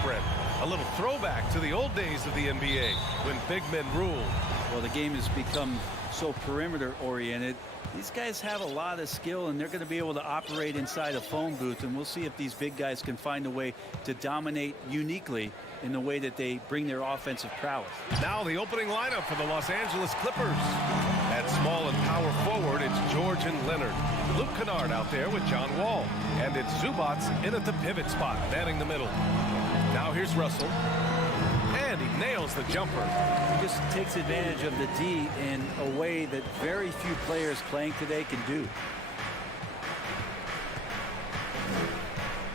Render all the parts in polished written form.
spread. A little throwback to the old days of the NBA when big men ruled. Well, the game has become so perimeter oriented. These guys have a lot of skill, and they're going to be able to operate inside a phone booth, and we'll see if these big guys can find a way to dominate uniquely in the way that they bring their offensive prowess. Now the opening lineup for the Los Angeles Clippers. At small and power forward, it's George and Leonard. Luke Kennard out there with John Wall. And it's Zubats in at the pivot spot, manning the middle. Now here's Russell. And he nails the jumper. He just takes advantage of the D in a way that very few players playing today can do.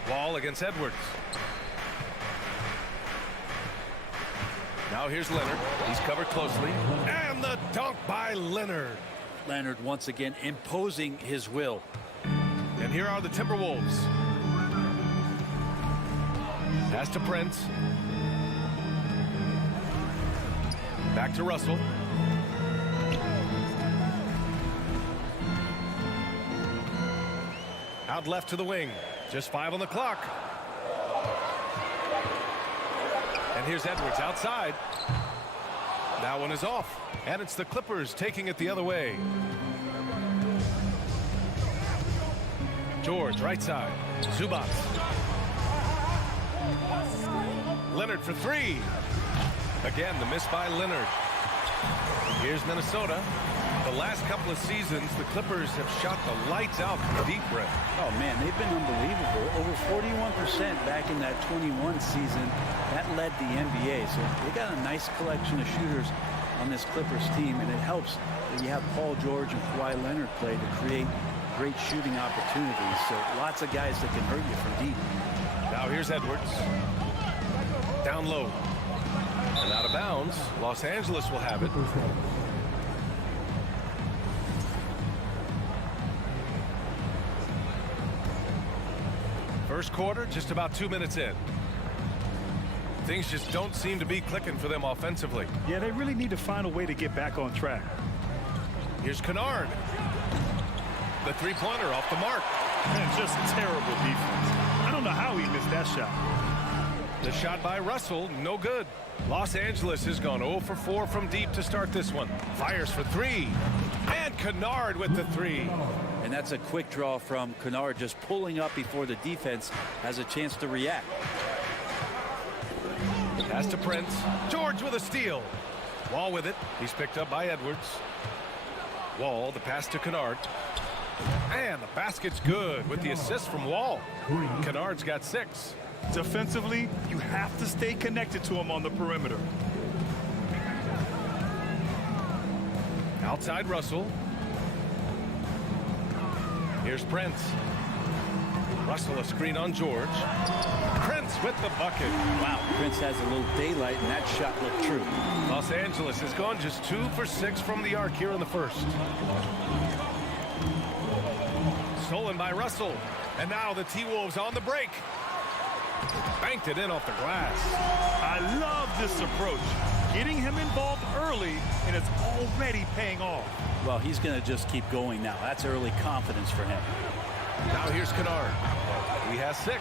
Wall against Edwards. Now here's Leonard. He's covered closely. And the dunk by Leonard. Leonard once again imposing his will. And here are the Timberwolves. Pass to Prince. Back to Russell. Out left to the wing. Just 5 on the clock. And here's Edwards outside. That one is off. And it's the Clippers taking it the other way. George, right side. Zubats. Leonard for 3. Again, the miss by Leonard. Here's Minnesota. The last couple of seasons, the Clippers have shot the lights out from deep, Brett. Oh, man, they've been unbelievable. Over 41% back in that 21 season. That led the NBA. So they got a nice collection of shooters on this Clippers team, and it helps that you have Paul George and Kawhi Leonard play to create great shooting opportunities. So lots of guys that can hurt you from deep. Now here's Edwards. Down low. And out of bounds. Los Angeles will have it. First quarter, just about 2 minutes in. Things just don't seem to be clicking for them offensively. Yeah, they really need to find a way to get back on track. Here's Kennard. The three-pointer off the mark. Man, just terrible defense. I don't know how he missed that shot. The shot by Russell, no good. Los Angeles has gone 0 for 4 from deep to start this one. Fires for 3. And Kennard with the 3. And that's a quick draw from Kennard, just pulling up before the defense has a chance to react. Pass to Prince. George with a steal. Wall with it. He's picked up by Edwards. Wall, the pass to Kennard. And the basket's good with the assist from Wall. Kennard's got 6. Defensively, you have to stay connected to him on the perimeter. Outside Russell. Here's Prince. Russell a screen on George. Prince with the bucket. Wow, Prince has a little daylight, and that shot looked true. Los Angeles has gone just 2 for 6 from the arc here in the first. Stolen by Russell. And now the T-Wolves on the break. Banked it in off the glass. I love this approach. Getting him involved early, and it's already paying off. Well, he's going to just keep going now. That's early confidence for him. Now here's Kennard. He has 6.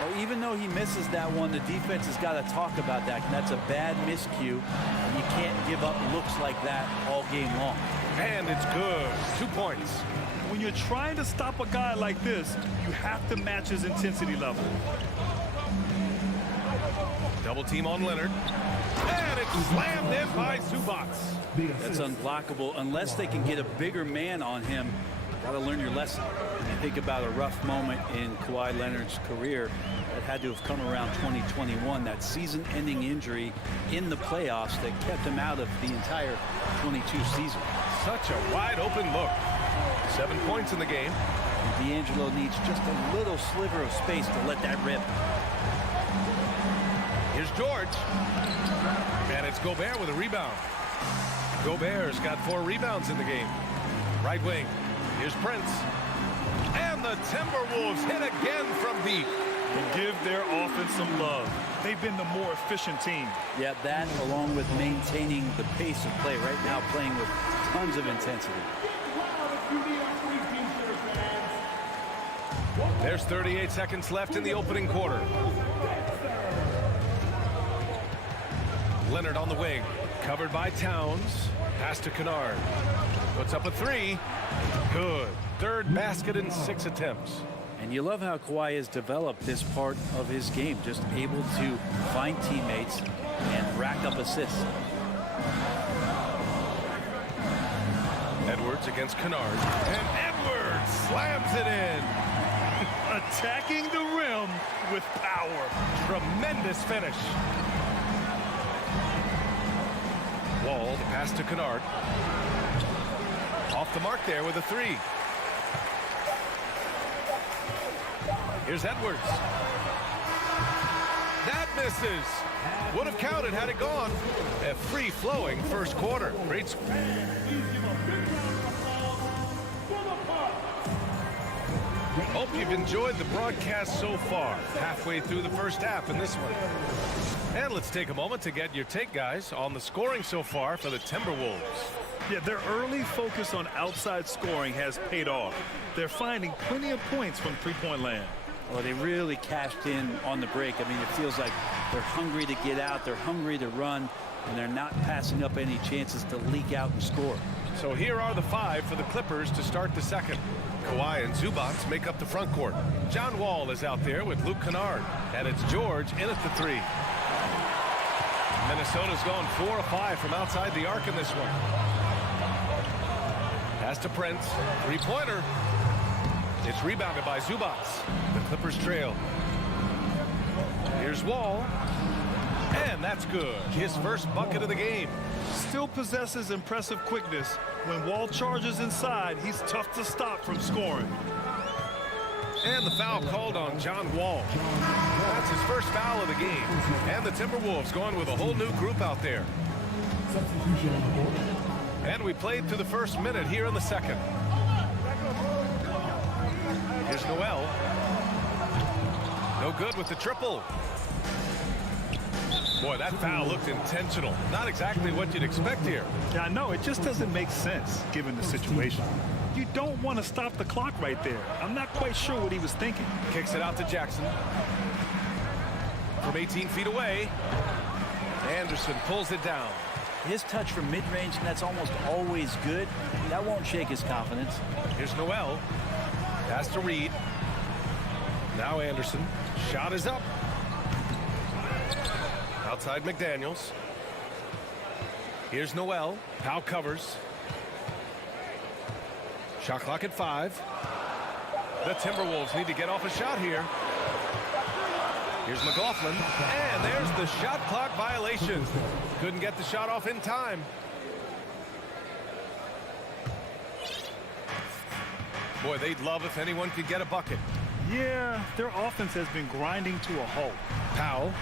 Well, even though he misses that one, the defense has got to talk about that. And that's a bad miscue. And you can't give up looks like that all game long. And it's good. 2 points. When you're trying to stop a guy like this, you have to match his intensity level. Double team on Leonard. And it's slammed in by Zubats. That's unblockable unless they can get a bigger man on him. Got to learn your lesson. When you think about a rough moment in Kawhi Leonard's career that had to have come around 2021, that season-ending injury in the playoffs that kept him out of the entire 22 season. Such a wide-open look. 7 points in the game. D'Angelo needs just a little sliver of space to let that rip. Here's George. And it's Gobert with a rebound. Gobert's got 4 rebounds in the game. Right wing. Here's Prince. And the Timberwolves hit again from deep. And give their offense some love. They've been the more efficient team. Yeah, that along with maintaining the pace of play right now, playing with tons of intensity. There's 38 seconds left in the opening quarter. Leonard on the wing. Covered by Towns. Pass to Kennard. Puts up a three. Good. Third basket in 6 attempts. And you love how Kawhi has developed this part of his game, just able to find teammates and rack up assists. Edwards against Kennard. And Edwards slams it in. Attacking the rim with power. Tremendous finish. Wall, the pass to Kennard. Off the mark there with a three. Here's Edwards. That misses. Would have counted had it gone. A free-flowing first quarter. Great. Hope you've enjoyed the broadcast so far. Halfway through the first half in this one. And let's take a moment to get your take, guys, on the scoring so far for the Timberwolves. Yeah, their early focus on outside scoring has paid off. They're finding plenty of points from three-point land. Well, they really cashed in on the break. I mean, it feels like they're hungry to get out, they're hungry to run, and they're not passing up any chances to leak out and score. So here are the 5 for the Clippers to start the second. Kawhi and Zubac make up the front court. John Wall is out there with Luke Kennard, and it's George in at the 3. Minnesota's gone 4 of 5 from outside the arc in this one. Pass to Prince, three-pointer. It's rebounded by Zubac. The Clippers trail. Here's Wall. And that's good. His first bucket of the game. Still possesses impressive quickness. When Wall charges inside, he's tough to stop from scoring. And the foul called on John Wall. That's his first foul of the game. And the Timberwolves going with a whole new group out there. And we played through the first minute here in the second. Here's Noel. No good with the triple. Boy, that foul looked intentional. Not exactly what you'd expect here. Yeah, I know. It just doesn't make sense given the situation. You don't want to stop the clock right there. I'm not quite sure what he was thinking. Kicks it out to Jackson. From 18 feet away, Anderson pulls it down. His touch from mid-range, and that's almost always good. That won't shake his confidence. Here's Noel. Pass to Reed. Now Anderson. Shot is up. Outside McDaniels. Here's Noel. Powell covers. Shot clock at 5. The Timberwolves need to get off a shot here. Here's McLaughlin. And there's the shot clock violation. Couldn't get the shot off in time. Boy, they'd love if anyone could get a bucket. Yeah, their offense has been grinding to a halt. Powell.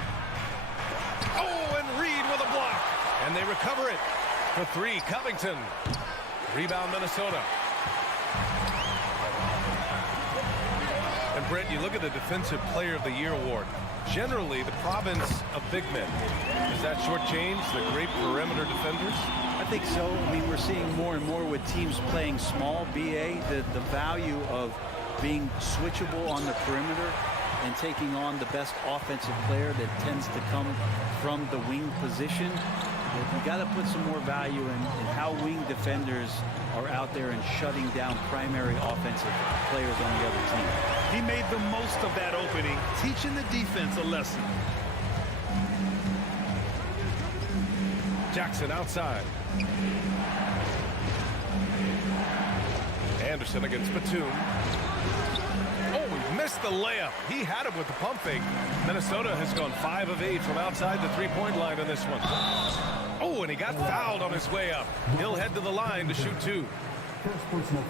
Oh, and Reed with a block. And they recover it. For 3, Covington. Rebound, Minnesota. And Brent, you look at the Defensive Player of the Year award. Generally, the province of big men. Does that shortchange the great perimeter defenders? I think so. I mean, we're seeing more and more with teams playing small, BA, the value of being switchable on the perimeter and taking on the best offensive player that tends to come from the wing position. But you got to put some more value in how wing defenders are out there and shutting down primary offensive players on the other team. He made the most of that opening, teaching the defense a lesson. Jackson outside. Anderson against Batum. Oh, he missed the layup. He had it with the pump fake. Minnesota has gone 5 of 8 from outside the three-point line in this one. Oh, and he got fouled on his way up. He'll head to the line to shoot 2.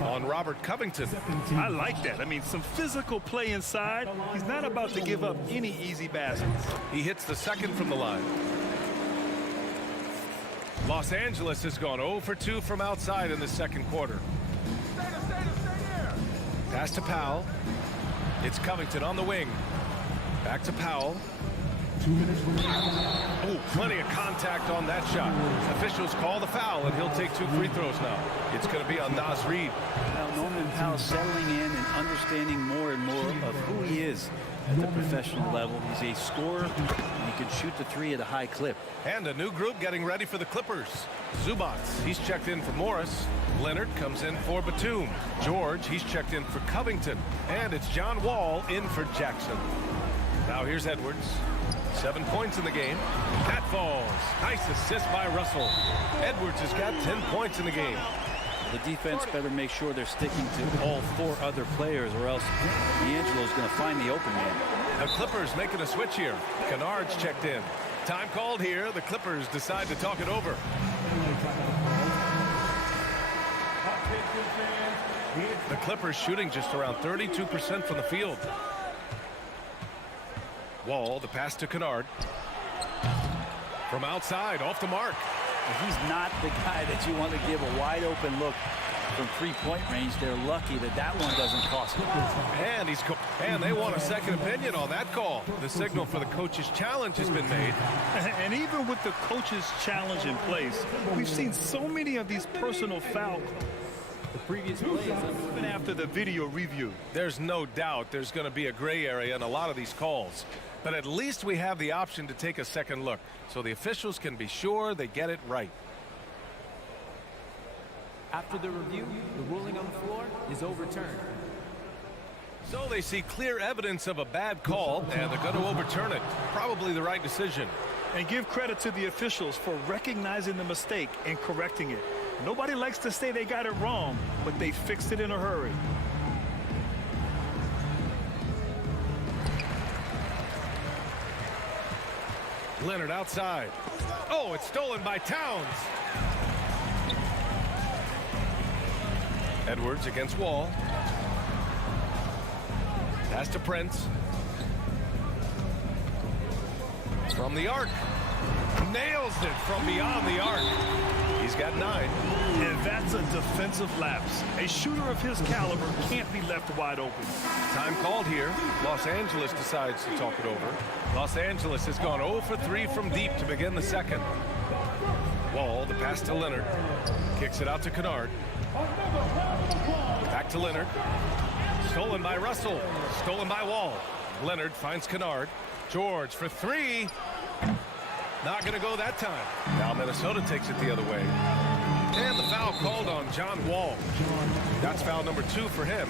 On Robert Covington. I like that. I mean, some physical play inside. He's not about to give up any easy baskets. He hits the second from the line. Los Angeles has gone 0 for 2 from outside in the second quarter. Pass to Powell. It's Covington on the wing. Back to Powell. 2 minutes remaining. Ooh, plenty of contact on that shot. Officials call the foul, and he'll take 2 free throws now. It's going to be on Naz Reid. Now, Norman Powell settling in and understanding more and more of who he is at the professional level. He's a scorer, and he can shoot the 3 at a high clip. And a new group getting ready for the Clippers. Zubats, he's checked in for Morris. Leonard comes in for Batum. George, he's checked in for Covington. And it's John Wall in for Jackson. Now here's Edwards. 7 points in the game. That falls. Nice assist by Russell. Edwards has got 10 points in the game. The defense better make sure they're sticking to all 4 other players, or else D'Angelo's going to find the open man. The Clippers making a switch here. Kennard's checked in. Time called here. The Clippers decide to talk it over. The Clippers shooting just around 32% from the field. Wall, the pass to Kennard. From outside, off the mark. He's not the guy that you want to give a wide open look from 3-point range. They're lucky that that one doesn't cost them. And they want a second opinion on that call. The signal for the coach's challenge has been made. And even with the coach's challenge in place, we've seen so many of these personal foul calls. The previous plays, even after the video review. There's no doubt there's going to be a gray area in a lot of these calls. But at least we have the option to take a second look, so the officials can be sure they get it right. After the review, the ruling on the floor is overturned. So they see clear evidence of a bad call, and they're going to overturn it. Probably the right decision. And give credit to the officials for recognizing the mistake and correcting it. Nobody likes to say they got it wrong, but they fixed it in a hurry. Leonard outside. Oh, it's stolen by Towns. Edwards against Wall. Pass to Prince. From the arc. Nails it from beyond the arc. He's got 9. And that's a defensive lapse. A shooter of his caliber can't be left wide open. Time called here. Los Angeles decides to talk it over. Los Angeles has gone 0 for 3 from deep to begin the second. Wall, the pass to Leonard. Kicks it out to Kennard. Back to Leonard. Stolen by Russell. Stolen by Wall. Leonard finds Kennard. George for 3. Not going to go that time. Now Minnesota takes it the other way. And the foul called on John Wall. That's foul number 2 for him.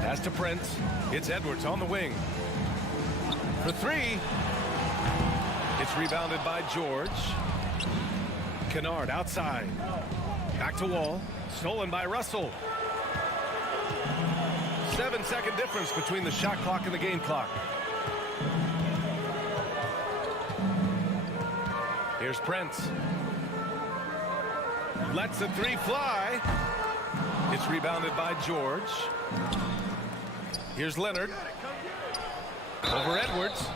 Pass to Prince. It's Edwards on the wing. For 3. It's rebounded by George. Kennard outside. Back to Wall. Stolen by Russell. 7-second difference between the shot clock and the game clock. Here's Prince. Lets the 3 fly. It's rebounded by George. Here's Leonard. Over Edwards.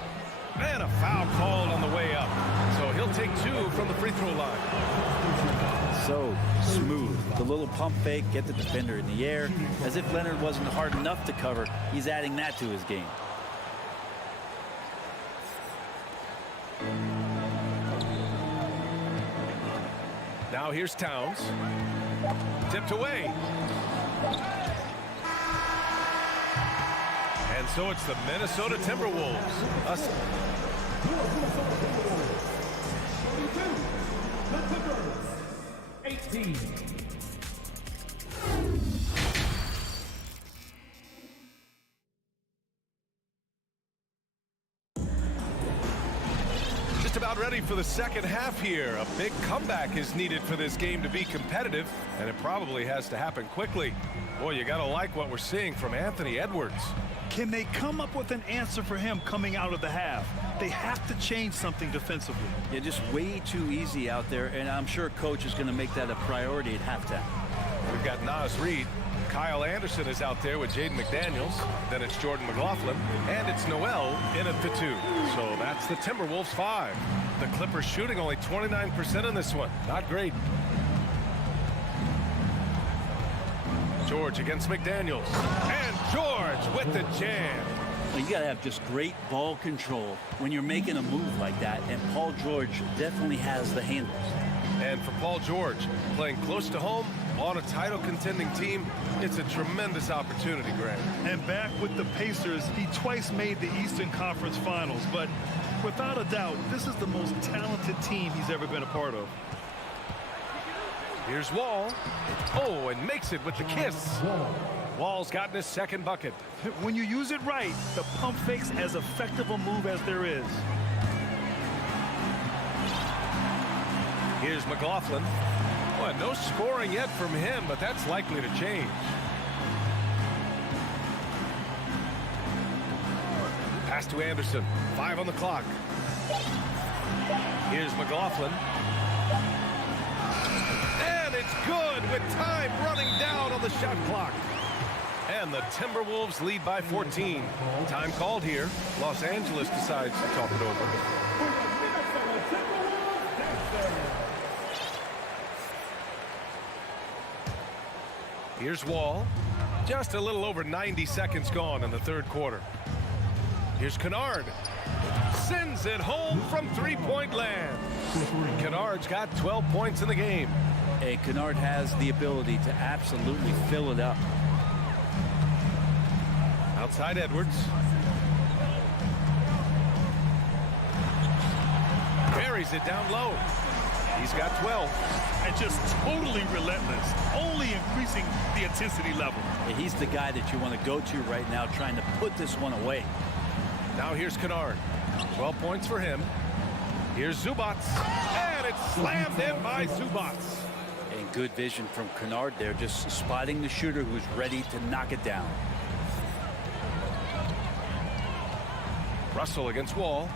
And a foul called on the way up. So he'll take 2 from the free throw line. So smooth. The little pump fake, get the defender in the air. As if Leonard wasn't hard enough to cover, he's adding that to his game. Now here's Towns. Tipped away. And so it's the Minnesota Timberwolves. Just about ready for the second half here. A big comeback is needed for this game to be competitive, and it probably has to happen quickly. Boy, you gotta like what we're seeing from Anthony Edwards. Can they come up with an answer for him coming out of the half? They have to change something defensively. Yeah, just way too easy out there, and I'm sure coach is going to make that a priority at halftime. We've got Naz Reid. Kyle Anderson is out there with Jaden McDaniels. Then it's Jordan McLaughlin. And it's Noel in at the 2. So that's the Timberwolves 5. The Clippers shooting only 29% in this one. Not great. George against McDaniels. And George with the jam. Well, you got to have just great ball control when you're making a move like that, and Paul George definitely has the handles. And for Paul George, playing close to home on a title contending team, it's a tremendous opportunity, Grant. And back with the Pacers, he twice made the Eastern Conference Finals, but without a doubt, this is the most talented team he's ever been a part of. Here's Wall. Oh, and makes it with the kiss. Wall's gotten his second bucket. When you use it right, the pump fake's as effective a move as there is. Here's McLaughlin. Boy, no scoring yet from him, but that's likely to change. Pass to Anderson. 5 on the clock. Here's McLaughlin. And it's good with time running down on the shot clock. And the Timberwolves lead by 14. Time called here. Los Angeles decides to talk it over. Here's Wall. Just a little over 90 seconds gone in the third quarter. Here's Kennard. Sends it home from three-point land. Kennard's got 12 points in the game. Hey, Kennard has the ability to absolutely fill it up. Outside Edwards. Buries it down low. He's got 12. And just totally relentless, only increasing the intensity level. Hey, he's the guy that you want to go to right now, trying to put this one away. Now here's Kennard. 12 points for him. Here's Zubats. And it's slammed in by Zubats. And good vision from Kennard there, just spotting the shooter who's ready to knock it down. Russell against Wall.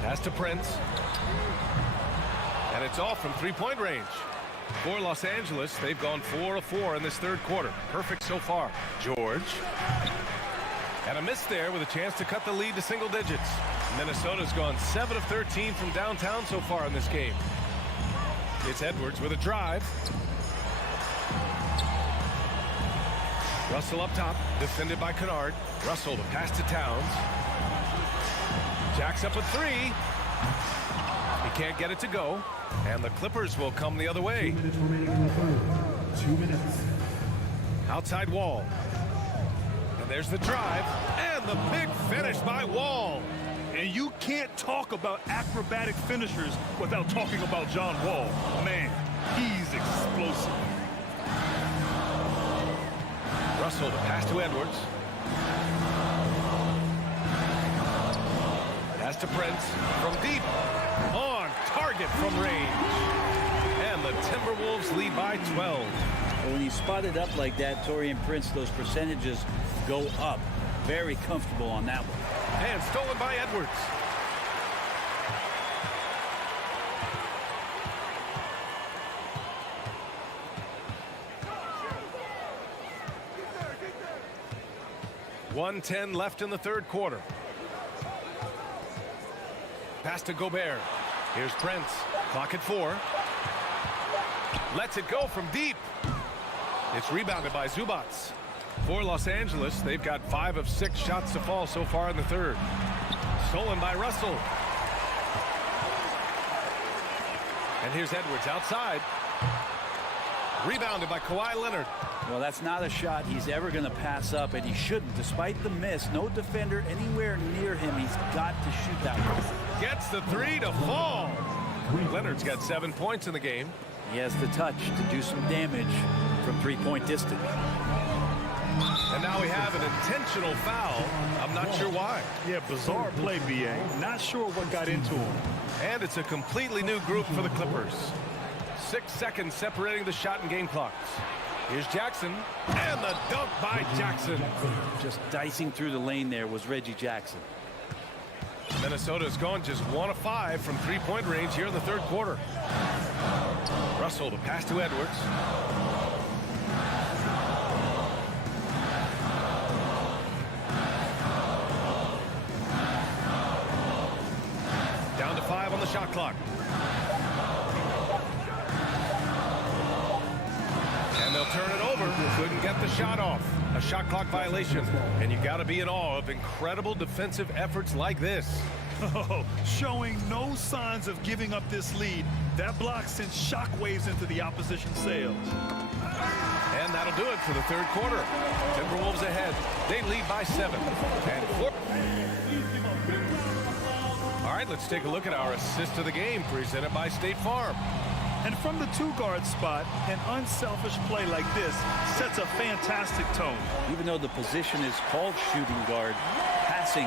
Pass to Prince. And it's off from three-point range. For Los Angeles, they've gone 4 of 4 in this third quarter. Perfect so far. George. And a miss there with a chance to cut the lead to single digits. Minnesota's gone 7 of 13 from downtown so far in this game. It's Edwards with a drive. Russell up top, defended by Kennard. Russell to pass to Towns. Jacks up a three. He can't get it to go. And the Clippers will come the other way. 2 minutes remaining in the third. 2 minutes. Outside Wall. And there's the drive. And the big finish by Wall. And you can't talk about acrobatic finishers without talking about John Wall. Man, he's explosive. Russell to pass to Edwards. Pass to Prince from deep. On target from range. And the Timberwolves lead by 12. But when you spot it up like that, Taurean Prince, those percentages go up. Very comfortable on that one. And stolen by Edwards. .110 left in the third quarter. Pass to Gobert. Here's Prince. Clock at 4. Lets it go from deep. It's rebounded by Zubats. For Los Angeles, they've got 5 of 6 shots to fall so far in the third. Stolen by Russell. And here's Edwards outside. Rebounded by Kawhi Leonard. Well, that's not a shot he's ever going to pass up, and he shouldn't. Despite the miss, no defender anywhere near him. He's got to shoot that one. Gets the 3 to fall. Leonard's got 7 points in the game. He has the touch to do some damage from three-point distance. And now we have an intentional foul. I'm not sure why. Yeah, bizarre play, B.A. Not sure what got into him. And it's a completely new group for the Clippers. 6 seconds separating the shot and game clocks. Here's Jackson. And the dunk by Jackson. Just dicing through the lane there was Reggie Jackson. Minnesota's gone just 1 of 5 from three-point range here in the third quarter. Russell to pass to Edwards. Down to 5 on the shot clock. turn it over. Couldn't get the shot off. A shot clock violation. And you got to be in awe of incredible defensive efforts like this. Oh, showing no signs of giving up this lead. That block sends shockwaves into the opposition sails. And that'll do it for the third quarter. Timberwolves ahead. They lead by 7. And 4. All right, let's take a look at our assist of the game presented by State Farm. And from the two-guard spot, an unselfish play like this sets a fantastic tone. Even though the position is called shooting guard, passing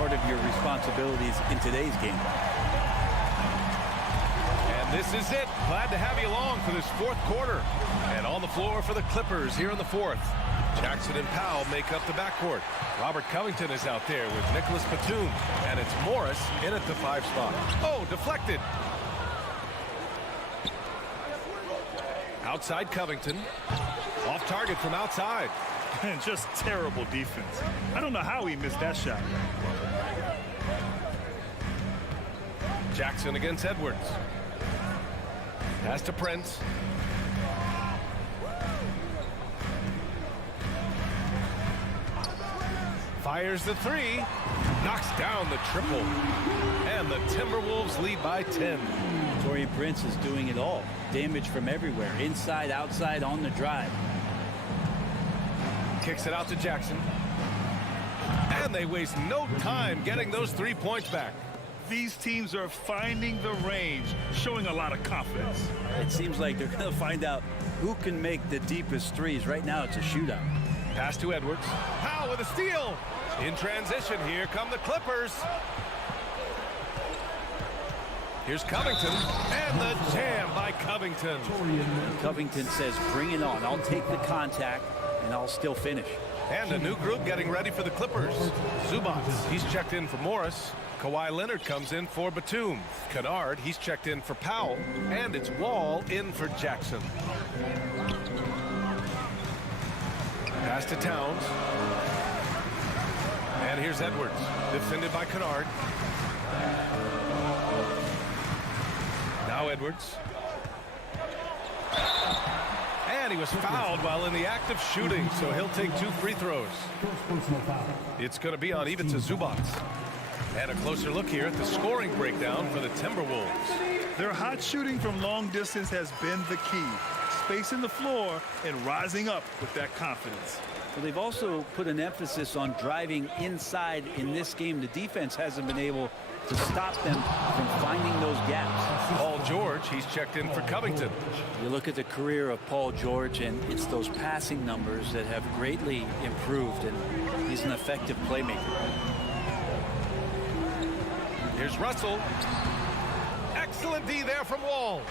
part of your responsibilities in today's game. And this is it. Glad to have you along for this fourth quarter. And on the floor for the Clippers here in the fourth. Jackson and Powell make up the backcourt. Robert Covington is out there with Nicholas Batum. And it's Morris in at the 5 spot. Oh, deflected. Outside Covington. Off target from outside. And just terrible defense. I don't know how he missed that shot. Jackson against Edwards. Pass to Prince. Fires the 3. Knocks down the triple. And the Timberwolves lead by 10. Taurean Prince is doing it all. Damage from everywhere. Inside, outside, on the drive. Kicks it out to Jackson. And they waste no time getting those 3 points back. These teams are finding the range, showing a lot of confidence. It seems like they're going to find out who can make the deepest threes. Right now, it's a shootout. Pass to Edwards. Powell with a steal. In transition, here come the Clippers. Here's Covington, and the jam by Covington. Covington says, bring it on. I'll take the contact, and I'll still finish. And a new group getting ready for the Clippers. Zubac, he's checked in for Morris. Kawhi Leonard comes in for Batum. Kennard, he's checked in for Powell. And it's Wall in for Jackson. Pass to Towns. And here's Edwards, defended by Kennard. Now Edwards. And he was fouled while in the act of shooting, so he'll take 2 free throws. It's going to be on even to Zubac. And a closer look here at the scoring breakdown for the Timberwolves. Their hot shooting from long distance has been the key. Spacing the floor and rising up with that confidence. Well, they've also put an emphasis on driving inside in this game. The defense hasn't been able to stop them from finding those gaps. Paul George, he's checked in for Covington. You look at the career of Paul George, and it's those passing numbers that have greatly improved, and he's an effective playmaker. Here's Russell. Excellent D there from Wall.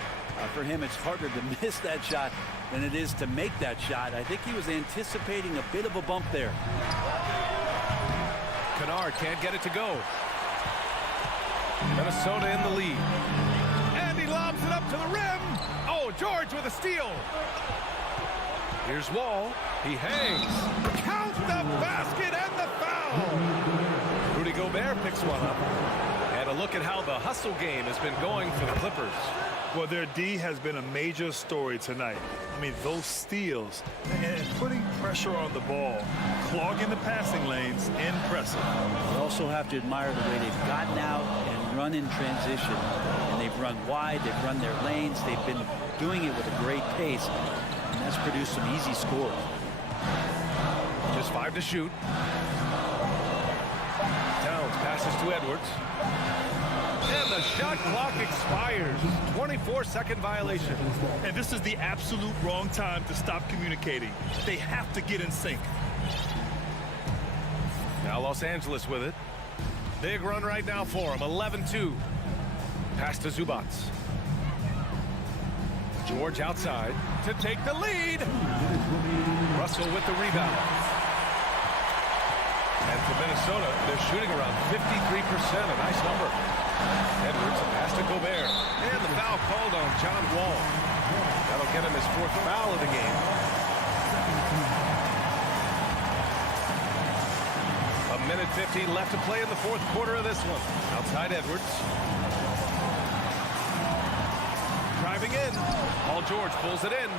For him, it's harder to miss that shot than it is to make that shot. I think he was anticipating a bit of a bump there. Kennard can't get it to go. Minnesota in the lead. And he lobs it up to the rim. Oh, George with a steal. Here's Wall. He hangs. Count the basket and the foul. Rudy Gobert picks one up. And a look at how the hustle game has been going for the Clippers. Well, their D has been a major story tonight. I mean, those steals and putting pressure on the ball, clogging the passing lanes, impressive. You also have to admire the way they've gotten out and run in transition. And they've run wide, they've run their lanes, they've been doing it with a great pace. And that's produced some easy scores. Just 5 to shoot. Towns passes to Edwards. And the shot clock expires. 24-second violation. And this is the absolute wrong time to stop communicating. They have to get in sync. Now Los Angeles with it. Big run right now for him. 11-2. Pass to Zubac. George outside to take the lead. Russell with the rebound. And for Minnesota, they're shooting around 53%. A nice number. Edwards pass to Gobert. And the foul called on John Wall. That'll get him his 4th foul of the game. A minute 15 left to play in the 4th quarter of this one. Outside Edwards. Driving in. Paul George pulls it in.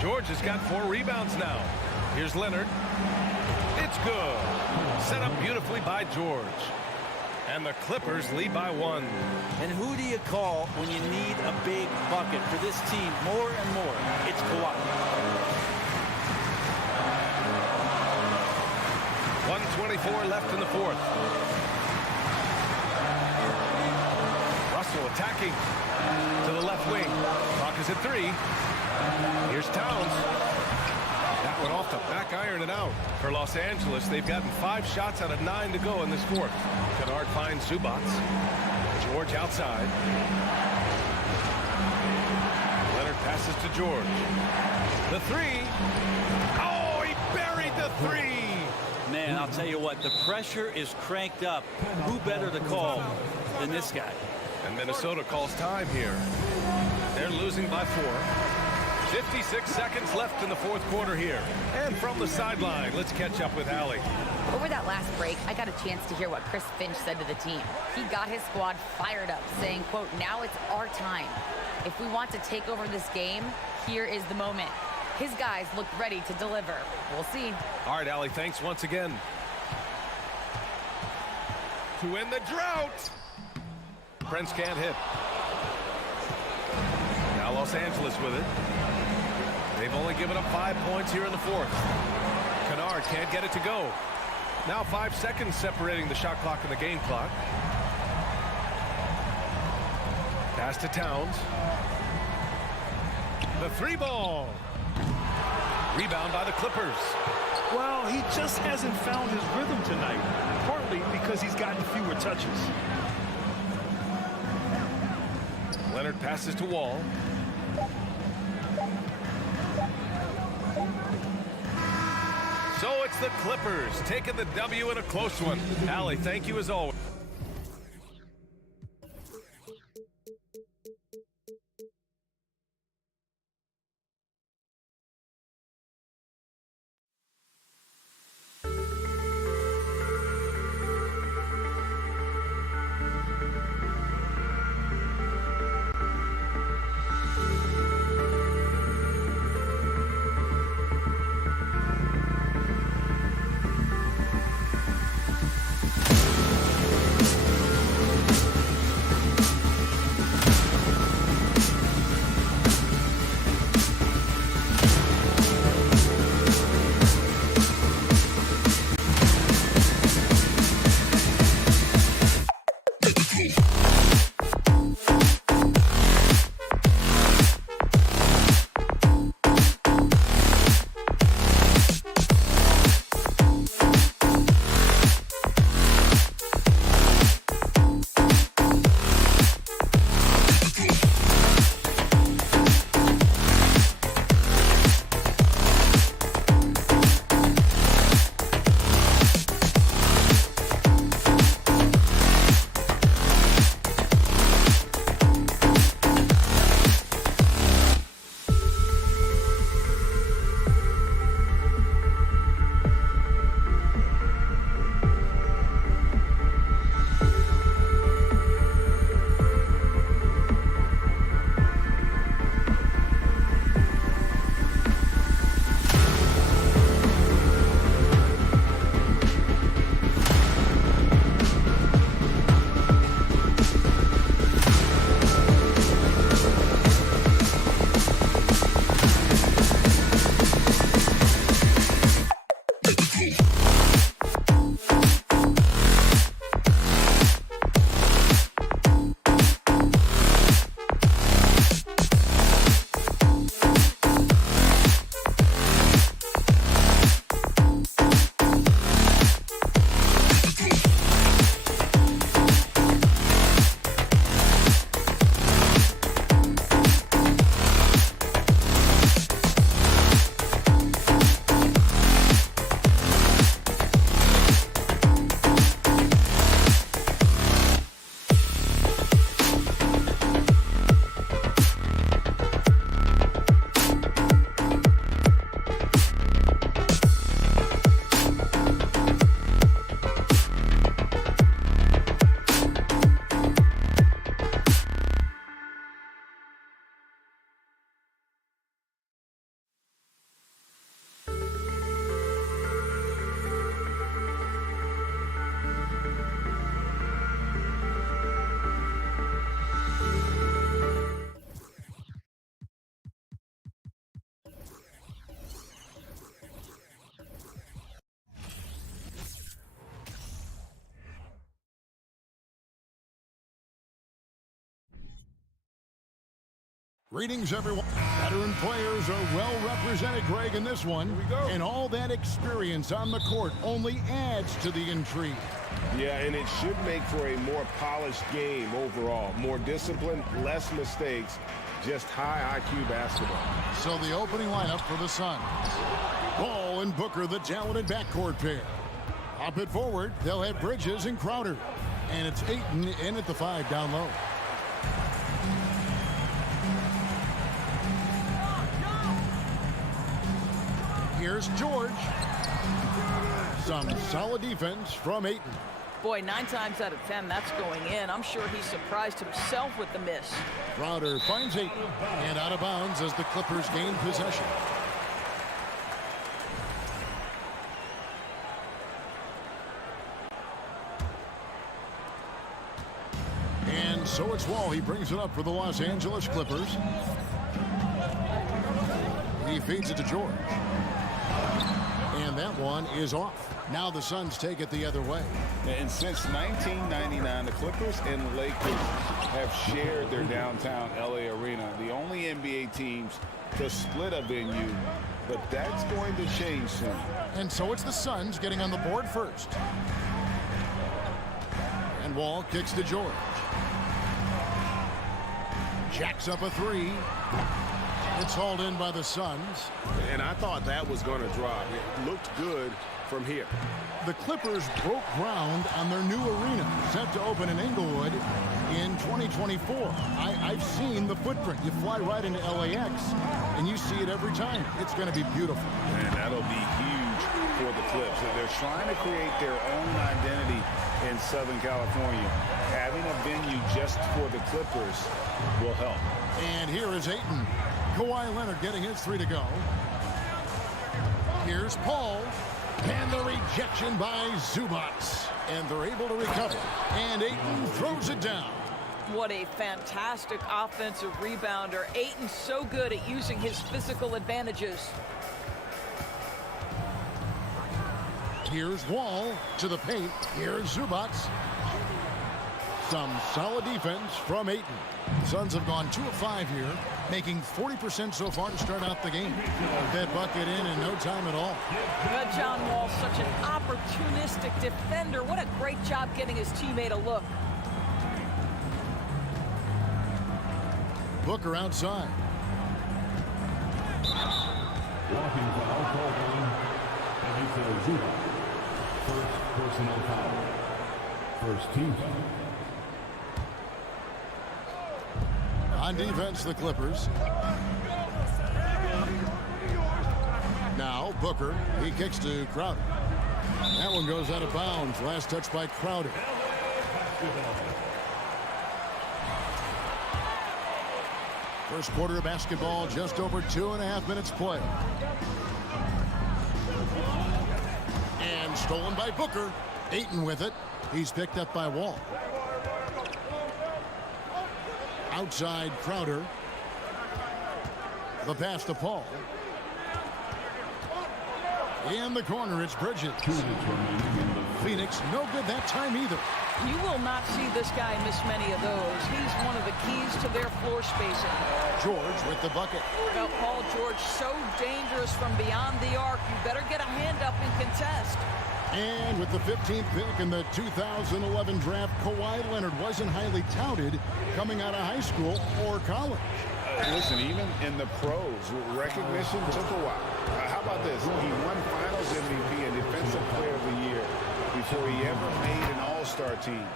George has got 4 rebounds now. Here's Leonard. It's good. Set up beautifully by George. And the Clippers lead by 1. And who do you call when you need a big bucket for this team more and more? It's Kawhi. 1:24 left in the 4th. Russell attacking to the left wing. Clock is at 3. Here's Towns. That went off the back iron and out. For Los Angeles, they've gotten 5 shots out of 9 to go in this 4th. Kennard finds Zubac. George outside. Leonard passes to George. The 3. Oh, he buried the 3. Man, I'll tell you what, the pressure is cranked up. Who better to call than this guy? And Minnesota calls time here. They're losing by 4. 56 seconds left in the 4th quarter here. And from the sideline, let's catch up with Allie. Over that last break, I got a chance to hear what Chris Finch said to the team. He got his squad fired up, saying, quote, "Now it's our time. If we want to take over this game, here is the moment." His guys look ready to deliver. We'll see. All right, Allie, thanks once again. To end the drought. Prince can't hit. Now Los Angeles with it. They've only given up 5 points here in the 4th. Kennard can't get it to go. Now 5 seconds separating the shot clock and the game clock. Pass to Towns. The 3 ball. Rebound by the Clippers. Well, he just hasn't found his rhythm tonight, partly because he's gotten fewer touches. Leonard passes to Wall. So it's the Clippers taking the W in a close one. Allie, thank you as always. Greetings, everyone. Veteran players are well represented, Greg, in this one. Here we go. And all that experience on the court only adds to the intrigue. Yeah, and it should make for a more polished game overall. More discipline, less mistakes, just high IQ basketball. So the opening lineup for the Suns. Ball and Booker, the talented backcourt pair. Up it forward, they'll have Bridges and Crowder. And it's Ayton in at the 5 down low. Here's George. Some solid defense from Ayton. Boy, 9 times out of 10, that's going in. I'm sure he surprised himself with the miss. Crowder finds Ayton and out of bounds as the Clippers gain possession. And so it's Wall. He brings it up for the Los Angeles Clippers. He feeds it to George. And that one is off. Now the Suns take it the other way. And since 1999, the Clippers and the Lakers have shared their downtown LA arena. The only NBA teams to split a venue, but that's going to change soon. And so it's the Suns getting on the board first. And Wall kicks to George. Jacks up a 3. It's hauled in by the Suns. And I thought that was going to drop. It looked good from here. The Clippers broke ground on their new arena, set to open in Inglewood in 2024. I've seen the footprint. You fly right into LAX, and you see it every time. It's going to be beautiful. And that'll be huge for the Clips. They're trying to create their own identity in Southern California. Having a venue just for the Clippers will help. And here is Ayton. Kawhi Leonard getting his 3 to go. Here's Paul. And the rejection by Zubats. And they're able to recover. And Ayton throws it down. What a fantastic offensive rebounder. Ayton's so good at using his physical advantages. Here's Wall to the paint. Here's Zubats. Some solid defense from Ayton. Suns have gone 2 of 5 here, making 40% so far to start out the game. That bucket in no time at all. But John Wall, such an opportunistic defender. What a great job getting his teammate a look. Booker outside. Walking foul called on against Zubac. First personal foul. First team foul. On defense, the Clippers. Now Booker, he kicks to Crowder. That one goes out of bounds. Last touch by Crowder. First quarter of basketball, just over 2.5 minutes play. And stolen by Booker. Ayton with it. He's picked up by Wall. Outside Crowder. The pass to Paul. In the corner, it's Bridges. Phoenix, no good that time either. You will not see this guy miss many of those. He's one of the keys to their floor spacing. George with the bucket. Well, Paul George, so dangerous from beyond the arc. You better get a hand up and contest. And with the 15th pick in the 2011 draft, Kawhi Leonard wasn't highly touted coming out of high school or college. Listen, even in the pros, recognition took a while. How about this? He won Finals MVP and Defensive Player of the Year before he ever made an All-Star team.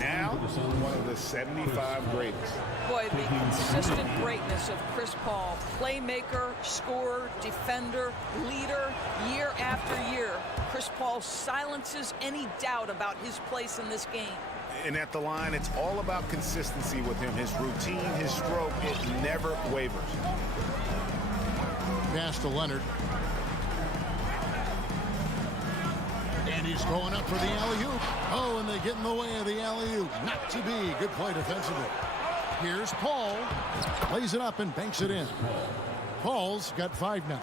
Now, one of the 75 greatest. Boy, the consistent greatness of Chris Paul, playmaker, scorer, defender, leader, year after year. Chris Paul silences any doubt about his place in this game. And at the line, it's all about consistency with him. His routine, his stroke, it never wavers. Pass to Leonard. And he's going up for the alley-oop. Oh, and they get in the way of the alley-oop. Not to be. Good play defensively. Here's Paul. Lays it up and banks it in. Paul's got 5 now.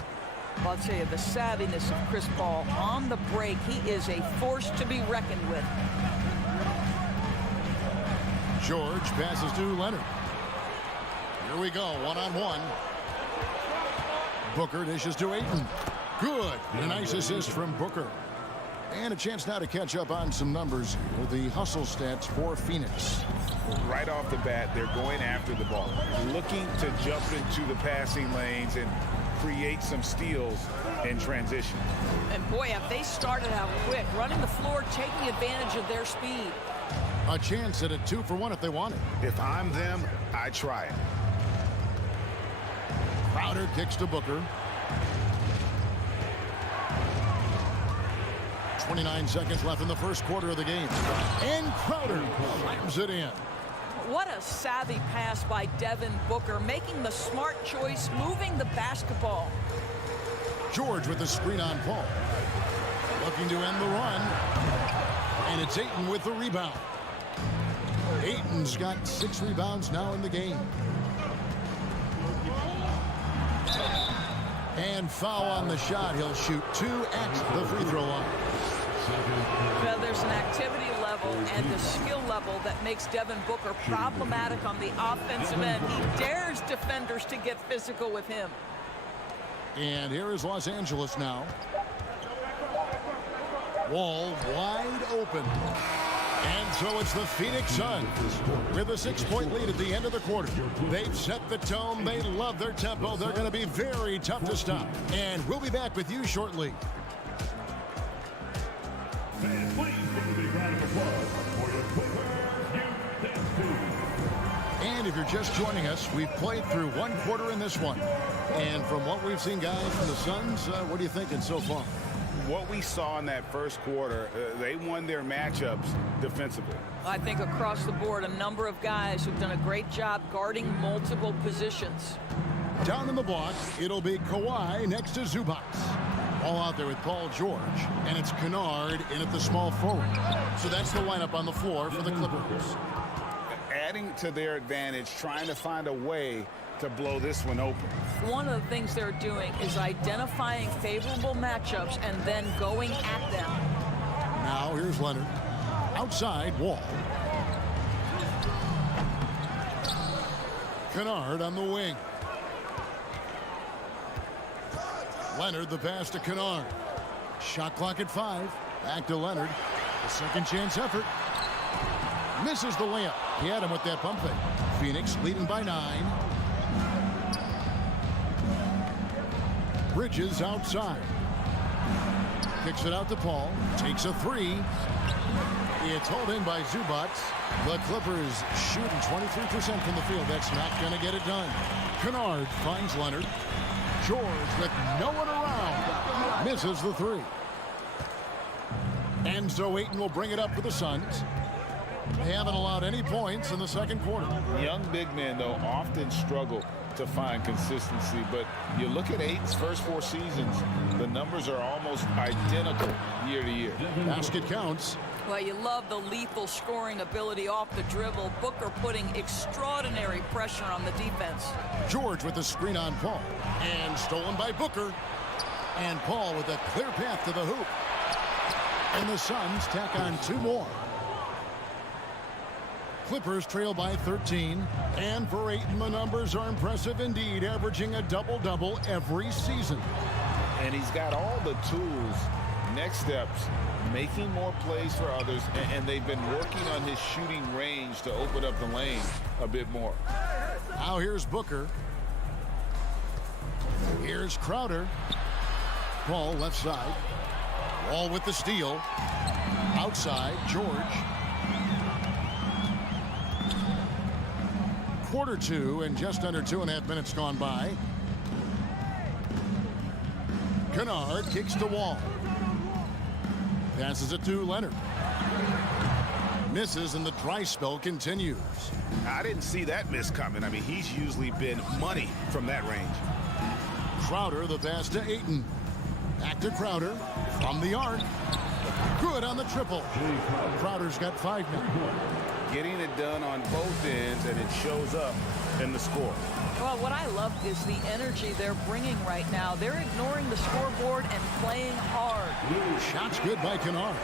I'll tell you, the savviness of Chris Paul on the break, he is a force to be reckoned with. George passes to Leonard. Here Here we go, one-on-one. Booker dishes to Ayton. Good. A nice assist from Booker. And a chance now to catch up on some numbers with the hustle stats for Phoenix. Right off the bat, they're going after the ball, looking to jump into the passing lanes and create some steals in transition. And boy, have they started out quick, running the floor, taking advantage of their speed. A chance at a 2-for-1 if they want it. If I'm them, I try it. Crowder kicks to Booker. 29 seconds left in the first quarter of the game. And Crowder slams it in. What a savvy pass by Devin Booker, making the smart choice, moving the basketball. George with the screen on Paul. Looking to end the run. And it's Ayton with the rebound. Ayton's got 6 rebounds now in the game. And foul on the shot. He'll shoot 2 at the free throw line. Well, there's an activity level and a skill level that makes Devin Booker problematic on the offensive end. He dares defenders to get physical with him. And here is Los Angeles now. Wall wide open. And so it's the Phoenix Suns with a 6-point lead at the end of the quarter. They've set the tone. They love their tempo. They're going to be very tough to stop. And we'll be back with you shortly. Fans, please give a big round of applause for the Clippers Youth Team. And if you're just joining us, we've played through 1 quarter in this one. And from what we've seen, guys, from the Suns, what are you thinking so far? What we saw in that first quarter, they won their matchups defensively. I think across the board, a number of guys who've done a great job guarding multiple positions. Down in the block, it'll be Kawhi next to Zubac. All out there with Paul George, and it's Kennard in at the small forward. So that's the lineup on the floor for the Clippers. Adding to their advantage, trying to find a way to blow this one open. One of the things they're doing is identifying favorable matchups and then going at them. Now here's Leonard. Outside, Wall. Kennard on the wing. Leonard, the pass to Kennard. Shot clock at 5. Back to Leonard. A second chance effort. Misses the layup. He had him with that pump fake. Phoenix leading by 9. Bridges outside. Kicks it out to Paul. Takes a 3. It's hauled in by Zubac. The Clippers shooting 23% from the field. That's not going to get it done. Kennard finds Leonard. George with no one around. Misses the 3. And so Ayton will bring it up for the Suns. They haven't allowed any points in the second quarter. Young big men, though, often struggle to find consistency. But you look at Ayton's first 4 seasons, the numbers are almost identical year to year. Basket counts. Well, you love the lethal scoring ability off the dribble. Booker putting extraordinary pressure on the defense. George with the screen on Paul. And stolen by Booker. And Paul with a clear path to the hoop. And the Suns tack on 2 more. Clippers trail by 13. And for Ayton, the numbers are impressive indeed, averaging a double-double every season. And he's got all the tools. Next steps, making more plays for others, and they've been working on his shooting range to open up the lane a bit more. Now here's Booker. Here's Crowder. Paul left side. Wall with the steal. Outside, George. Quarter 2 and just under 2.5 minutes gone by. Kennard kicks to Wall. Passes it to Leonard. Misses and the dry spell continues. I didn't see that miss coming. I mean, he's usually been money from that range. Crowder, the pass to Ayton. Back to Crowder from the arc. Good on the triple. Crowder's got 5 now. Getting it done on both ends, and it shows up in the score. Well, what I love is the energy they're bringing right now. They're ignoring the scoreboard and playing hard. Shots good by Kennard.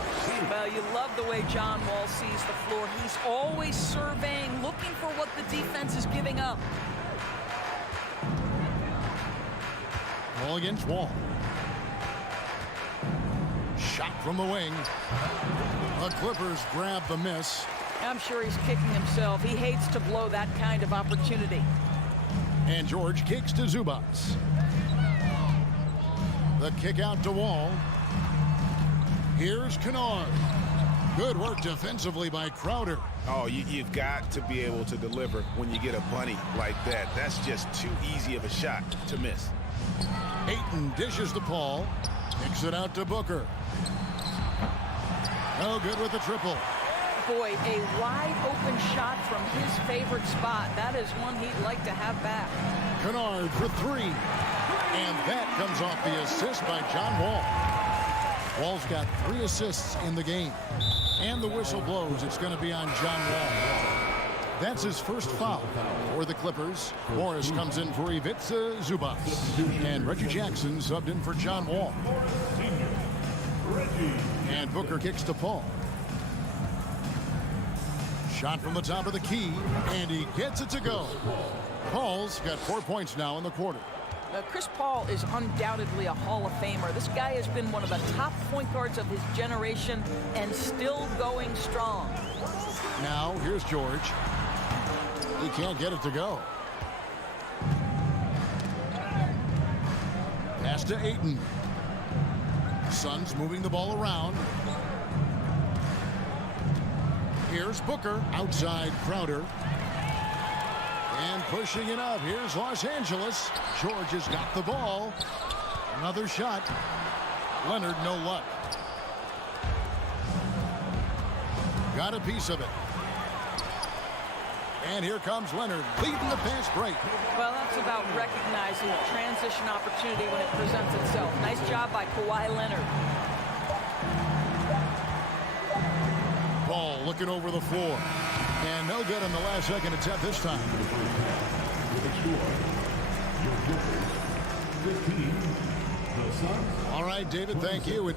Well, you love the way John Wall sees the floor. He's always surveying, looking for what the defense is giving up. Ball against Wall. Shot from the wing. The Clippers grab the miss. I'm sure he's kicking himself. He hates to blow that kind of opportunity. And George kicks to Zubats. The kick out to Wall. Here's Kennard. Good work defensively by Crowder. Oh, you've got to be able to deliver when you get a bunny like that. That's just too easy of a shot to miss. Ayton dishes to Paul. Kicks it out to Booker. No good with the triple. Boy, a wide open shot from his favorite spot. That is one he'd like to have back. Kennard for three. And that comes off the assist by John Wall. Wall's got 3 assists in the game. And the whistle blows. It's going to be on John Wall. That's his first foul for the Clippers. Morris comes in for Ivica Zubats. And Reggie Jackson subbed in for John Wall. And Booker kicks to Paul. Shot from the top of the key. And he gets it to go. Paul's got 4 points now in the quarter. Chris Paul is undoubtedly a Hall of Famer. This guy has been one of the top point guards of his generation and still going strong. Now, here's George. He can't get it to go. Pass to Ayton. Suns moving the ball around. Here's Booker. Outside Crowder. And pushing it up. Here's Los Angeles. George has got the ball. Another shot. Leonard, no luck. Got a piece of it. And here comes Leonard, leading the pass break. Well, that's about recognizing a transition opportunity when it presents itself. Nice job by Kawhi Leonard. Ball looking over the floor. And no good on the last second attempt this time. All right, David, thank you.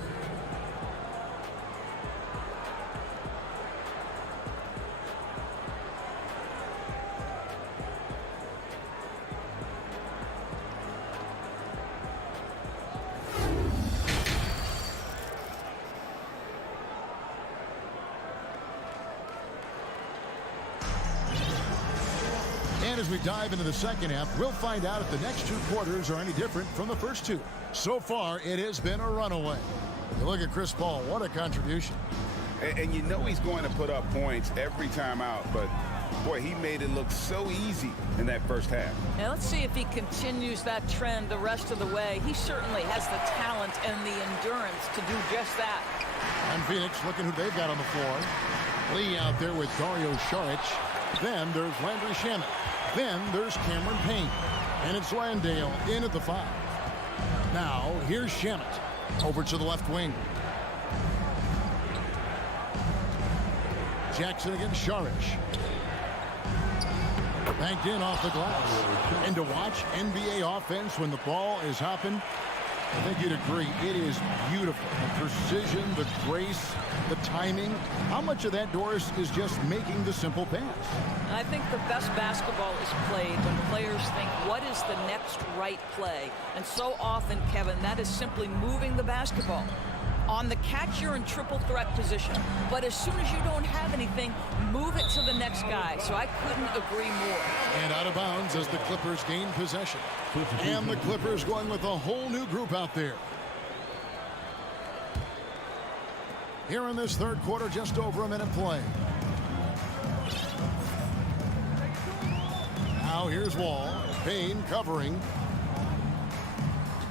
And as we dive into the second half, we'll find out if the next 2 quarters are any different from the first 2. So far, it has been a runaway. You look at Chris Paul, what a contribution. And you know he's going to put up points every time out, but boy, he made it look so easy in that first half. Now let's see if he continues that trend the rest of the way. He certainly has the talent and the endurance to do just that. And Phoenix looking who they've got on the floor. Lee out there with Dario Saric. Then there's Landry Shamet. Then there's Cameron Payne. And it's Landale in at the 5. Now, here's Shamet. Over to the left wing. Jackson against Saric. Banked in off the glass. And to watch NBA offense when the ball is hopping, I think you'd agree, it is beautiful. The precision, the grace, the timing. How much of that, Doris, is just making the simple pass? I think the best basketball is played when players think, what is the next right play? And so often, Kevin, that is simply moving the basketball. On the catch, you're in triple threat position. But as soon as you don't have anything, move it to the next guy. So I couldn't agree more. And out of bounds as the Clippers gain possession. And the Clippers going with a whole new group out there. Here in this third quarter, just over a minute play. Now here's Wall. Payne covering.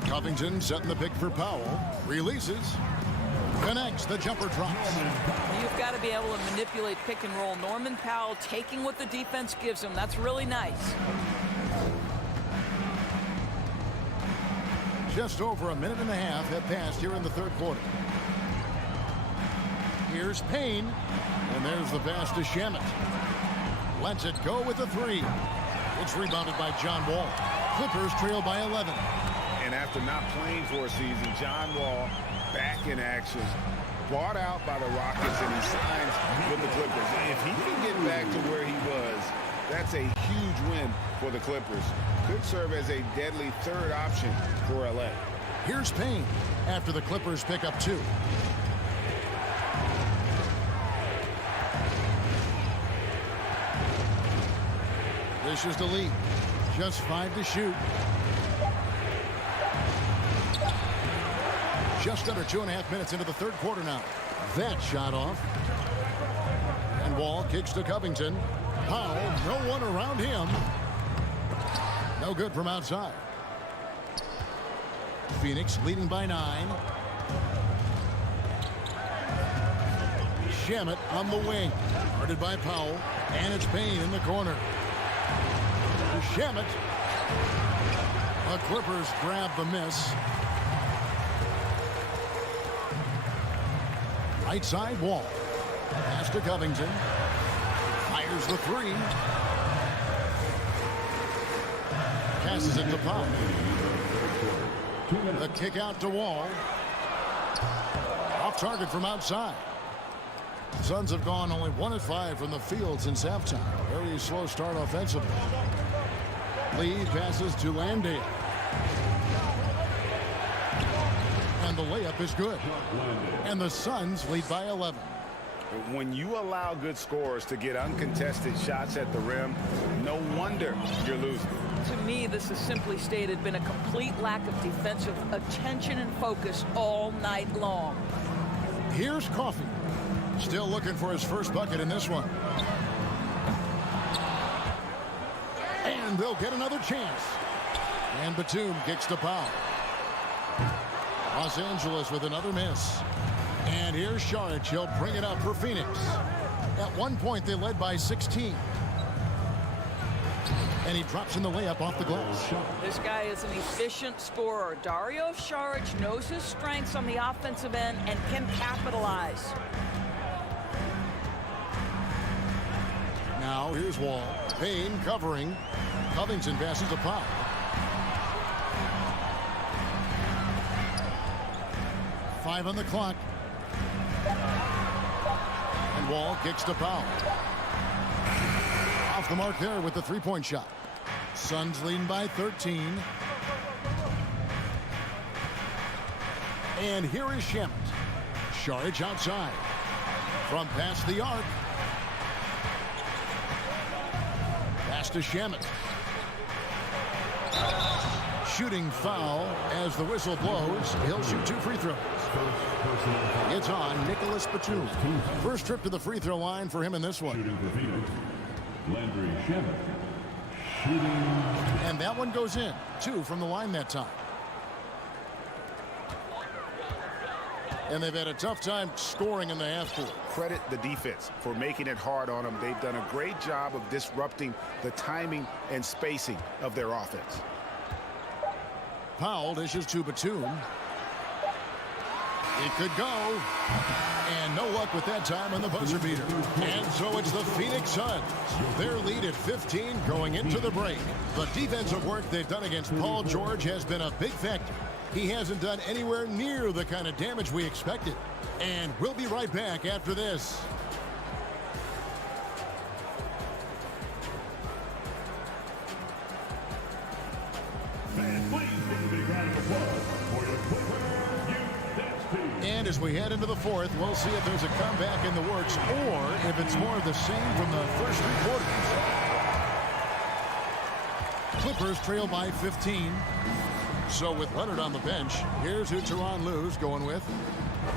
Covington setting the pick for Powell. Releases. Connects. The jumper drops. You've got to be able to manipulate pick and roll. Norman Powell taking what the defense gives him. That's really nice. Just over a minute and a half have passed here in the third quarter. Here's Payne. And there's the pass to Shamet. Lets it go with the 3. It's rebounded by John Wall. Clippers trail by 11. And after not playing for a season, John Wall back in action. Bought out by the Rockets, and he signs with the Clippers. If he can get back to where he was, that's a huge win for the Clippers. Could serve as a deadly third option for LA. Here's Payne after the Clippers pick up 2. This is the lead. Just 5 to shoot. Just under 2.5 minutes into the third quarter now. That shot off. And Wall kicks to Covington. Powell, no one around him. No good from outside. Phoenix leading by 9. Shamet on the wing. Guarded by Powell. And it's Payne in the corner. Shamet. The Clippers grab the miss. Right side, Wall. Pass to Covington. Fires the 3. Passes it to Powell. The kick out to Wall. Off target from outside. Suns have gone only 1 of 5 from the field since halftime. Very slow start offensively. Lee passes to Landale. And the layup is good. And the Suns lead by 11. When you allow good scorers to get uncontested shots at the rim, no wonder you're losing. To me, this has simply stated been a complete lack of defensive attention and focus all night long. Here's Coffey. Still looking for his first bucket in this one. And they'll get another chance. And Batum kicks to Powell. Los Angeles with another miss. And here's Saric. He'll bring it up for Phoenix. At one point, they led by 16. And he drops in the layup off the glass. This guy is an efficient scorer. Dario Saric knows his strengths on the offensive end and can capitalize. Now here's Wall. Payne covering. Covington passes to Powell. Five on the clock. And Wall kicks to Powell. Off the mark there with the three-point shot. Suns leading by 13. And here is Shamet. Saric outside. From past the arc. Pass to Shamet. Shooting foul as the whistle blows. He'll shoot 2 free throws. It's on Nicholas Batum. First trip to the free throw line for him in this one. Shooting for Phoenix, Landry Shamet. Shooting. And that one goes in. 2 from the line that time. And they've had a tough time scoring in the half court. Credit the defense for making it hard on them. They've done a great job of disrupting the timing and spacing of their offense. Powell dishes to Batum. It could go. And no luck with that time on the buzzer beater. And so it's the Phoenix Suns. Their lead at 15 going into the break. The defensive work they've done against Paul George has been a big factor. He hasn't done anywhere near the kind of damage we expected. And we'll be right back after this. And as we head into the fourth, we'll see if there's a comeback in the works or if it's more of the same from the first 3 quarters. Clippers trail by 15. So with Leonard on the bench, here's who Tyronn Lue's going with.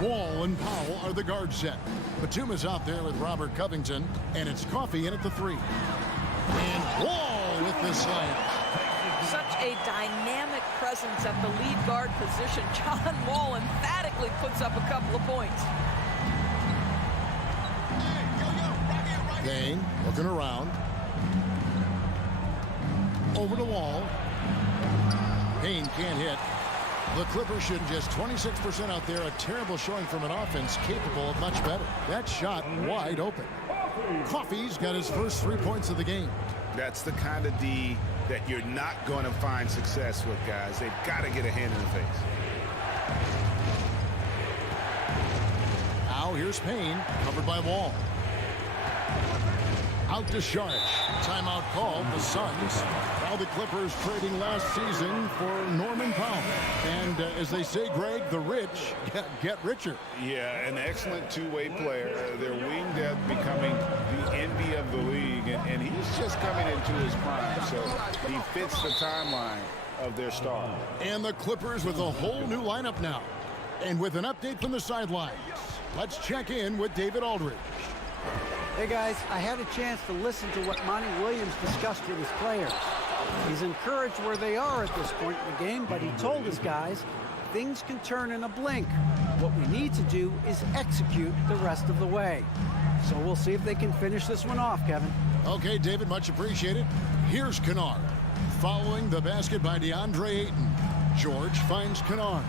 Wall and Powell are the guard set. Batum is out there with Robert Covington, and it's Coffey in at the 3. And Wall with the slam. Such a dynamic presence at the lead guard position. John Wall emphatically puts up a couple of points. Payne looking around. Over to Wall. Payne can't hit. The Clippers should just 26% out there. A terrible showing from an offense capable of much better. That shot wide open. Coffey's got his first 3 points of the game. That's the kind of D that you're not going to find success with, guys. They've got to get a hand in the face. Now here's Payne, covered by Wall. Out to Sharp. Timeout called the Suns. Now the Clippers trading last season for Norman Powell. And as they say, Greg, the rich get richer. Yeah, an excellent two-way player. Their wing depth becoming the envy of the league. And he's just coming into his prime. So he fits the timeline of their star. And the Clippers with a whole new lineup now. And with an update from the sidelines, let's check in with David Aldridge. Hey guys, I had a chance to listen to what Monty Williams discussed with his players. He's encouraged where they are at this point in the game, but he told his guys things can turn in a blink. What we need to do is execute the rest of the way. So we'll see if they can finish this one off, Kevin. Okay, David, much appreciated. Here's Kennard. Following the basket by DeAndre Ayton. George finds Kennard.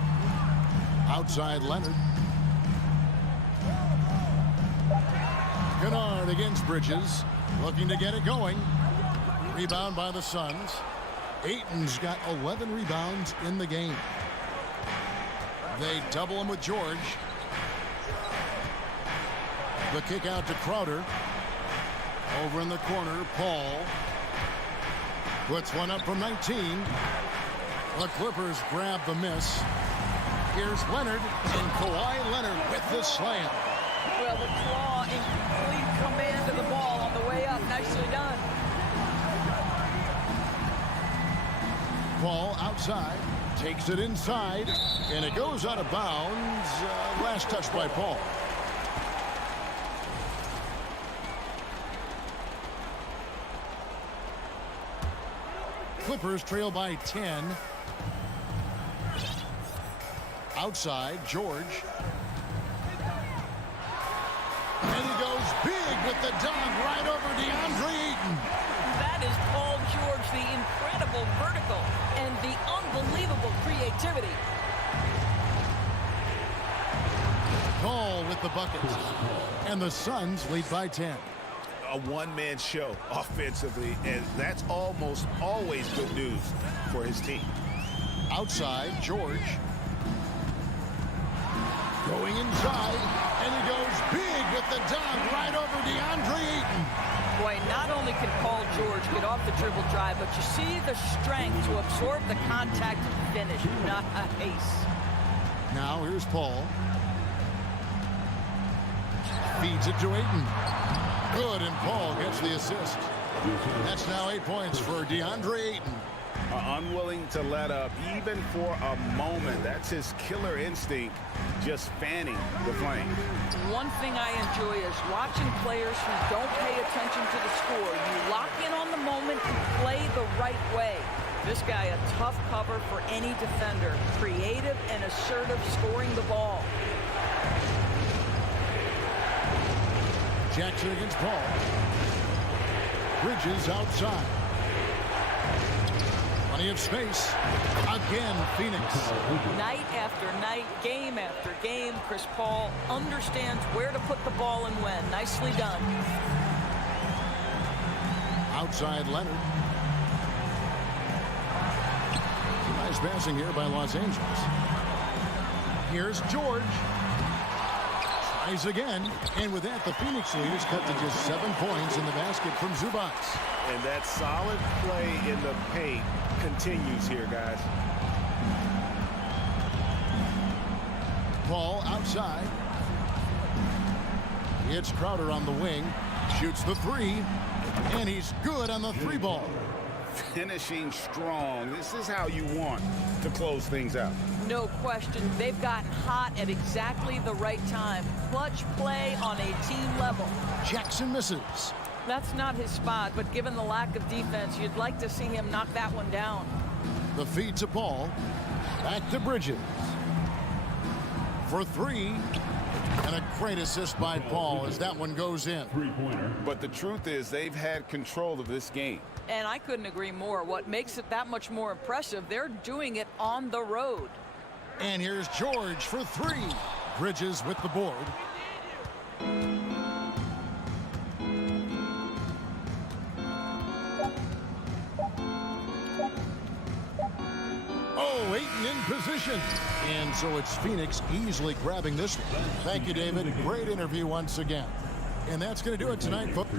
Outside Leonard. Kennard against Bridges, looking to get it going. Rebound by the Suns. Ayton's got 11 rebounds in the game. They double him with George. The kick out to Crowder. Over in the corner, Paul. Puts one up from 19. The Clippers grab the miss. Here's Leonard, and Kawhi Leonard with the slam. Well, the claw in complete command of the ball on the way up. Nicely done. Paul outside, takes it inside, and it goes out of bounds. Last touch by Paul. Clippers trail by 10. Outside, George. And he goes big with the dunk right over DeAndre Ayton. That is Paul George, the incredible vertical and the unbelievable creativity. Paul with the buckets. And the Suns lead by 10. A one-man show offensively, and that's almost always good news for his team. Outside, George. Going inside, and he goes big with the dunk right over DeAndre Ayton. Boy, not only can Paul George get off the dribble drive, but you see the strength to absorb the contact and finish. Nice. Now here's Paul. Feeds it to Ayton. Good, and Paul gets the assist. That's now 8 points for DeAndre Ayton. Unwilling to let up even for a moment. That's his killer instinct, just fanning the flame. One thing I enjoy is watching players who don't pay attention to the score. You lock in on the moment and play the right way. This guy, a tough cover for any defender. Creative and assertive, scoring the ball. Jackson against Paul. Bridges outside. Plenty of space. Again, Phoenix. Night after night, game after game, Chris Paul understands where to put the ball and when. Nicely done. Outside Leonard. Nice passing here by Los Angeles. Here's George. Tries again. And with that, the Phoenix lead is cut to just 7 points in the basket from Zubac. And that solid play in the paint continues here, guys. Paul outside. It's Crowder on the wing. Shoots the three. And he's good on the three ball. Finishing strong. This is how you want to close things out. No question. They've gotten hot at exactly the right time. Clutch play on a team level. Jackson misses. That's not his spot, but given the lack of defense, you'd like to see him knock that one down. The feed to Paul. Back to Bridges. For three. And a great assist by Paul as that one goes in. But the truth is they've had control of this game. And I couldn't agree more. What makes it that much more impressive, they're doing it on the road. And here's George for three. Bridges with the board. Oh, Ayton in position. And so it's Phoenix easily grabbing this one. Thank you, David. Great interview once again. And that's going to do it tonight, folks.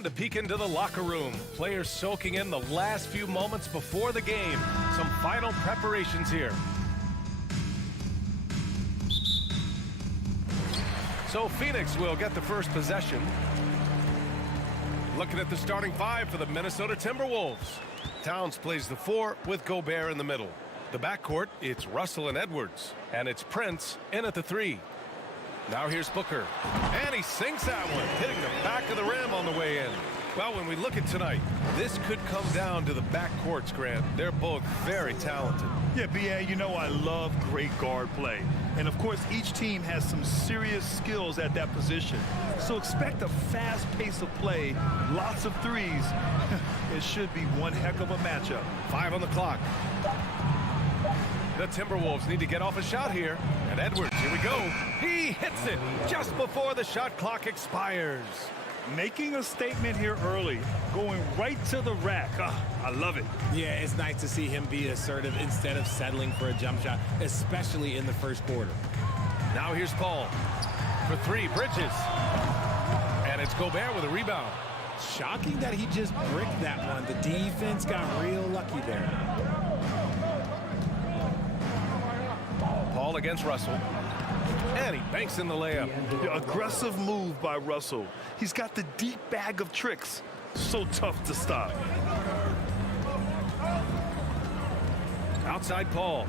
And a peek into the locker room. Players soaking in the last few moments before the game. Some final preparations here. So Phoenix will get the first possession. Looking at the starting five for the Minnesota Timberwolves. Towns plays the 4 with Gobert in the middle. The backcourt, it's Russell and Edwards. And it's Prince in at the 3. Now here's Booker. And he sinks that one, hitting the back of the rim on the way in. Well, when we look at tonight, this could come down to the backcourts, Grant. They're both very talented. Yeah, B.A., you know I love great guard play. And, of course, each team has some serious skills at that position. So expect a fast pace of play, lots of threes. It should be one heck of a matchup. 5 on the clock. The Timberwolves need to get off a shot here. And Edwards, here we go. He hits it just before the shot clock expires. Making a statement here early, going right to the rack. I love it. Yeah, it's nice to see him be assertive instead of settling for a jump shot, especially in the first quarter. Now here's Paul for 3, Bridges. And it's Gobert with a rebound. Shocking that he just bricked that one. The defense got real lucky there. Paul against Russell. And he banks in the layup. The aggressive move by Russell. He's got the deep bag of tricks. So tough to stop. Outside Paul.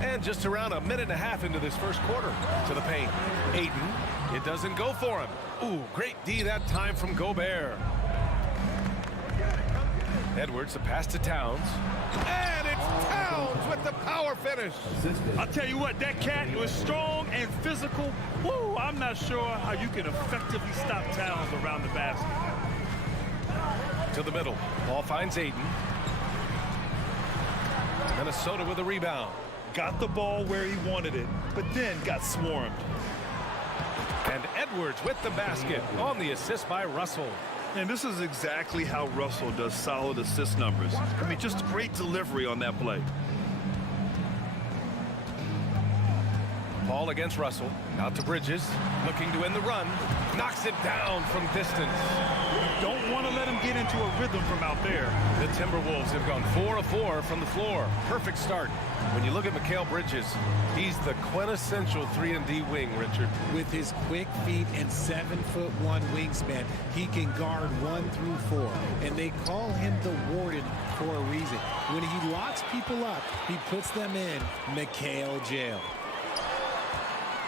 And just around a minute and a half into this first quarter. To the paint. Ayton. It doesn't go for him. Ooh, great D that time from Gobert. Edwards, a pass to Towns. And it's Towns with the power finish. I'll tell you what, that cat was strong and physical. Woo, I'm not sure how you can effectively stop Towns around the basket. To the middle. Ball finds Ayton. Minnesota with a rebound. Got the ball where he wanted it, but then got swarmed. And Edwards with the basket on the assist by Russell. And this is exactly how Russell does solid assist numbers. I mean, just great delivery on that play. Paul against Russell. Out to Bridges. Looking to end the run. Knocks it down from distance. Don't want to let him get into a rhythm from out there. The Timberwolves have gone 4 of 4 from the floor. Perfect start. When you look at Mikal Bridges, he's the quintessential 3-and-D wing, Richard. With his quick feet and 7'1" wingspan, he can guard 1 through 4. And they call him the Warden for a reason. When he locks people up, he puts them in Mikal jail.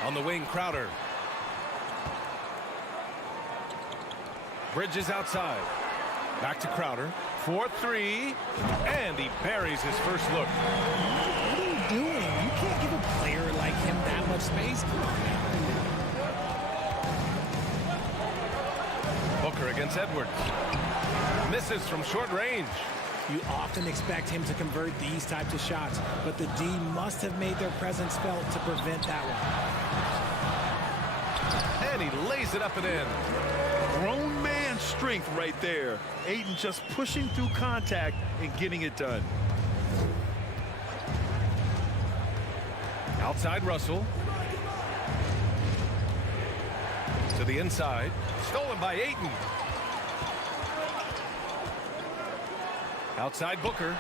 On the wing, Crowder. Bridges outside. Back to Crowder. 4-3. And he buries his first look. What are you doing? You can't give a player like him that much space. Come on, man. Booker against Edwards. Misses from short range. You often expect him to convert these types of shots, but the D must have made their presence felt to prevent that one. And he lays it up and in. Grown man strength right there. Ayton just pushing through contact and getting it done. Outside Russell. To the inside. Stolen by Ayton. Outside Booker.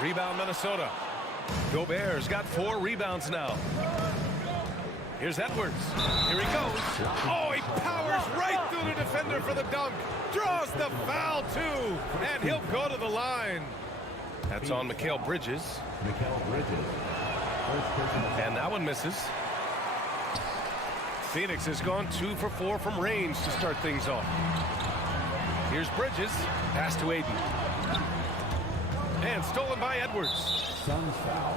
Rebound Minnesota. Gobert's got 4 rebounds now. Here's Edwards. Here he goes. Oh, he powers right through the defender for the dunk. Draws the foul, too. And he'll go to the line. That's on Mikal Bridges. And that one misses. Phoenix has gone 2 for 4 from range to start things off. Here's Bridges. Pass to Ayton. And stolen by Edwards. Suns foul.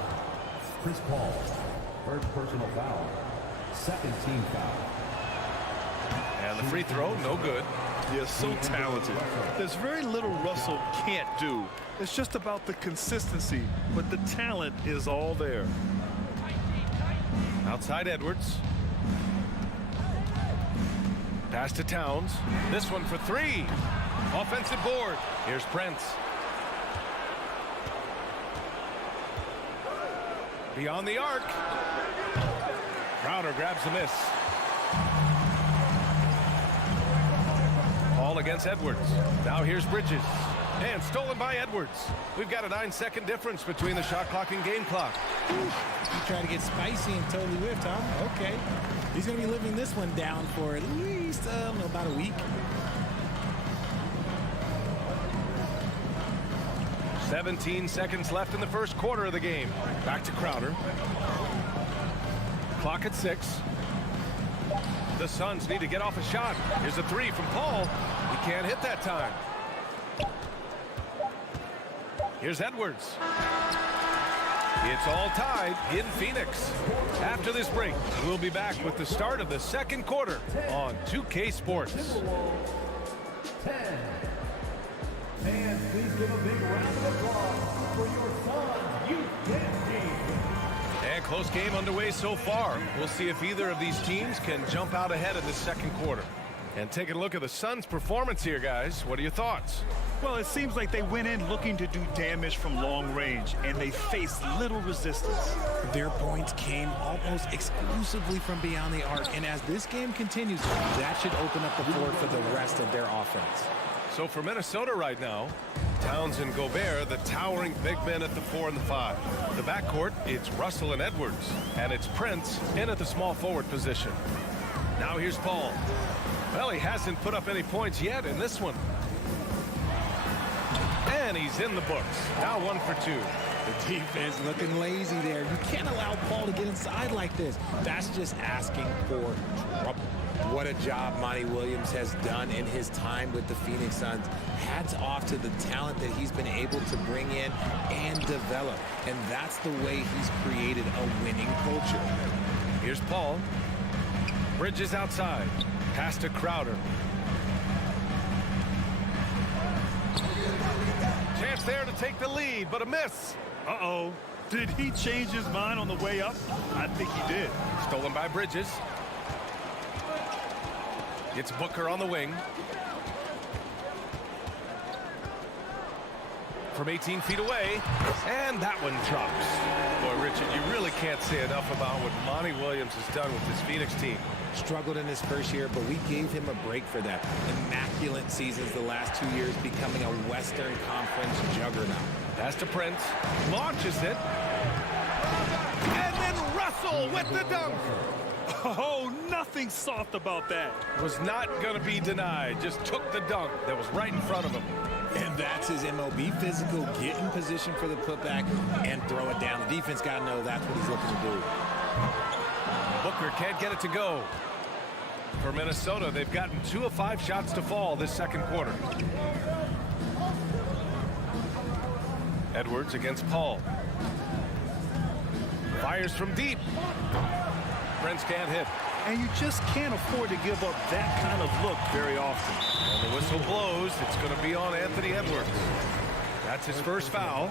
Chris Paul. First personal foul. Second team foul. And the free throw, no good. Yeah, so talented. There's very little Russell can't do. It's just about the consistency, but the talent is all there. Outside Edwards. Pass to Towns. This one for 3. Offensive board. Here's Prince. Beyond the arc. Crowder grabs the miss. Paul against Edwards. Now here's Bridges. And stolen by Edwards. We've got a 9-second difference between the shot clock and game clock. You trying to get spicy and totally whiffed, huh? Okay. He's going to be living this one down for at least, about a week. 17 seconds left in the first quarter of the game. Back to Crowder. Clock at 6. The Suns need to get off a shot. Here's a 3 from Paul. He can't hit that time. Here's Edwards. It's all tied in Phoenix. After this break, we'll be back with the start of the second quarter on 2K Sports. 10. Fans, please give a big round of applause for your Suns youth dance team. And close game underway so far. We'll see if either of these teams can jump out ahead in the second quarter. And taking a look at the Suns' performance here, guys. What are your thoughts? Well, it seems like they went in looking to do damage from long range, and they faced little resistance. Their points came almost exclusively from beyond the arc, and as this game continues, that should open up the floor for the rest of their offense. So for Minnesota right now, Towns and Gobert, the towering big men at the 4 and the 5. The backcourt, it's Russell and Edwards, and it's Prince in at the small forward position. Now here's Paul. Well, he hasn't put up any points yet in this one. And he's in the books. Now 1 for 2. The defense looking lazy there. You can't allow Paul to get inside like this. That's just asking for trouble. What a job Monty Williams has done in his time with the Phoenix Suns. Hats off to the talent that he's been able to bring in and develop. And that's the way he's created a winning culture. Here's Paul. Bridges outside. Pass to Crowder. Chance there to take the lead, but a miss. Uh-oh. Did he change his mind on the way up? I think he did. Stolen by Bridges. It's Booker on the wing. From 18 feet away. And that one drops. Boy, Richard, you really can't say enough about what Monty Williams has done with this Phoenix team. Struggled in his first year, but we gave him a break for that. Immaculate seasons the last 2 years, becoming a Western Conference juggernaut. Pass to Prince. Launches it. And then Russell with the dunk. Oh, nothing soft about that. Was not going to be denied. Just took the dunk that was right in front of him. And that's his MO. Be physical, get in position for the putback, and throw it down. The defense got to know that's what he's looking to do. Booker can't get it to go. For Minnesota, they've gotten 2 of 5 shots to fall this second quarter. Edwards against Paul. Fires from deep. Prince can't hit. And you just can't afford to give up that kind of look very often. And the whistle blows. It's going to be on Anthony Edwards. That's his first foul.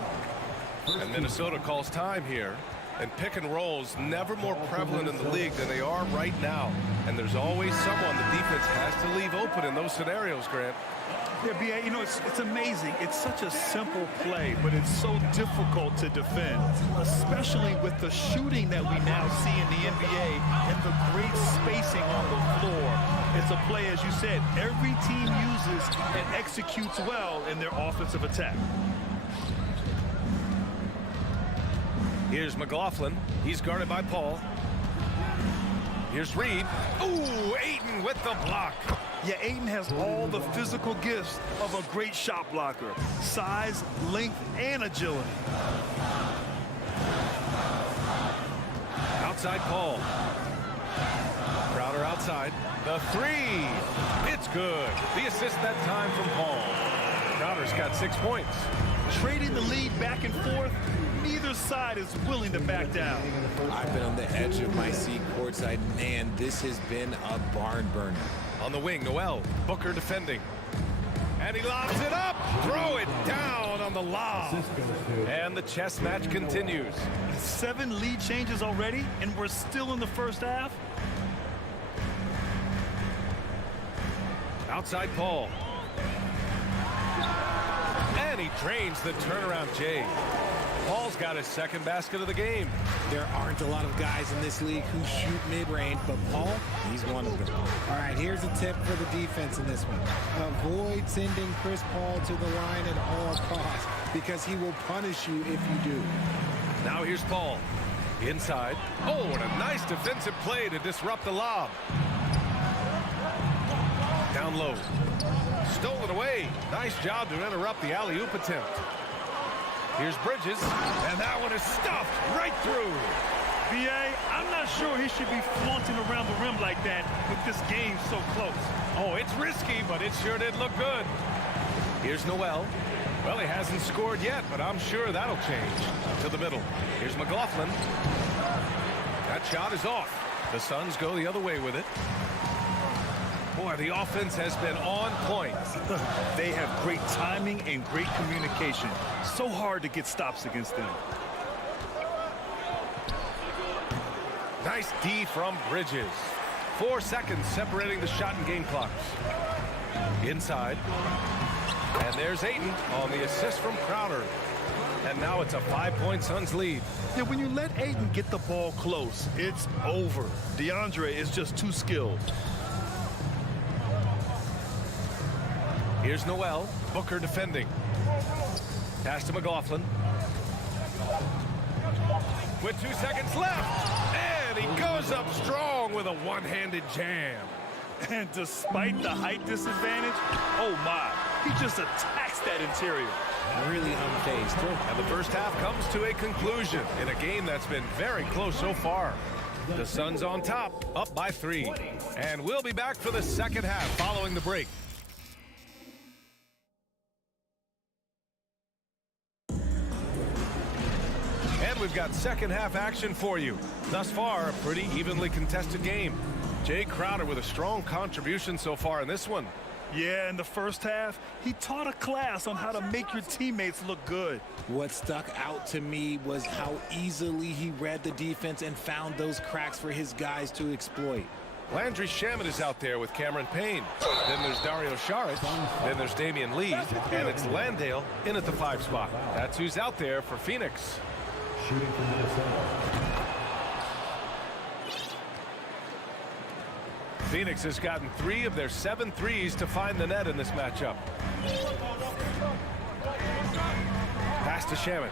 And Minnesota calls time here. And pick and rolls never more prevalent in the league than they are right now. And there's always someone the defense has to leave open in those scenarios, Grant. Yeah, B.A., you know, it's amazing. It's such a simple play, but it's so difficult to defend, especially with the shooting that we now see in the NBA and the great spacing on the floor. It's a play, as you said, every team uses and executes well in their offensive attack. Here's McLaughlin. He's guarded by Paul. Here's Reed. Ooh, Ayton with the block. Yeah, Ayton has all the physical gifts of a great shot blocker. Size, length, and agility. Outside Paul. Crowder outside. The 3. It's good. The assist that time from Paul. Crowder's got 6 points. Trading the lead back and forth, neither side is willing to back down. I've been on the edge of my seat courtside. Man, this has been a barn burner. On the wing, Noel. Booker defending. And he lobs it up. Throw it down on the lob. And the chess match continues. 7 lead changes already, and we're still in the first half. Outside Paul. And he drains the turnaround J. Paul's got his second basket of the game. There aren't a lot of guys in this league who shoot mid-range, but Paul, he's one of them. All right, here's a tip for the defense in this one. Avoid sending Chris Paul to the line at all costs because he will punish you if you do. Now here's Paul. Inside. Oh, and a nice defensive play to disrupt the lob. Down low. Stolen away. Nice job to interrupt the alley-oop attempt. Here's Bridges, and that one is stuffed right through. B.A., I'm not sure he should be flaunting around the rim like that with this game so close. Oh, it's risky, but it sure did look good. Here's Noel. Well, he hasn't scored yet, but I'm sure that'll change. To the middle. Here's McLaughlin. That shot is off. The Suns go the other way with it. Boy, the offense has been on point. They have great timing and great communication. So hard to get stops against them. Nice D from Bridges. 4 seconds separating the shot and game clocks. Inside. And there's Ayton on the assist from Crowder. And now it's a 5-point Suns lead. Yeah, when you let Ayton get the ball close, it's over. DeAndre is just too skilled. Here's Noel. Booker defending. Pass to McLaughlin. With 2 seconds left. And he goes up strong with a one-handed jam. And despite the height disadvantage, oh my, he just attacks that interior. Really unfazed. And the first half comes to a conclusion in a game that's been very close so far. The Suns on top, up by 3. And we'll be back for the second half following the break. And we've got second half action for you. Thus far, a pretty evenly contested game. Jay Crowder with a strong contribution so far in this one. Yeah, in the first half, he taught a class on how to make your teammates look good. What stuck out to me was how easily he read the defense and found those cracks for his guys to exploit. Landry Shamet is out there with Cameron Payne. Then there's Dario Saric. Then there's Damian Lee. And it's Landale in at the 5 spot. That's who's out there for Phoenix. Shooting from Minnesota. Phoenix has gotten 3 of their 7 threes to find the net in this matchup. Pass to Shamet.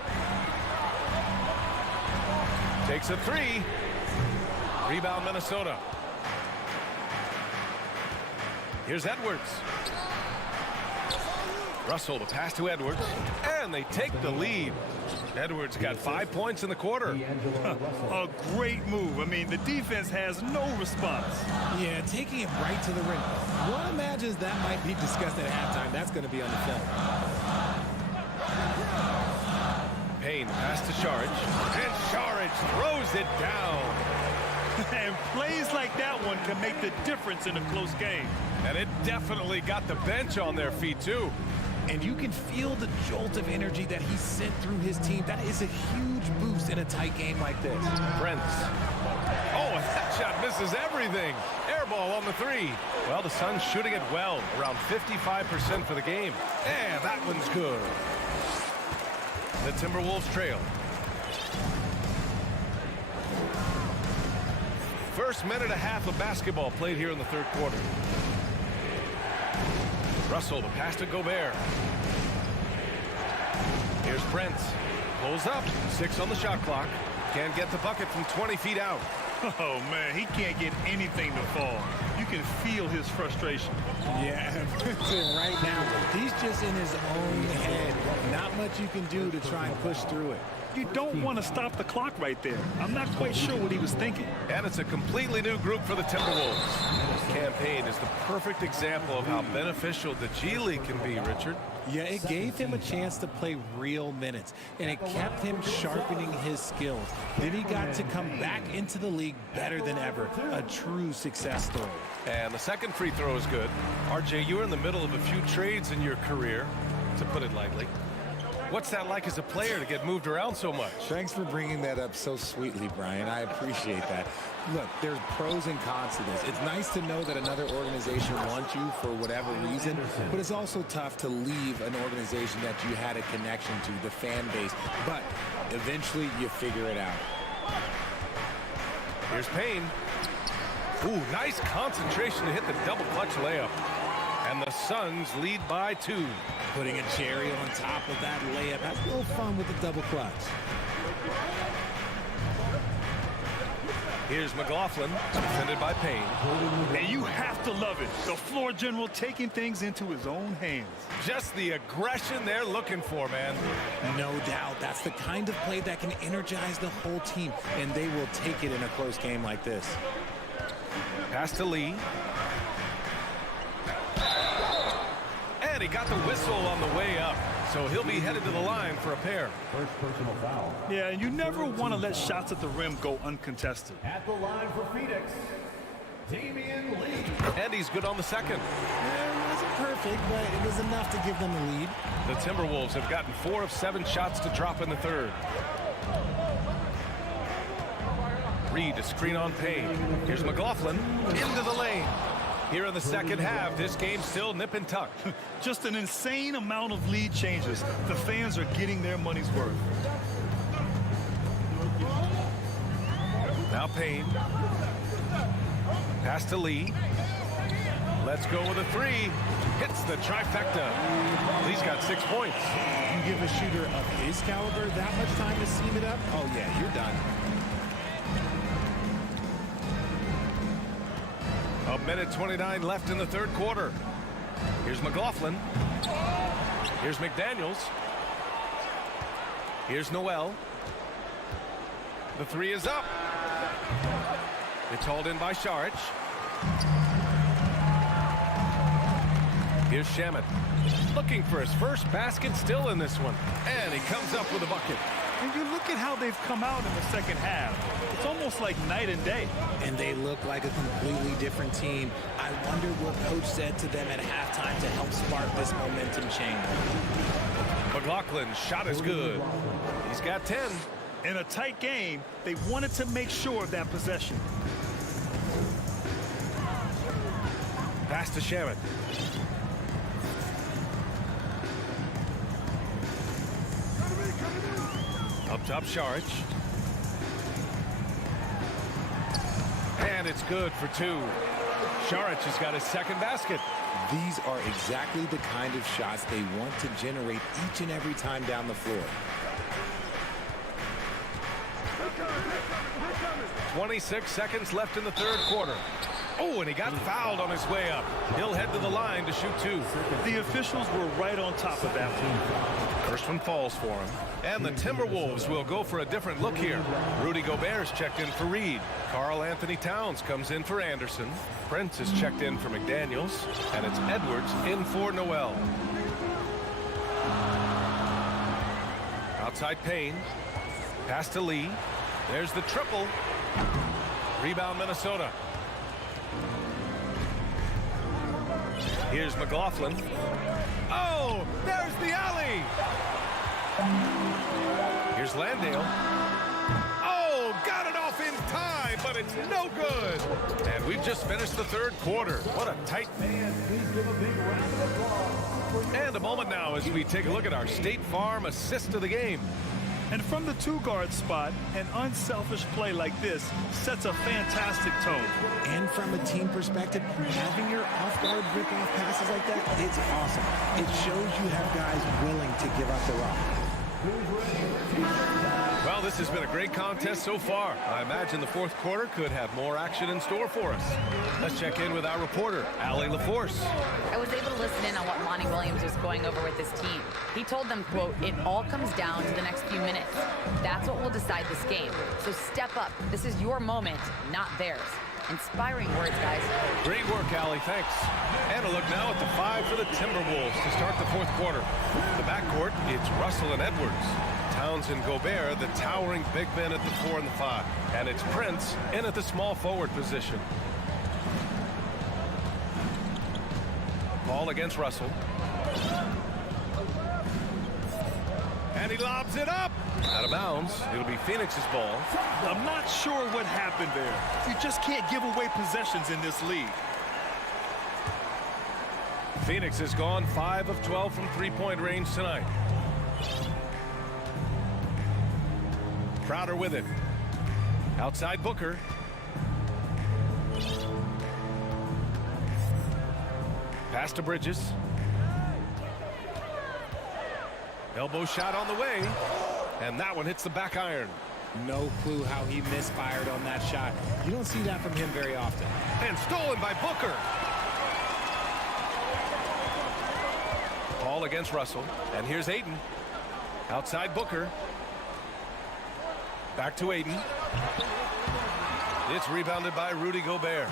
Takes a 3. Rebound Minnesota. Here's Edwards. Russell, the pass to Edwards. And they take the lead. Edwards got 5 points in the quarter. A great move. I mean, the defense has no response. Yeah, taking it right to the rim. One imagines that might be discussed at halftime. That's going to be on the film. Payne, pass to Saric. And Saric throws it down. And plays like that one can make the difference in a close game. And it definitely got the bench on their feet, too. And you can feel the jolt of energy that he sent through his team. That is a huge boost in a tight game like this. Brents. Oh, and that shot misses everything. Air ball on the 3. Well, the Suns shooting it well, around 55% for the game. And that one's good. The Timberwolves trail. First minute and a half of basketball played here in the third quarter. Russell, the pass to Gobert. Here's Brent. Pulls up. 6 on the shot clock. Can't get the bucket from 20 feet out. Oh, man, he can't get anything to fall. You can feel his frustration. Yeah, right now, he's just in his own head. Not much you can do to try and push through it. You don't want to stop the clock right there. I'm not quite sure what he was thinking. And it's a completely new group for the Timberwolves. This campaign is the perfect example of how beneficial the G League can be, Richard. Yeah, it gave him a chance to play real minutes, and it kept him sharpening his skills. Then he got to come back into the league better than ever. A true success story. And the second free throw is good. RJ, you're in the middle of a few trades in your career, to put it lightly. What's that like as a player to get moved around so much? Thanks for bringing that up so sweetly, Brian. I appreciate that. Look, there's pros and cons to this. It's nice to know that another organization wants you for whatever reason, but it's also tough to leave an organization that you had a connection to, the fan base. But eventually you figure it out. Here's Payne. Ooh, nice concentration to hit the double clutch layup. And the Suns lead by 2. Putting a cherry on top of that layup. That's a little fun with the double clutch. Here's McLaughlin, defended by Payne. And you have to love it. The floor general taking things into his own hands. Just the aggression they're looking for, man. No doubt. That's the kind of play that can energize the whole team, and they will take it in a close game like this. Pass to Lee. And he got the whistle on the way up. So he'll be headed to the line for a pair. First personal foul. Yeah, and you never want to let shots at the rim go uncontested. At the line for Phoenix, Damian Lee. And he's good on the second. It wasn't perfect, but it was enough to give them the lead. The Timberwolves have gotten 4 of 7 shots to drop in the third. Reed to screen on Payne. Here's McLaughlin into the lane. Here in the second half, this game's still nip and tuck. Just an insane amount of lead changes. The fans are getting their money's worth. Now Payne. Pass to Lee. Let's go with a 3. Hits the trifecta. Lee's got 6 points. You give a shooter of his caliber that much time to seam it up? Oh, yeah, you're done. A minute 29 left in the third quarter. Here's McLaughlin. Here's McDaniels. Here's Noel. The 3 is up. It's hauled in by Saric. Here's Shamet. Looking for his first basket still in this one. And he comes up with a bucket. And you look at how they've come out in the second half. It's almost like night and day. And they look like a completely different team. I wonder what coach said to them at halftime to help spark this momentum change. McLaughlin's shot is good. He's got 10. In a tight game, they wanted to make sure of that possession. Pass to Shamet. Up top, Saric. And it's good for 2. Saric has got his second basket. These are exactly the kind of shots they want to generate each and every time down the floor. 26 seconds left in the third quarter. Oh, and he got fouled on his way up. He'll head to the line to shoot 2. The officials were right on top of that one. First one falls for him. And the Timberwolves will go for a different look here. Rudy Gobert's checked in for Reed. Karl Anthony Towns comes in for Anderson. Prince is checked in for McDaniels. And it's Edwards in for Noel. Outside Payne. Pass to Lee. There's the triple. Rebound Minnesota. Here's McLaughlin. Oh, there's the alley. Here's Landale. Oh, got it off in time, but it's no good. And we've just finished the third quarter. What a tight man. And a moment now as we take a look at our State Farm assist of the game. And from the 2-guard spot, an unselfish play like this sets a fantastic tone. And from a team perspective, having your off-guard rip-off passes like that, it's awesome. It shows you have guys willing to give up the rock. Well, this has been a great contest so far. I imagine the fourth quarter could have more action in store for us. Let's check in with our reporter, Allie LaForce. I was able to listen in on what Monty Williams was going over with his team. He told them, quote, "It all comes down to the next few minutes. That's what will decide this game. So step up. This is your moment, not theirs." Inspiring words, guys. Great work, Allie. Thanks. And a look now at the 5 for the Timberwolves to start the fourth quarter. The backcourt, it's Russell and Edwards. Towns and Gobert, the towering big men at the 4 and the 5. And it's Prince in at the small forward position. Ball against Russell. And he lobs it up. Out of bounds. It'll be Phoenix's ball. I'm not sure what happened there. You just can't give away possessions in this league. Phoenix has gone 5 of 12 from three-point range tonight. Crowder with it. Outside Booker. Pass to Bridges. Elbow shot on the way. And that one hits the back iron. No clue how he misfired on that shot. You don't see that from him very often. And stolen by Booker. Ball against Russell. And here's Ayton. Outside Booker. Back to Ayton. It's rebounded by Rudy Gobert.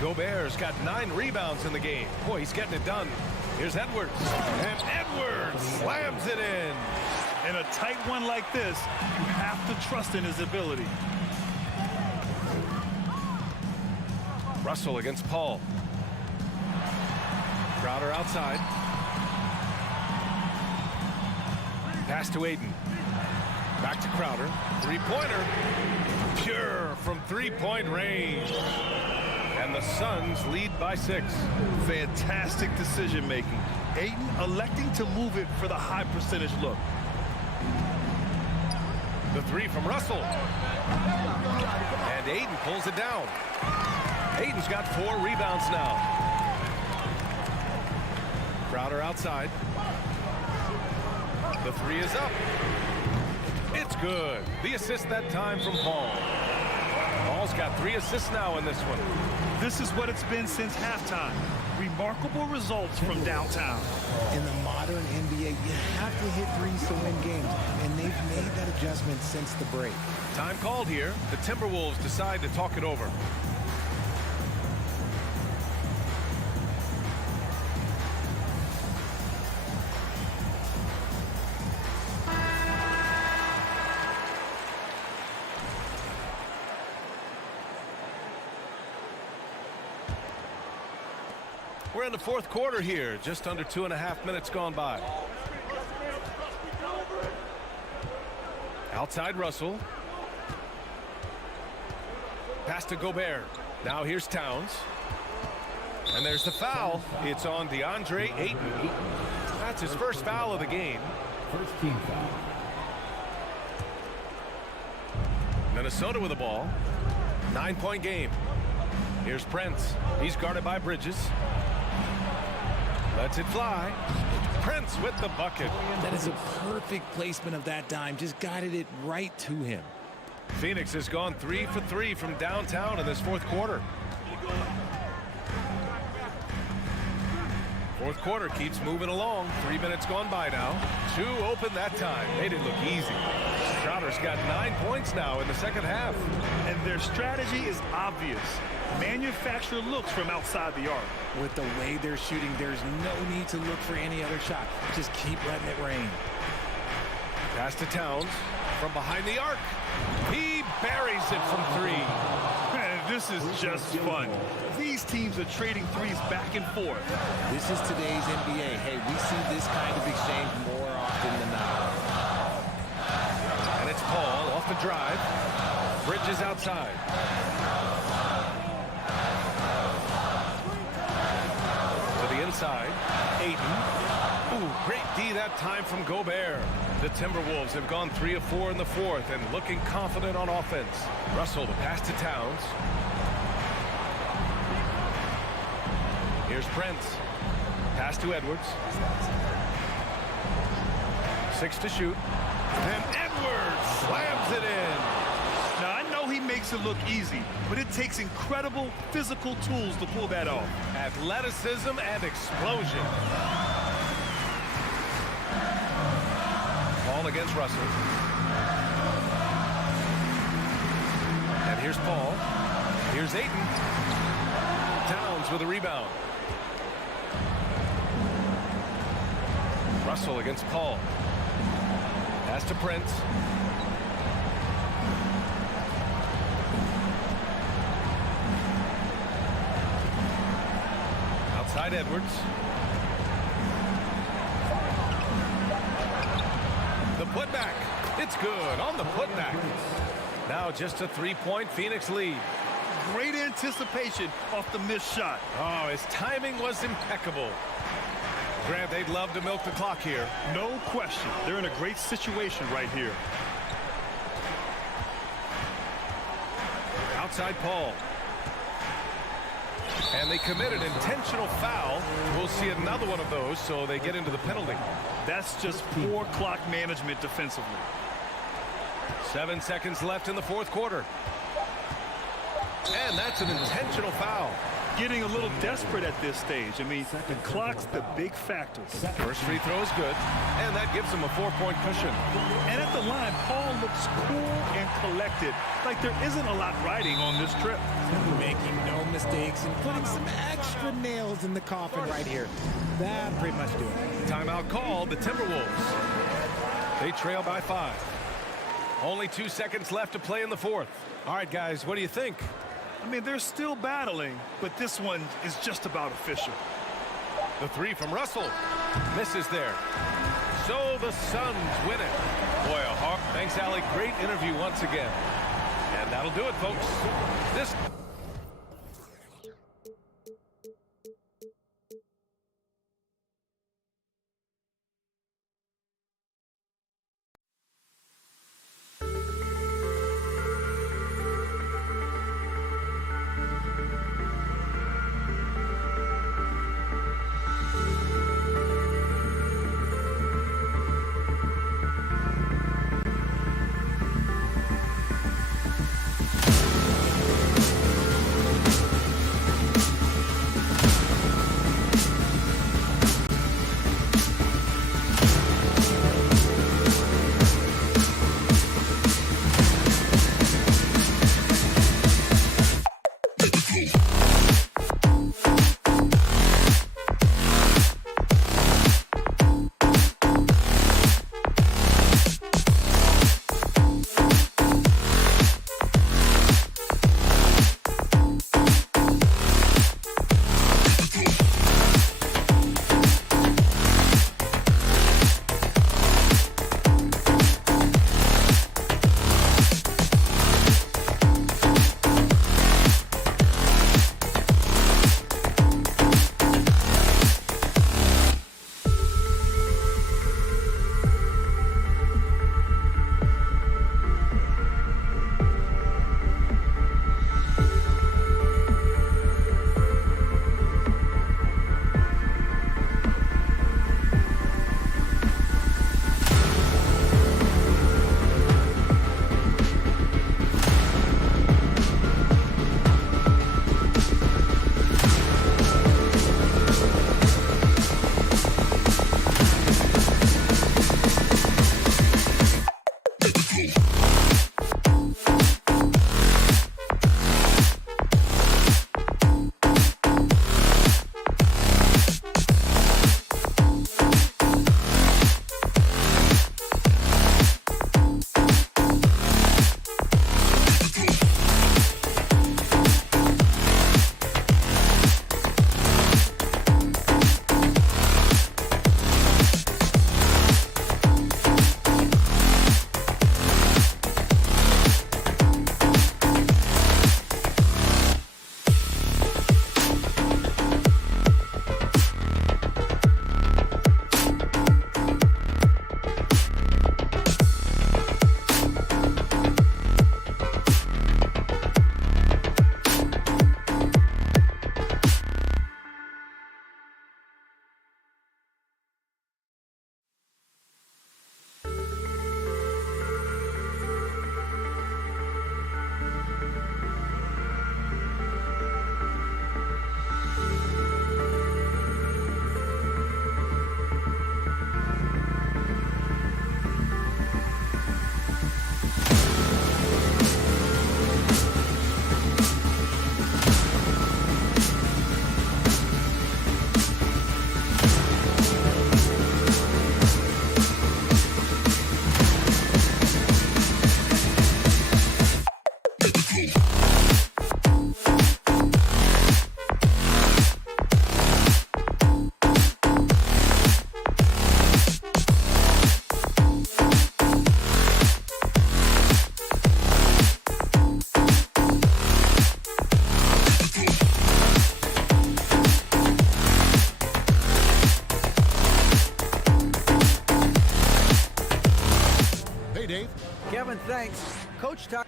Gobert's got 9 rebounds in the game. Boy, he's getting it done. Here's Edwards. And Edwards slams it in. In a tight one like this, you have to trust in his ability. Russell against Paul. Crowder outside. Pass to Ayton. Back to Crowder. Three-pointer. Pure from three-point range. And the Suns lead by 6. Fantastic decision making. Ayton electing to move it for the high percentage look. The three from Russell. And Ayton pulls it down. Ayton's got 4 rebounds now. Crowder outside. The three is up. It's good. The assist that time from Paul. Paul's got 3 assists now in this one. This is what it's been since halftime. Remarkable results from downtown. In the modern NBA, you have to hit threes to win games, and they've made that adjustment since the break. Time called here. The Timberwolves decide to talk it over. We're in the fourth quarter here. Just under 2.5 minutes gone by. Outside Russell. Pass to Gobert. Now here's Towns. And there's the foul. It's on DeAndre Ayton. That's his first foul of the game. First team foul. Minnesota with the ball. 9-point game. Here's Prince. He's guarded by Bridges. Lets it fly. Prince with the bucket. That is a perfect placement of that dime. Just guided it right to him. Phoenix has gone 3 for 3 from downtown in this fourth quarter. Fourth quarter keeps moving along. 3 minutes gone by now. 2 open that time. Made it look easy. Crowder's got 9 points now in the second half. And their strategy is obvious. Manufacture looks from outside the arc. With the way they're shooting, there's no need to look for any other shot. Just keep letting it rain. Pass to Towns from behind the arc. He buries it from 3. This is just fun. These teams are trading threes back and forth. This is today's NBA. Hey, we see this kind of exchange more often than not. And it's Paul off the drive. Bridges outside. To the inside. Ayton. Ooh, great D that time from Gobert. The Timberwolves have gone 3 of 4 in the fourth and looking confident on offense. Russell the pass to Towns. Here's Prince. Pass to Edwards. 6 to shoot. And Edwards slams it in. Now, I know he makes it look easy, but it takes incredible physical tools to pull that off. Athleticism and explosion. Paul against Russell. And here's Paul. Here's Ayton. Towns with a rebound. Russell against Paul. Pass to Prince. Outside Edwards. putback. It's good on the putback. Now just a three-point Phoenix lead. Great anticipation off the missed shot. Oh, his timing was impeccable. Grant, they'd love to milk the clock here. No question. They're in a great situation right here. Outside Paul. And they commit an intentional foul. We'll see another one of those, so they get into the penalty. That's just poor clock management defensively. 7 seconds left in the fourth quarter. And that's an intentional foul. Getting a little desperate at this stage. I mean, the clock's the big factor. First free throw is good, and that gives them a 4-point cushion. And at the line, Paul looks cool and collected, like there isn't a lot riding on this trip. Making no mistakes and putting some extra nails in the coffin right here. That pretty much do it. Timeout called, the Timberwolves. They trail by 5. Only 2 seconds left to play in the fourth. All right, guys, what do you think? I mean, they're still battling, but this one is just about official. The three from Russell. Misses there. So the Suns win it. Boy, a hard. Thanks, Allie. Great interview once again. And that'll do it, folks. This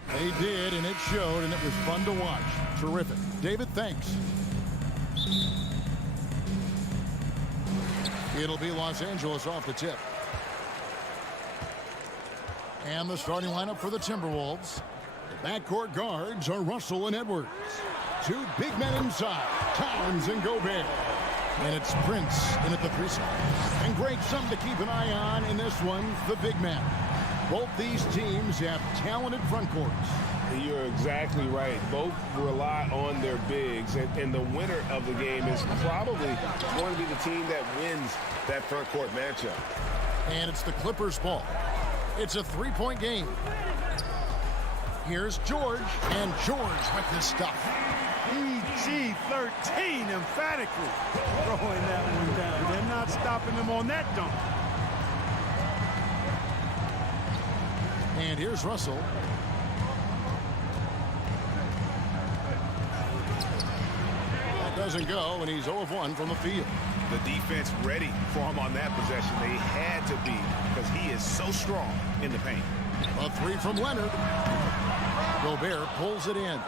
They did, and it showed, and it was fun to watch. Terrific. David, thanks. It'll be Los Angeles off the tip. And the starting lineup for the Timberwolves. The backcourt guards are Russell and Edwards. Two big men inside, Towns and Gobert. And it's Prince in at the 3 spot. And Greg, something to keep an eye on in this one, the big man. Both these teams have talented front courts. You're exactly right. Both rely on their bigs, and the winner of the game is probably going to be the team that wins that front court matchup. And it's the Clippers' ball. It's a 3-point game. Here's George, and George with this stuff. PG-13 emphatically throwing that one down. They're not stopping him on that dunk. And here's Russell. That doesn't go, and he's 0 of 1 from the field. The defense ready for him on that possession. They had to be, because he is so strong in the paint. A 3 from Leonard. Gobert pulls it in.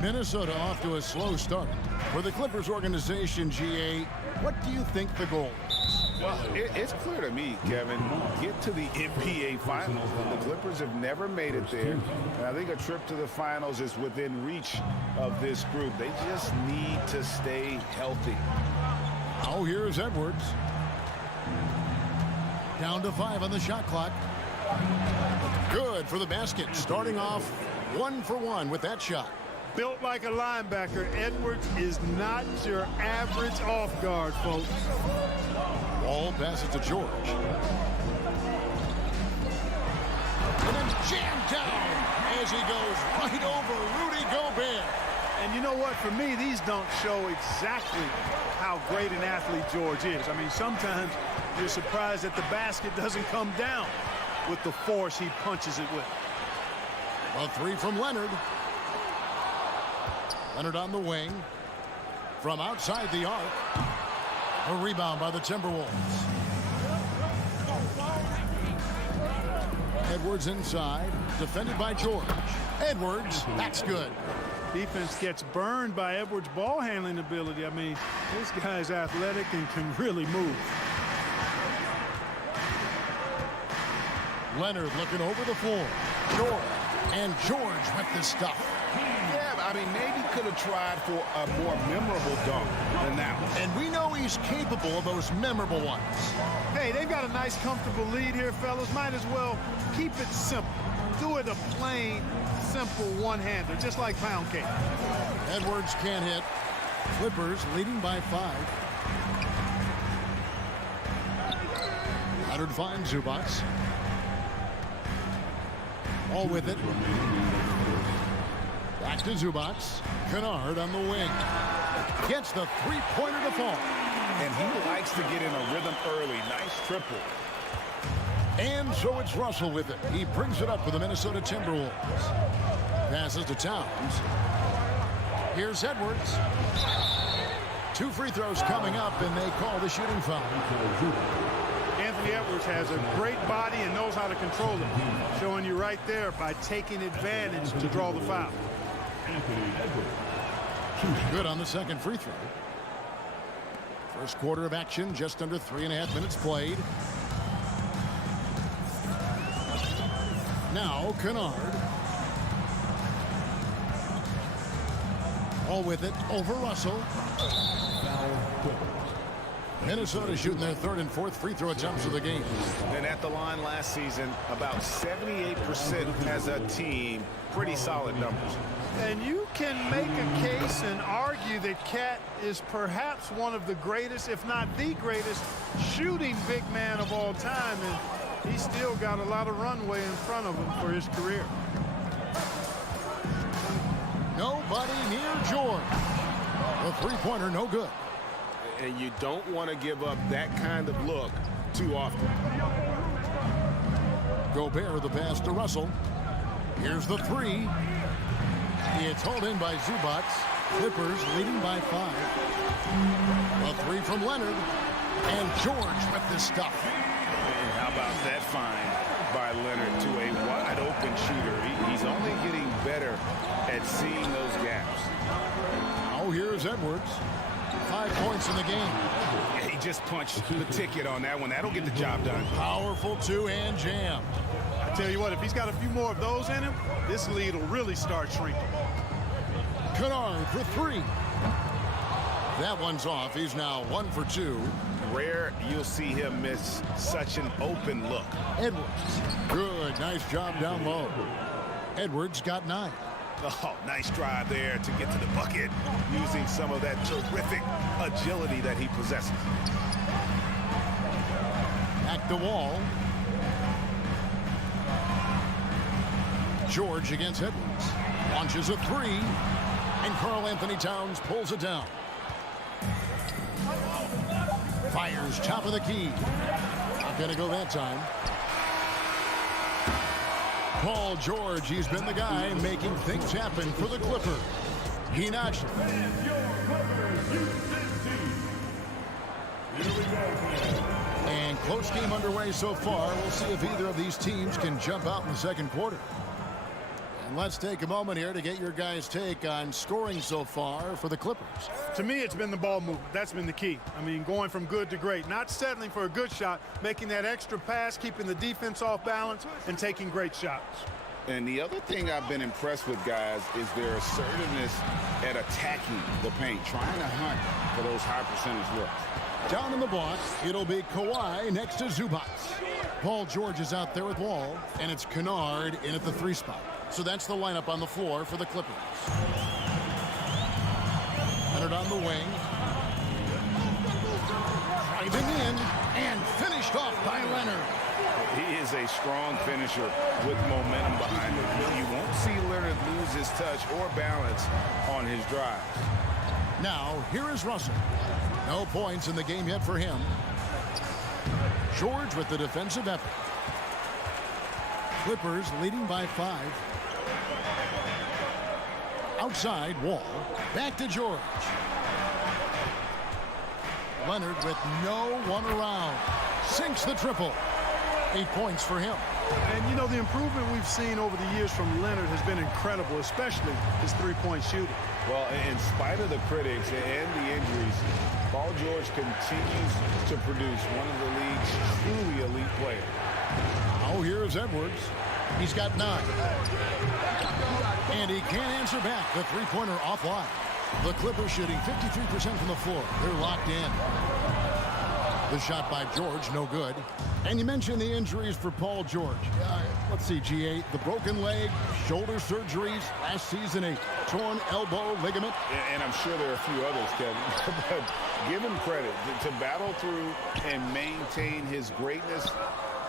Minnesota off to a slow start. For the Clippers organization, GA, what do you think the goal is? Well, it's clear to me, Kevin, get to the NBA Finals. The Clippers have never made it there. And I think a trip to the Finals is within reach of this group. They just need to stay healthy. Oh, here's Edwards. Down to 5 on the shot clock. Good for the basket. Starting off 1 for 1 with that shot. Built like a linebacker, Edwards is not your average off guard, folks. Ball passes to George. And then jammed down as he goes right over Rudy Gobert. And you know what? For me, these dunks show exactly how great an athlete George is. I mean, sometimes you're surprised that the basket doesn't come down with the force he punches it with. A 3 from Leonard. Leonard on the wing. From outside the arc. A rebound by the Timberwolves. Edwards inside. Defended by George. Edwards, that's good. Defense gets burned by Edwards' ball handling ability. I mean, this guy's athletic and can really move. Leonard looking over the floor. George. And George with the stuff. Yeah, I mean, maybe could have tried for a more memorable dunk than that one. And we know he's capable of those memorable ones. Hey, they've got a nice, comfortable lead here, fellas. Might as well keep it simple. Do it a plain, simple one-hander, just like pound cake. Edwards can't hit. Clippers leading by 5. Leonard finds Zubats. All with it. Back to Zubats. Kennard on the wing. Gets the 3-pointer to fall. And he likes to get in a rhythm early. Nice triple. And so it's Russell with it. He brings it up for the Minnesota Timberwolves. Passes to Towns. Here's Edwards. 2 free throws coming up, and they call the shooting foul. Anthony Edwards has a great body and knows how to control it. Showing you right there by taking advantage to draw the foul. Good on the second free throw. First quarter of action, just under 3.5 minutes played. Now Kennard. All with it over Russell. Minnesota shooting their 3rd and 4th free throw attempts of the game. And at the line last season, about 78% as a team. Pretty solid numbers. And you can make a case and argue that Cat is perhaps one of the greatest, if not the greatest, shooting big man of all time. And he's still got a lot of runway in front of him for his career. Nobody near George. The 3-pointer, no good. And you don't want to give up that kind of look too often. Gobert the pass to Russell. Here's the 3. It's hauled in by Zubats. Clippers leading by 5. A 3 from Leonard. And George with this stuff. And how about that find? by Leonard to a wide-open shooter. He's only getting better at seeing those gaps. Oh, here's Edwards. 5 points in the game. He just punched the ticket on that one. That'll get the job done. Powerful two-hand jam. I tell you what, if he's got a few more of those in him, this lead will really start shrinking. Kennard for 3. That one's off. He's now 1 for 2. Rare you'll see him miss such an open look. Edwards. Good. Nice job down low. Edwards got 9. Oh, nice drive there to get to the bucket using some of that terrific agility that he possesses. Back to Wall. George against Edwards. Launches a 3. And Karl Anthony Towns pulls it down. Fires top of the key. Not going to go that time. Paul George, he's been the guy making things happen for the Clippers. He notched it. And close game underway so far. We'll see if either of these teams can jump out in the second quarter. And let's take a moment here to get your guys' take on scoring so far for the Clippers. To me, it's been the ball movement. That's been the key. I mean, going from good to great. Not settling for a good shot, making that extra pass, keeping the defense off balance, and taking great shots. And the other thing I've been impressed with, guys, is their assertiveness at attacking the paint, trying to hunt for those high percentage looks. Down in the block, it'll be Kawhi next to Zubac. Paul George is out there with Wall, and it's Kennard in at the 3 spot. So that's the lineup on the floor for the Clippers. Leonard on the wing. Driving in and finished off by Leonard. He is a strong finisher with momentum behind him. You won't see Leonard lose his touch or balance on his drive. Now, here is Russell. No points in the game yet for him. George with the defensive effort. Clippers leading by 5. Outside, Wall. Back to George. Leonard with no one around. Sinks the triple. 8 points for him. And, you know, the improvement we've seen over the years from Leonard has been incredible, especially his 3-point shooting. Well, in spite of the critics and the injuries, Paul George continues to produce one of the league's truly elite players. Oh, here's Edwards. He's got 9. And he can't answer back. The 3-pointer offline. The Clippers shooting 53% from the floor. They're locked in. The shot by George, no good. And you mentioned the injuries for Paul George. Let's see, G8, the broken leg, shoulder surgeries, last season a torn elbow ligament. And I'm sure there are a few others, Kevin. But give him credit. To battle through and maintain his greatness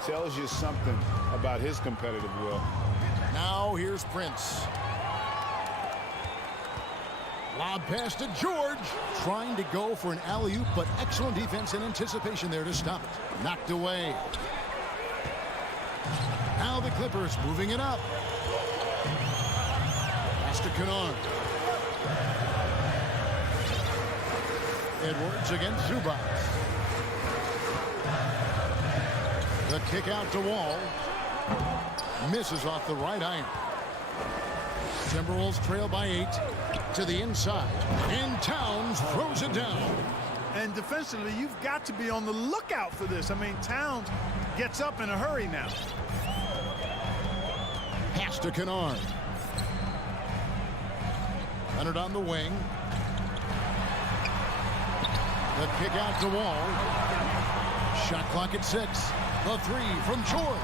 tells you something about his competitive will. Now here's Prince. Lob pass to George. Trying to go for an alley-oop, but excellent defense and anticipation there to stop it. Knocked away. Now the Clippers moving it up. Pass to Kennard. Edwards against Zubac. The kick out to Wall. Misses off the right iron. Timberwolves trail by 8 to the inside. And Towns throws it down. And defensively, you've got to be on the lookout for this. I mean, Towns gets up in a hurry now. Pass to Kennard. Leonard on the wing. The kick out to Wall. Shot clock at 6. The 3 from George.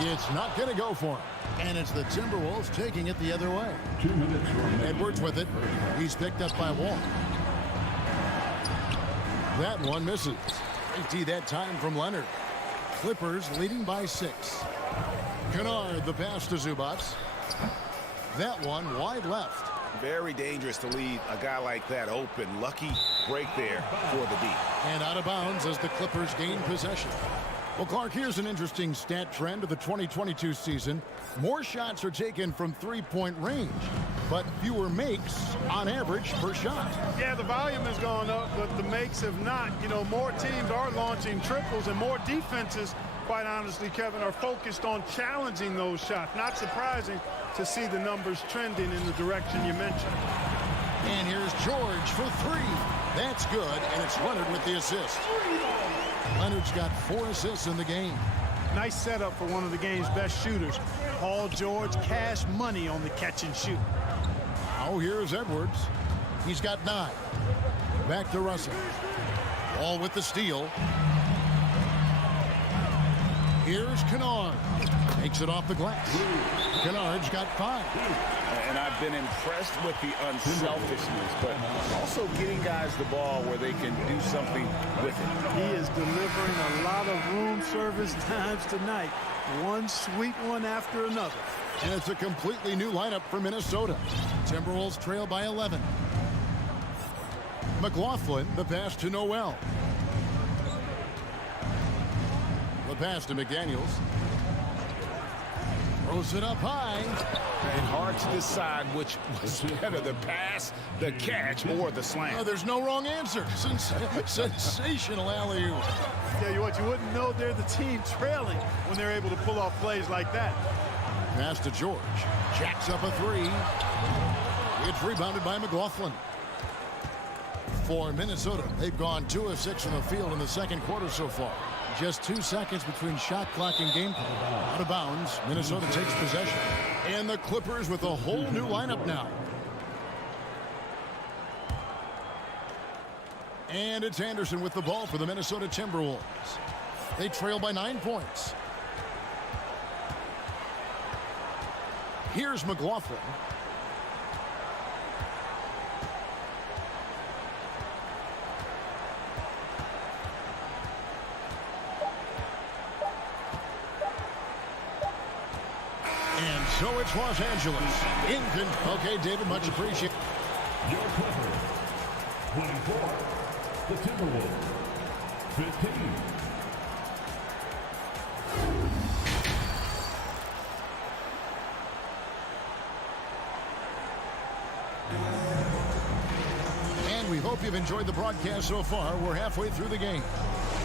It's not going to go for him. And it's the Timberwolves taking it the other way. 2 minutes remaining. Edwards with it. He's picked up by Wall. That one misses. Empty that time from Leonard. Clippers leading by 6. Kennard the pass to Zubac. That one wide left. Very dangerous to leave a guy like that open. Lucky break there for the D. And out of bounds as the Clippers gain possession. Well, Clark, here's an interesting stat trend of the 2022 season. More shots are taken from 3-point range, but fewer makes on average per shot. Yeah, the volume has gone up, but the makes have not. You know, more teams are launching triples and more defenses quite honestly, Kevin, are focused on challenging those shots. Not surprising to see the numbers trending in the direction you mentioned. And here's George for three. That's good, and it's Leonard with the assist. Leonard's got 4 assists in the game. Nice setup for one of the game's best shooters. Paul George, cash money on the catch and shoot. Now here's Edwards. He's got 9. Back to Russell. Ball with the steal. Here's Kennard. Takes it off the glass. Kennard's got 5. And I've been impressed with the unselfishness, but also getting guys the ball where they can do something with it. He is delivering a lot of room service times tonight. One sweet one after another. And it's a completely new lineup for Minnesota. Timberwolves trail by 11. McLaughlin, the pass to Noel. The pass to McDaniels. Throws it up high. And hard to decide which was better, the pass, the catch, or the slam. Oh, there's no wrong answer. Sensational alley-oop. Tell you what, you wouldn't know they're the team trailing when they're able to pull off plays like that. Pass to George. Jacks up a 3. It's rebounded by McLaughlin. For Minnesota, they've gone 2 of 6 in the field in the second quarter so far. Just 2 seconds between shot clock and game clock. Out of bounds, Minnesota takes possession. And the Clippers with a whole new lineup now. And it's Anderson with the ball for the Minnesota Timberwolves. They trail by 9 points. Here's McLaughlin. And so it's Los Angeles. Okay, David, much appreciated. Your Clippers, 24. The Timberwolves, 15. And we hope you've enjoyed the broadcast so far. We're halfway through the game.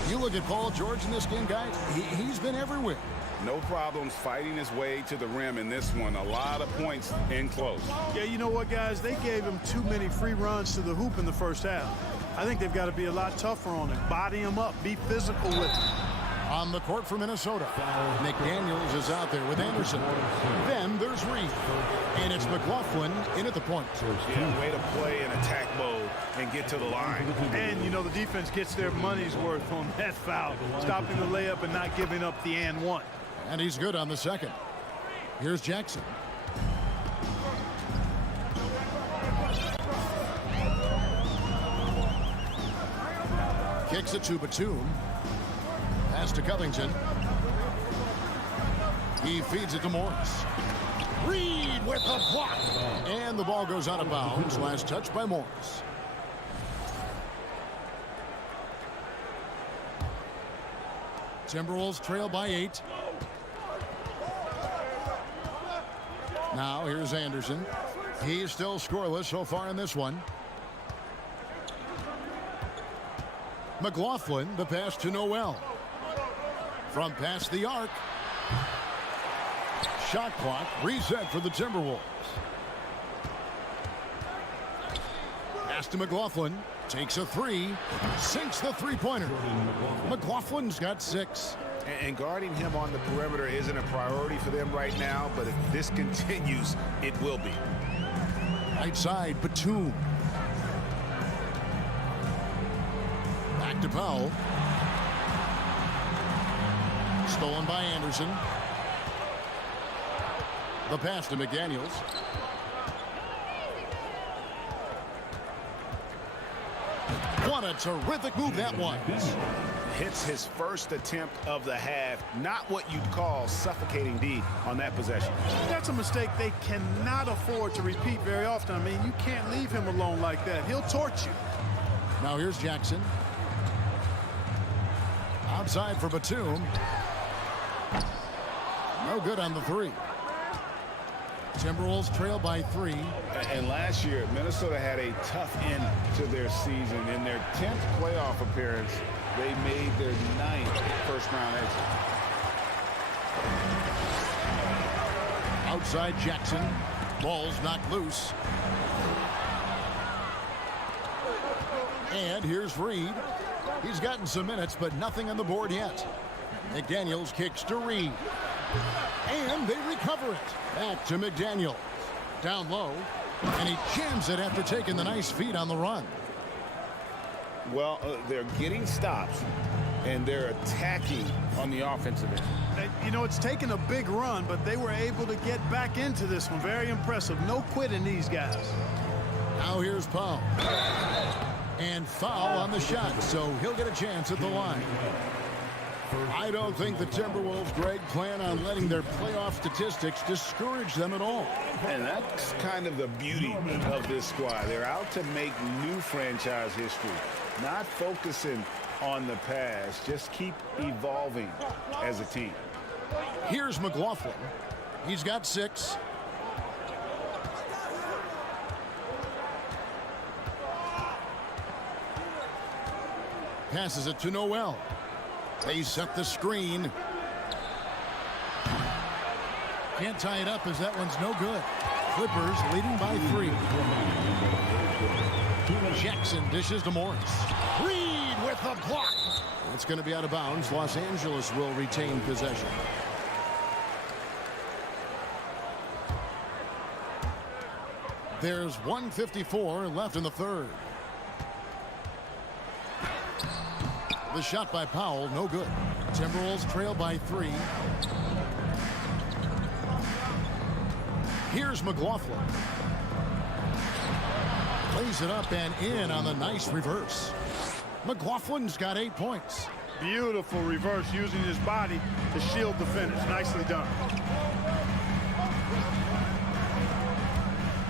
You look at Paul George in this game, guys. He's been everywhere. No problems fighting his way to the rim in this one. A lot of points in close. Yeah, you know what, guys? They gave him too many free runs to the hoop in the first half. I think they've got to be a lot tougher on him. Body him up. Be physical with him. On the court for Minnesota, McDaniels is out there with Anderson. Then there's Reed. And it's McLaughlin in at the point. Yeah, way to play in attack mode and get to the line. And, you know, the defense gets their money's worth on that foul. Stopping the layup and not giving up the and one. And he's good on the second. Here's Jackson. Kicks it to Batum. Pass to Covington. He feeds it to Morris. Reed with the block. And the ball goes out of bounds. Last touch by Morris. Timberwolves trail by 8. Now here's Anderson. He's still scoreless so far in this one. McLaughlin, the pass to Noel. From past the arc. Shot clock reset for the Timberwolves. Pass to McLaughlin. Takes a 3. Sinks the three-pointer. McLaughlin's got 6. And guarding him on the perimeter isn't a priority for them right now, but if this continues, it will be. Right side, Batum. Back to Powell. Stolen by Anderson. The pass to McDaniels. What a terrific move that was. Hits his first attempt of the half. Not what you'd call suffocating D on that possession. That's a mistake they cannot afford to repeat very often. I mean, you can't leave him alone like that. He'll torch you. Now here's Jackson. Outside for Batum. No good on the 3. Timberwolves trail by 3. And last year, Minnesota had a tough end to their season. In their 10th playoff appearance, they made their 9th first-round exit. Outside Jackson. Ball's knocked loose. And here's Reed. He's gotten some minutes, but nothing on the board yet. McDaniels kicks to Reed. And they recover it. Back to McDaniels. Down low. And he jams it after taking the nice feed on the run. Well, they're getting stops, and they're attacking on the offensive end. You know, it's taken a big run, but they were able to get back into this one. Very impressive. No quitting these guys. Now here's Powell. And foul on the shot, so he'll get a chance at the line. I don't think the Timberwolves, Greg, plan on letting their playoff statistics discourage them at all. And that's kind of the beauty of this squad. They're out to make new franchise history, not focusing on the past. Just keep evolving as a team. Here's McLaughlin. He's got 6. Passes it to Noel. They set the screen. Can't tie it up as that one's no good. Clippers leading by 3. Jackson dishes to Morris. Reed with the block. It's going to be out of bounds. Los Angeles will retain possession. There's 1:54 left in the third. The shot by Powell, no good. Timberwolves trail by 3. Here's McLaughlin. Lays it up and in on the nice reverse. McLaughlin's got 8 points. Beautiful reverse using his body to shield the finish. Nicely done.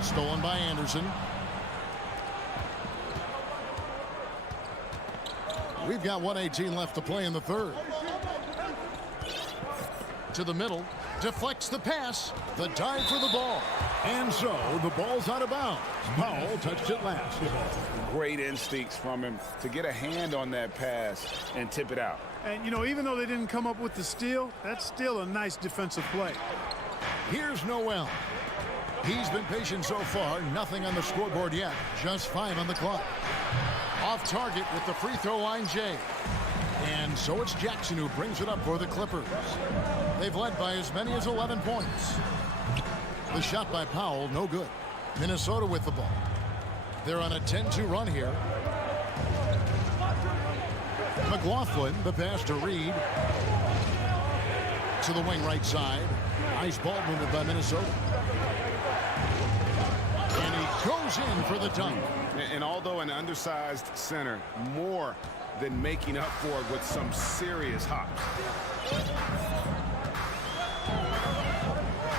Stolen by Anderson. We've got 1:18 left to play in the third. To the middle. Deflects the pass. The dive for the ball. And so the ball's out of bounds. Powell touched it last. Great instincts from him to get a hand on that pass and tip it out. And, you know, even though they didn't come up with the steal, that's still a nice defensive play. Here's Noel. He's been patient so far. Nothing on the scoreboard yet. Just 5 on the clock. Off target with the free throw line, Jay. And so it's Jackson who brings it up for the Clippers. They've led by as many as 11 points. The shot by Powell, no good. Minnesota with the ball. They're on a 10-2 run here. McLaughlin, the pass to Reed. To the wing right side. Nice ball movement by Minnesota. And he goes in for the dunk. And although an undersized center, more than making up for it with some serious hops.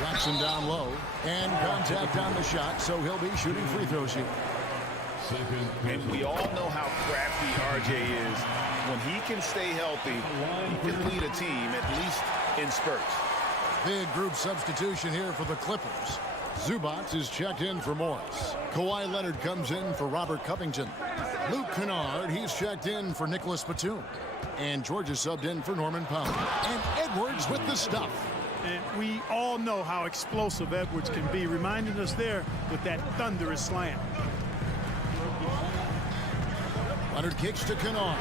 Jackson down low. And contact on the shot, so he'll be shooting free throws here. And we all know how crafty RJ is. When he can stay healthy, he can lead a team, at least in spurts. Big group substitution here for the Clippers. Zubac is checked in for Morris. Kawhi Leonard comes in for Robert Covington. Luke Kennard, he's checked in for Nicholas Batum. And George is subbed in for Norman Powell. And Edwards with the stuff. And we all know how explosive Edwards can be, reminding us there with that thunderous slam. Leonard kicks to Kennard.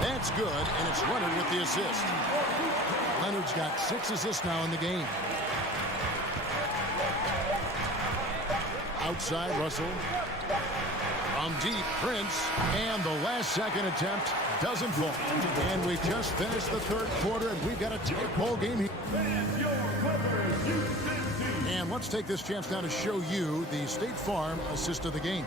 That's good, and it's Leonard with the assist. Leonard's got 6 assists now in the game. Outside, Russell. From deep, Prince. And the last second attempt doesn't fall. And we've just finished the third quarter, and we've got a tight ball game here. And let's take this chance now to show you the State Farm assist of the game.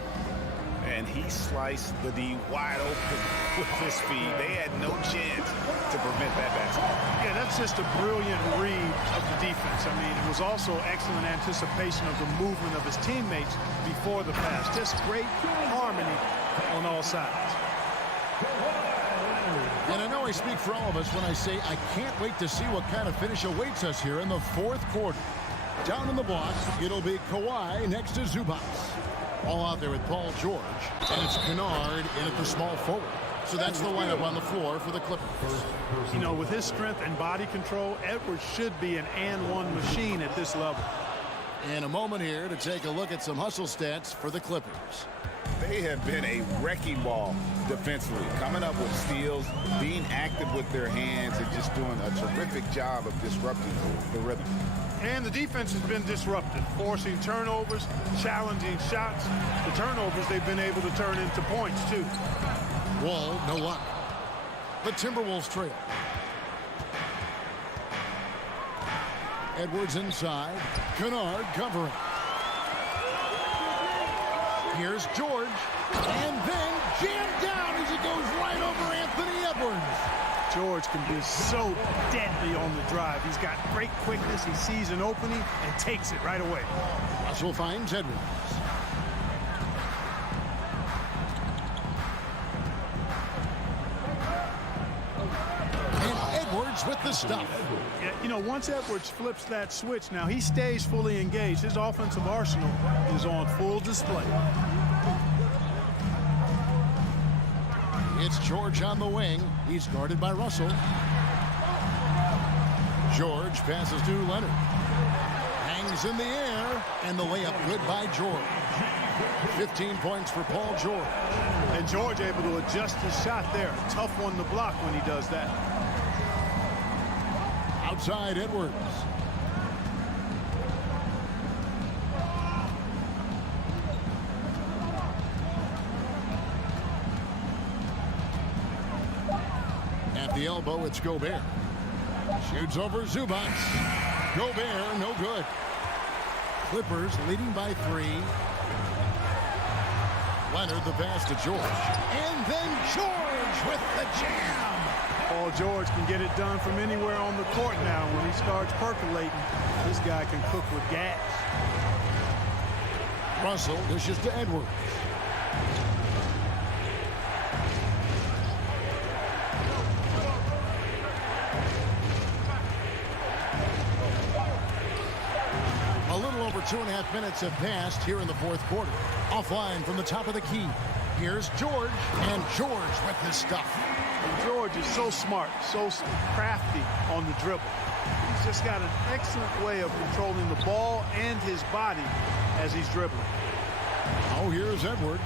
And he sliced the D wide open with his feet. They had no chance to prevent that basket. Yeah, that's just a brilliant read of the defense. I mean, it was also excellent anticipation of the movement of his teammates before the pass. Just great harmony on all sides. And I know I speak for all of us when I say I can't wait to see what kind of finish awaits us here in the fourth quarter. Down in the block, it'll be Kawhi next to Zubac. All out there with Paul George. And it's Kennard in at the small forward. So that's the lineup on the floor for the Clippers. You know, with his strength and body control, Edwards should be an and-one machine at this level. In a moment here to take a look at some hustle stats for the Clippers. They have been a wrecking ball defensively, coming up with steals, being active with their hands, and just doing a terrific job of disrupting the rhythm. And the defense has been disruptive, forcing turnovers, challenging shots. The turnovers they've been able to turn into points, too. Wall, no luck. The Timberwolves trail. Edwards inside. Kennard covering. Here's George. And then jammed down as he goes right over Anthony Edwards. George can be so deadly on the drive. He's got great quickness. He sees an opening and takes it right away. Russell finds Edwards. And Edwards with the stuff. Yeah, you know, once Edwards flips that switch, now he stays fully engaged. His offensive arsenal is on full display. It's George on the wing. He's guarded by Russell. George passes to Leonard. Hangs in the air, and the layup good by George. 15 points for Paul George. And George able to adjust his shot there. Tough one to block when he does that. Outside Edwards. At the elbow, it's Gobert. Shoots over Zubats. Gobert, no good. Clippers leading by 3. Leonard the pass to George. And then George with the jam. Paul George can get it done from anywhere on the court now. When he starts percolating, this guy can cook with gas. Russell dishes to Edwards. A little over 2.5 minutes have passed here in the fourth quarter. Offline from the top of the key. Here's George, and George with his stuff. And George is so smart, so crafty on the dribble. He's just got an excellent way of controlling the ball and his body as he's dribbling. Oh, here's Edwards.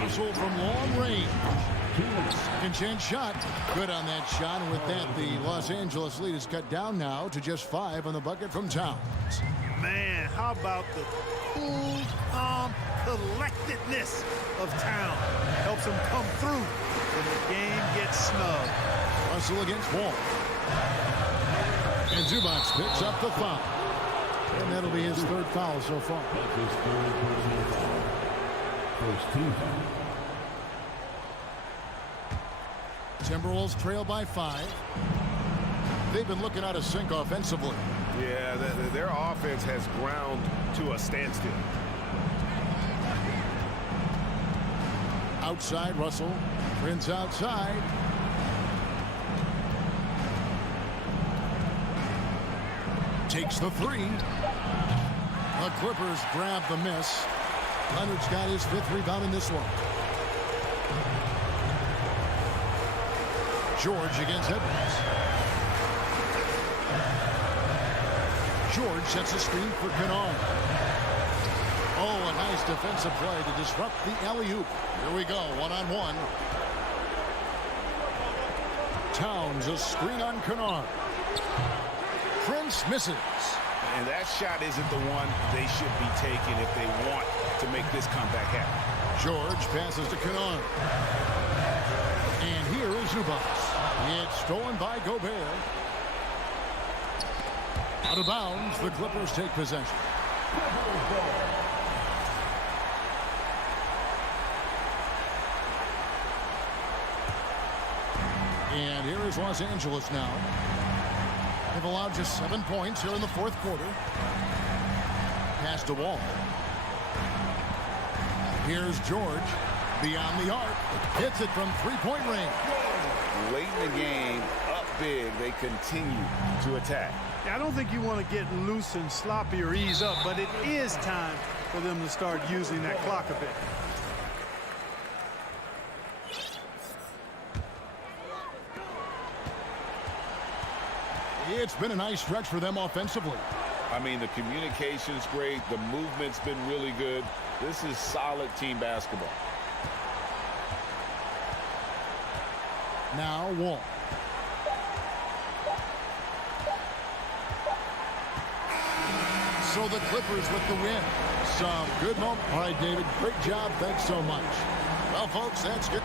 Russell from long range. Second chance shot. Good on that shot. And with that, the Los Angeles lead is cut down now to just 5 on the bucket from Towns. Man, how about the cool, calm collectedness of Towns? Helps him come through when the game gets snug. Russell against Wall. And Zubats picks up the foul. And that'll be his 3rd foul so far. That's his 3rd personal foul. First team foul. Timberwolves trail by 5. They've been looking out of sync offensively. Yeah, their offense has ground to a standstill. Outside, Russell. Prince outside. Takes the 3. The Clippers grab the miss. Leonard's got his 5th rebound in this one. George against Edwards. George sets a screen for Kennard. Oh, a nice defensive play to disrupt the alley-oop. Here we go, one-on-one. Towns, a screen on Kennard. Prince misses. And that shot isn't the one they should be taking if they want to make this comeback happen. George passes to Kennard. And here is Zubats. It's stolen by Gobert. Out of bounds, the Clippers take possession. And here is Los Angeles now. They've allowed just 7 points here in the fourth quarter. Pass to Wall. Here's George. Beyond the arc. Hits it from three-point range. Late in the game, up big, they continue to attack. I don't think you want to get loose and sloppy or ease up, but it is time for them to start using that clock a bit. It's been a nice stretch for them offensively. I mean, the communication's great. The movement's been really good. This is solid team basketball. Now Wall. So the Clippers with the win. Some good moment. All right, David, great job. Thanks so much. Well, folks, that's good.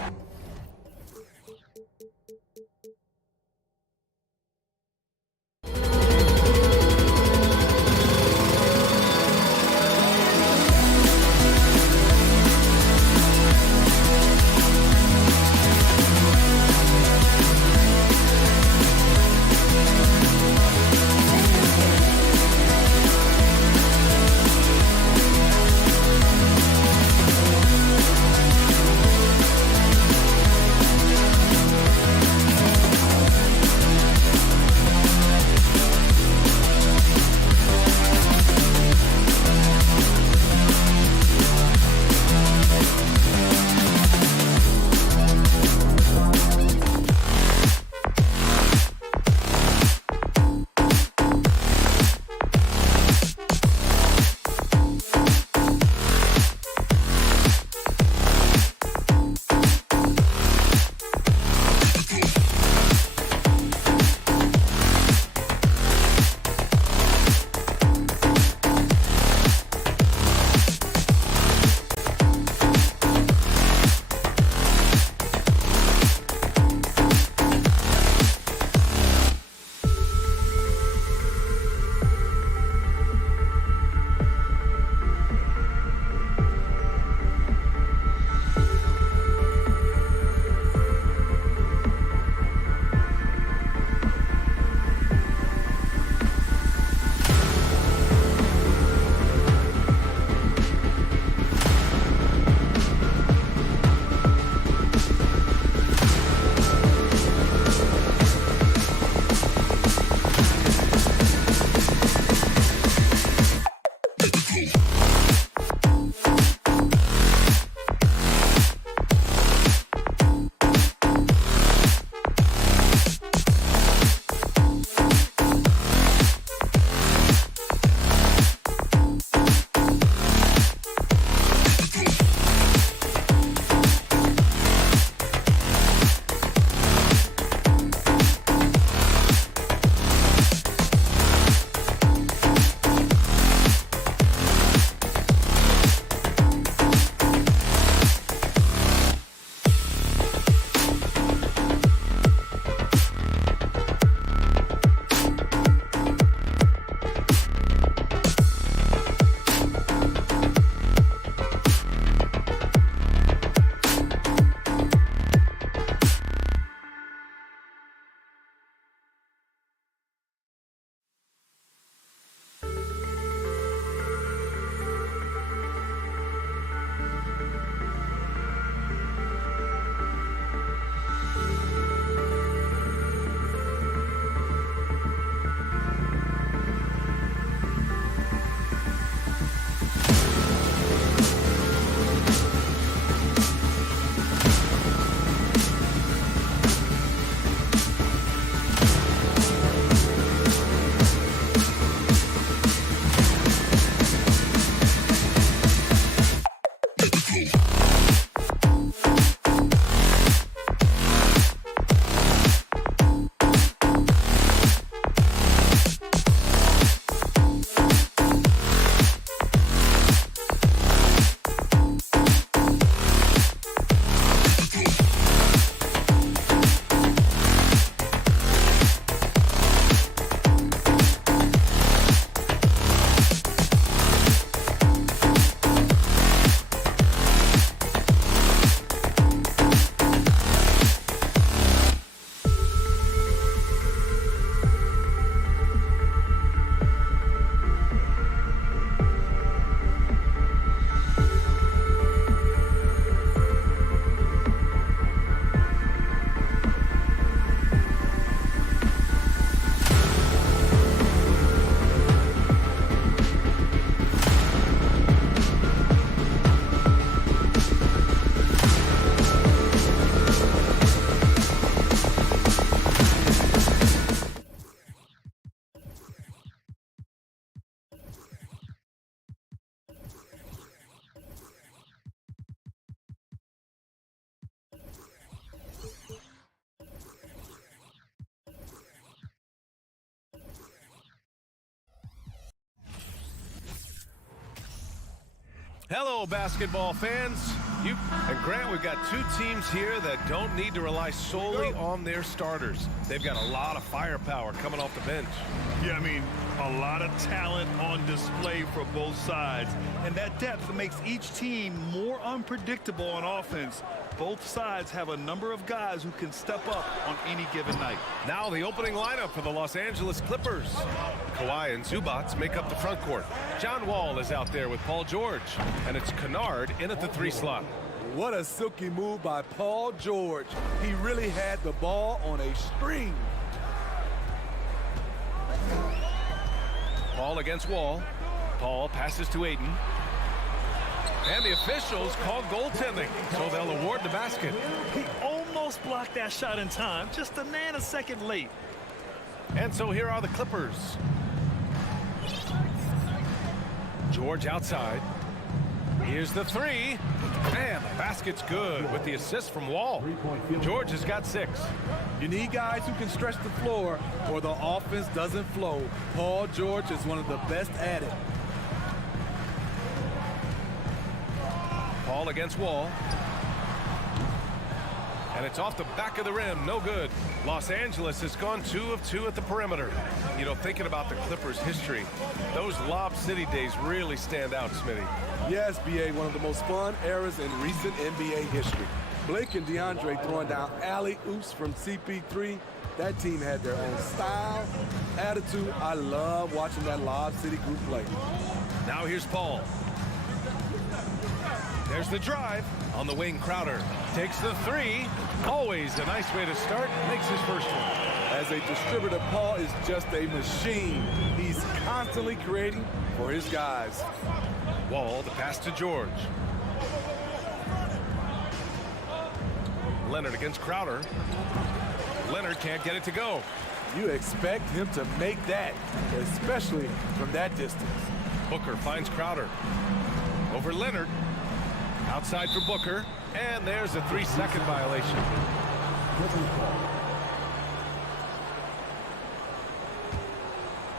Hello, basketball fans. And Grant, we've got two teams here that don't need to rely solely on their starters. They've got a lot of firepower coming off the bench. Yeah, I mean, a lot of talent on display for both sides. And that depth makes each team more unpredictable on offense. Both sides have a number of guys who can step up on any given night. Now the opening lineup for the Los Angeles Clippers. Kawhi and Zubac make up the front court. John Wall is out there with Paul George. And it's Kennard in at the 3 slot. What a silky move by Paul George. He really had the ball on a string. Paul against Wall. Paul passes to Ayton. And the officials call goaltending, so they'll award the basket. He almost blocked that shot in time, just a nanosecond late. And so here are the Clippers. George outside. Here's the 3. And the basket's good with the assist from Wall. George has got 6. You need guys who can stretch the floor or the offense doesn't flow. Paul George is one of the best at it. Paul against Wall. And it's off the back of the rim. No good. Los Angeles has gone 2 of 2 at the perimeter. You know, thinking about the Clippers' history, those Lob City days really stand out, Smitty. Yes, B.A., one of the most fun eras in recent NBA history. Blake and DeAndre throwing down alley-oops from CP3. That team had their own style, attitude. I love watching that Lob City group play. Now here's Paul. There's the drive. On the wing, Crowder takes the 3. Always a nice way to start. Makes his first one. As a distributor, Paul is just a machine. He's constantly creating for his guys. Wall, the pass to George. Leonard against Crowder. Leonard can't get it to go. You expect him to make that, especially from that distance. Booker finds Crowder. Over Leonard. Outside for Booker. And there's a 3-second violation.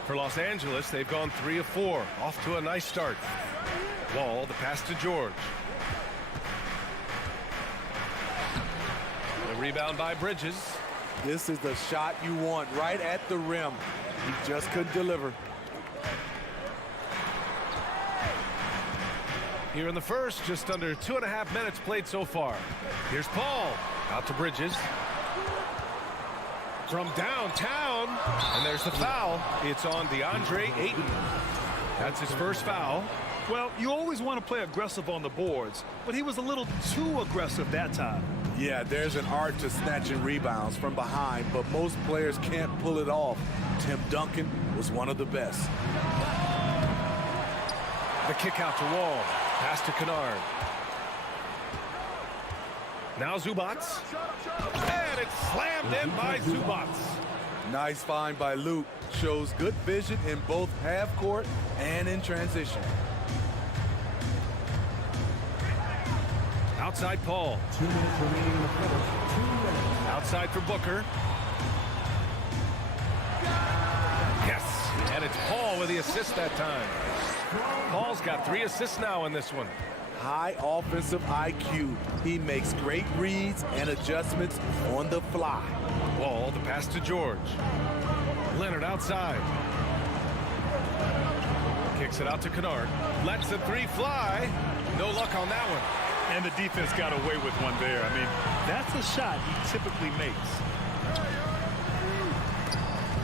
For Los Angeles, they've gone 3 of 4. Off to a nice start. Wall, the pass to George. The rebound by Bridges. This is the shot you want right at the rim. He just couldn't deliver. Here in the first, just under 2.5 minutes played so far. Here's Paul. Out to Bridges. From downtown. And there's the foul. It's on DeAndre Ayton. That's his first foul. Well, you always want to play aggressive on the boards, but he was a little too aggressive that time. Yeah, there's an art to snatching rebounds from behind, but most players can't pull it off. Tim Duncan was one of the best. The kick out to Wall. Pass to Kennard. Now Zubac. And it's slammed in by Zubac. Nice find by Luke. Shows good vision in both half court and in transition. Outside Paul. 2 minutes remaining in the finish. 2 minutes. Outside for Booker. Yes, and it's Paul with the assist that time. Paul's got 3 assists now in this one. High offensive IQ. He makes great reads and adjustments on the fly. Wall, the pass to George. Leonard outside. Kicks it out to Kennard. Lets the 3 fly. No luck on that one. And the defense got away with one there. I mean, that's a shot he typically makes.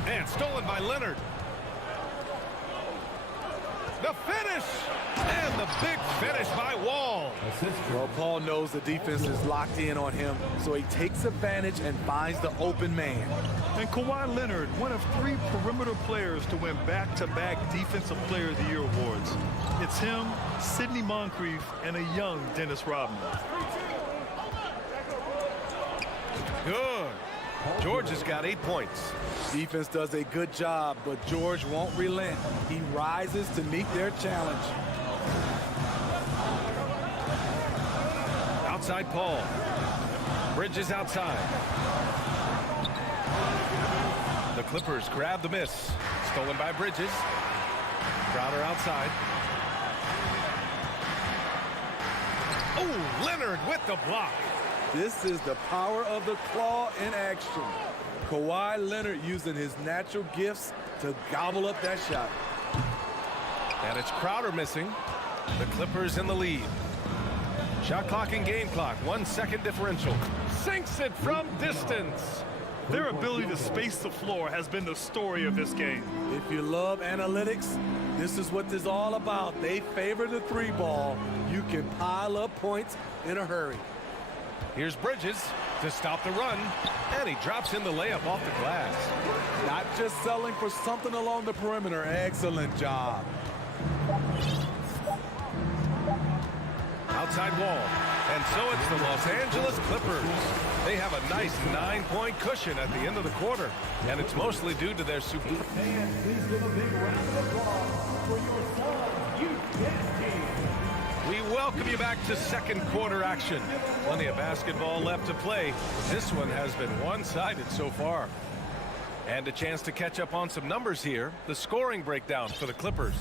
And stolen by Leonard. The finish! And the big finish by Wall. Well, Paul knows the defense is locked in on him, so he takes advantage and finds the open man. And Kawhi Leonard, one of 3 perimeter players to win back-to-back Defensive Player of the Year awards. It's him, Sidney Moncrief, and a young Dennis Rodman. Good. George has got 8 points. Defense does a good job, but George won't relent. He rises to meet their challenge. Outside Paul. Bridges outside. The Clippers grab the miss. Stolen by Bridges. Crowder outside. Oh, Leonard with the block. This is the power of the claw in action. Kawhi Leonard using his natural gifts to gobble up that shot. And it's Crowder missing. The Clippers in the lead. Shot clock and game clock, 1 second differential. Sinks it from distance. Their ability to space the floor has been the story of this game. If you love analytics, this is what this is all about. They favor the three ball. You can pile up points in a hurry. Here's Bridges to stop the run, and he drops in the layup off the glass. Not just selling for something along the perimeter. Excellent job. Outside wall, and so it's the Los Angeles Clippers. They have a nice 9-point cushion at the end of the quarter, and it's mostly due to their super. And please give a big round of applause for your Suns youth team. We welcome you back to second quarter action. Plenty of basketball left to play. This one has been one-sided so far. And a chance to catch up on some numbers here. The scoring breakdown for the Clippers.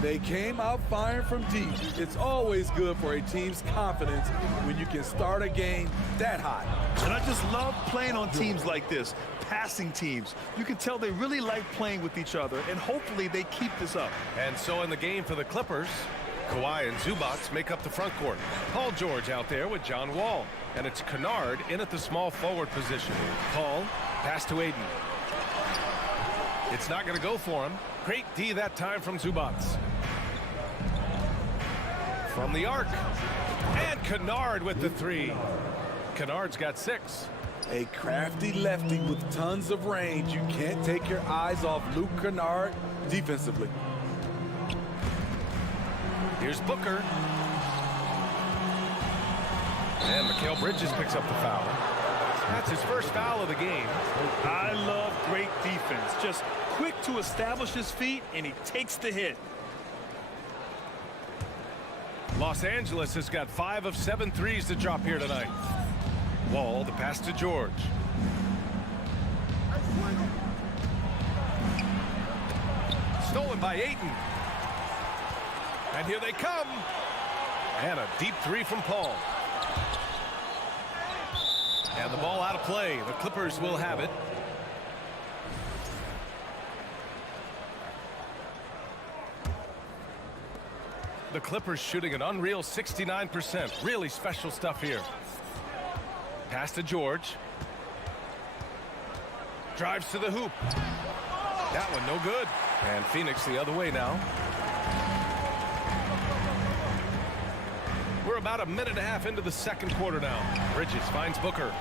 They came out firing from deep. It's always good for a team's confidence when you can start a game that hot. And I just love playing on teams like this, passing teams. You can tell they really like playing with each other, and hopefully they keep this up. And so in the game for the Clippers, Kawhi and Zubac make up the front court. Paul George out there with John Wall. And it's Kennard in at the small forward position. Paul, pass to Aiden. It's not going to go for him. Great D that time from Zubac. From the arc. And Kennard with the three. Kennard's got 6. A crafty lefty with tons of range. You can't take your eyes off Luke Kennard defensively. Here's Booker. And Mikal Bridges picks up the foul. That's his first foul of the game. I love great defense. Just quick to establish his feet, and he takes the hit. Los Angeles has got 5 of 7 threes to drop here tonight. Wall, the pass to George. Stolen by Ayton. And here they come. And a deep 3 from Paul. And the ball out of play. The Clippers will have it. The Clippers shooting an unreal 69%. Really special stuff here. Pass to George. Drives to the hoop. That one no good. And Phoenix the other way now. We're about a minute and a half into the second quarter now. Bridges finds Booker.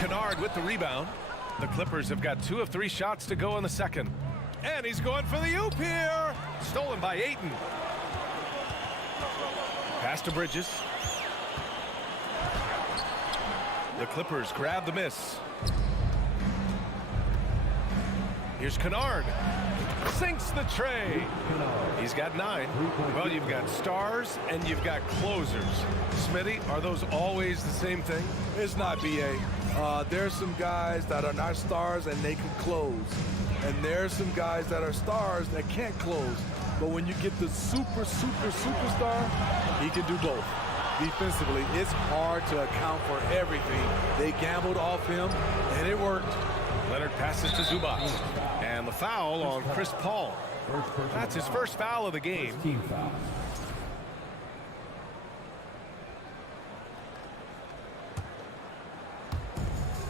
Kennard with the rebound. The Clippers have got 2 of 3 shots to go in the second. And he's going for the oop here. Stolen by Ayton. Pass to Bridges. The Clippers grab the miss. Here's Kennard. Sinks the tray. He's got 9. Well, you've got stars and you've got closers. Smitty, are those always the same thing? It's not, B.A. There's some guys that are not stars and they can close. And there's some guys that are stars that can't close. But when you get the superstar, he can do both. Defensively, it's hard to account for everything. They gambled off him, and it worked. Leonard passes to Zubac. And the foul on Chris Paul. That's his first foul of the game. Team foul.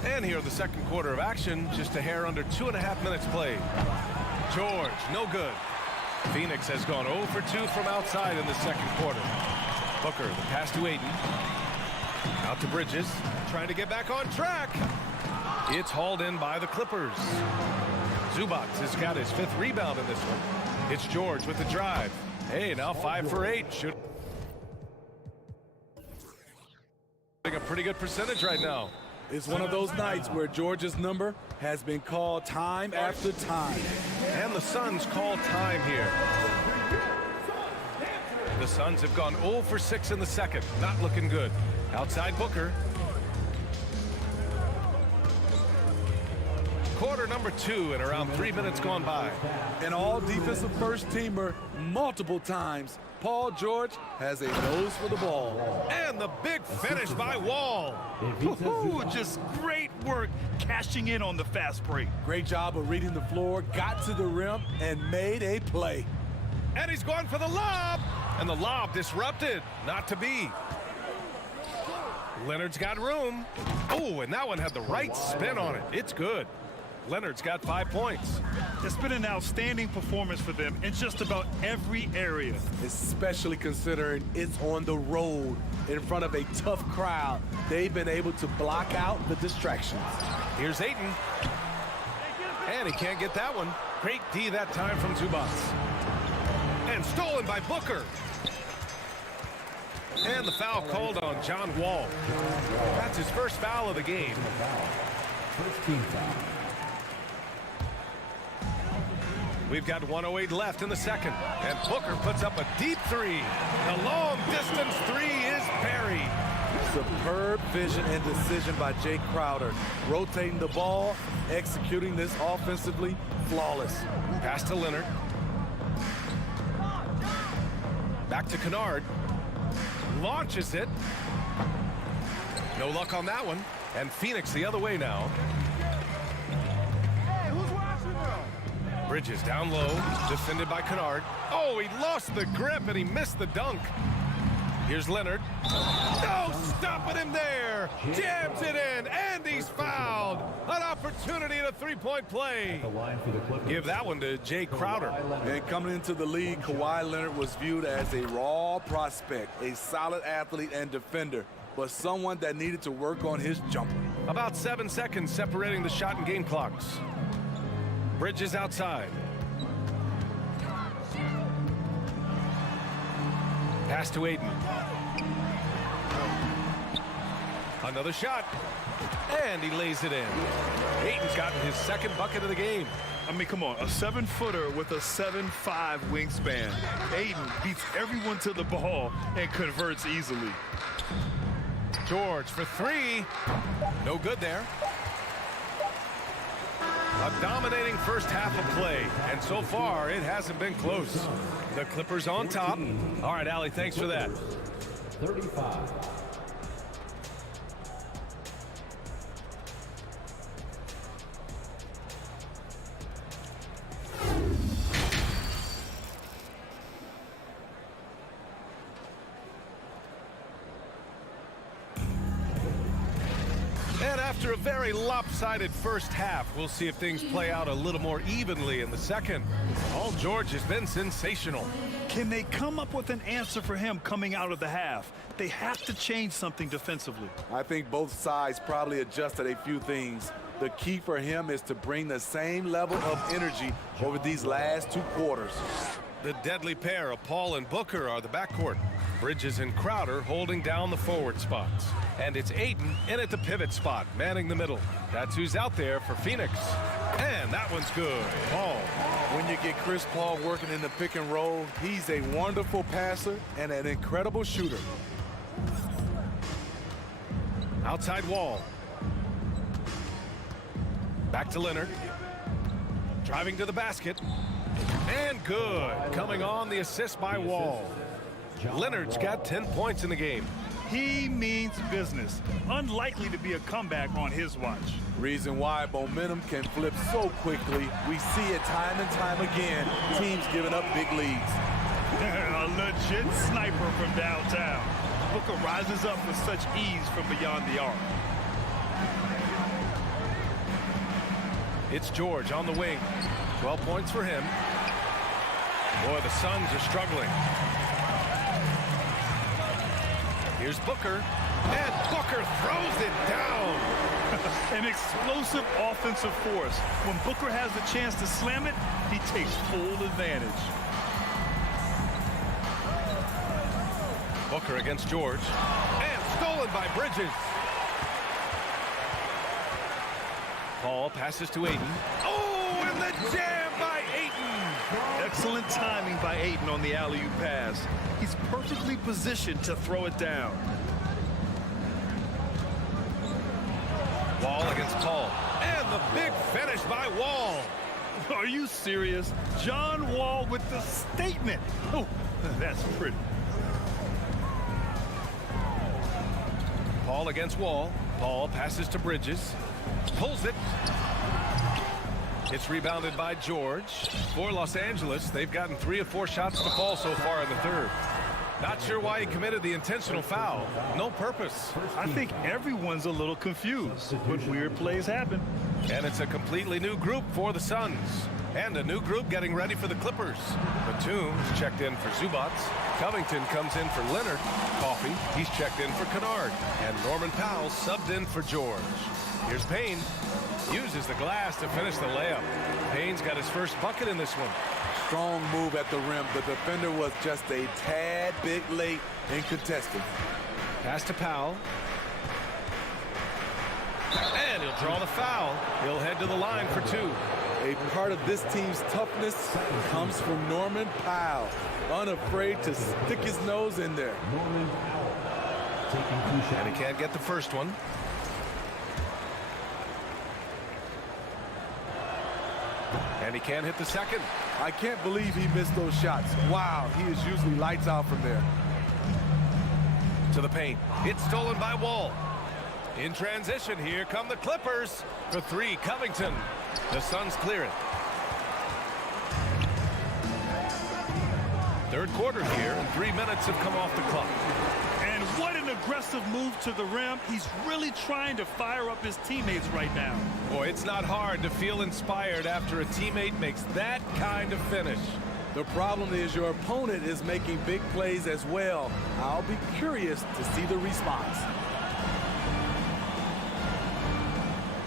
And here in the second quarter of action, just a hair under 2.5 minutes played. George, no good. Phoenix has gone 0 for 2 from outside in the second quarter. Booker, the pass to Ayton. Out to Bridges, trying to get back on track. It's hauled in by the Clippers. Zubac has got his 5th rebound in this one. It's George with the drive. Hey, now 5 for 8. Shooting a pretty good percentage right now. It's one of those nights where George's number has been called time after time. And the Suns call time here. The Suns have gone 0 for 6 in the second. Not looking good. Outside Booker. quarter number 2 and around 3 minutes gone by. An all-defensive first-teamer multiple times. Paul George has a nose for the ball. And the big finish by Wall. Just great work cashing in on the fast break. Great job of reading the floor, got to the rim, and made a play. And he's going for the lob. And the lob disrupted. Not to be. Leonard's got room. Oh, and that one had the right spin on it. It's good. Leonard's got 5 points. It's been an outstanding performance for them in just about every area. Especially considering it's on the road in front of a tough crowd. They've been able to block out the distractions. Here's Ayton. And he can't get that one. Great D that time from Zubats. And stolen by Booker. And the foul called on John Wall. That's his first foul of the game. First team foul. We've got 1:08 left in the second. And Booker puts up a deep 3. The long distance 3 is buried. Superb vision and decision by Jay Crowder. Rotating the ball, executing this offensively, flawless. Pass to Leonard. Back to Kennard. Launches it. No luck on that one. And Phoenix the other way now. Hey, who's watching now? Bridges down low, defended by Kennard. Oh, he lost the grip and he missed the dunk. Here's Leonard. No, stopping him there. Jams it in, and he's fouled. An opportunity at a three-point play. Give that one to Jay Crowder. And coming into the league, Kawhi Leonard was viewed as a raw prospect, a solid athlete and defender, but someone that needed to work on his jumper. About 7 seconds separating the shot and game clocks. Bridges outside. Pass to Ayton. Another shot. And he lays it in. Ayton's gotten his second bucket of the game. I mean, come on, a 7-footer with a 7'5" wingspan. Ayton beats everyone to the ball and converts easily. George for 3. No good there. A dominating first half of play, and so far it hasn't been close. The Clippers on top. All right, Allie, thanks for that. 35. And after a very lopsided first half, we'll see if things play out a little more evenly in the second. Paul George has been sensational. Can they come up with an answer for him coming out of the half? They have to change something defensively. I think both sides probably adjusted a few things. The key for him is to bring the same level of energy over these last 2 quarters. The deadly pair of Paul and Booker are the backcourt. Bridges and Crowder holding down the forward spots. And it's Ayton in at the pivot spot, manning the middle. That's who's out there for Phoenix. And that one's good. Paul. When you get Chris Paul working in the pick and roll, he's a wonderful passer and an incredible shooter. Outside Wall. Back to Leonard. Driving to the basket. And good. Coming on the assist by Wall. Leonard's got 10 points in the game. He means business. Unlikely to be a comeback on his watch. Reason why momentum can flip so quickly. We see it time and time again. Teams giving up big leads. A legit sniper from downtown. Booker rises up with such ease from beyond the arc. It's George on the wing. 12 points for him. Boy, the Suns are struggling. Here's Booker. And Booker throws it down. An explosive offensive force. When Booker has the chance to slam it, he takes full advantage. Booker against George. And stolen by Bridges. Paul passes to Ayton. Oh, and the jam by Ayton. Excellent timing by Ayton on the alley-oop pass. He's perfectly positioned to throw it down. Wall against Paul. And the big Finished by Wall. Are you serious? John Wall with the statement. Oh, that's pretty. Paul against Wall. Paul passes to Bridges. Pulls it. It's rebounded by George. For Los Angeles, they've gotten 3 of 4 shots to fall so far in the third. Not sure why he committed the intentional foul. No purpose. I think everyone's a little confused, but weird plays happen. And it's a completely new group for the Suns. And a new group getting ready for the Clippers. Batum's checked in for Zubac. Covington comes in for Leonard. Coffey, he's checked in for Kennard. And Norman Powell subbed in for George. Here's Payne. Uses the glass to finish the layup. Payne's got his first bucket in this one. Strong move at the rim. The defender was just a tad bit late in contesting. Pass to Powell. And he'll draw the foul. He'll head to the line for 2. A part of this team's toughness comes from Norman Powell. Unafraid to stick his nose in there. Norman Powell taking 2 shots. And he can't get the first one. And he can't hit the second. I can't believe he missed those shots. Wow, he is usually lights out from there. To the paint. It's stolen by Wall. In transition, here come the Clippers. For 3, Covington. The Suns clear it. Third quarter here, and 3 minutes have come off the clock. And what an aggressive move to the rim. He's really trying to fire up his teammates right now. Boy, it's not hard to feel inspired after a teammate makes that kind of finish. The problem is your opponent is making big plays as well. I'll be curious to see the response.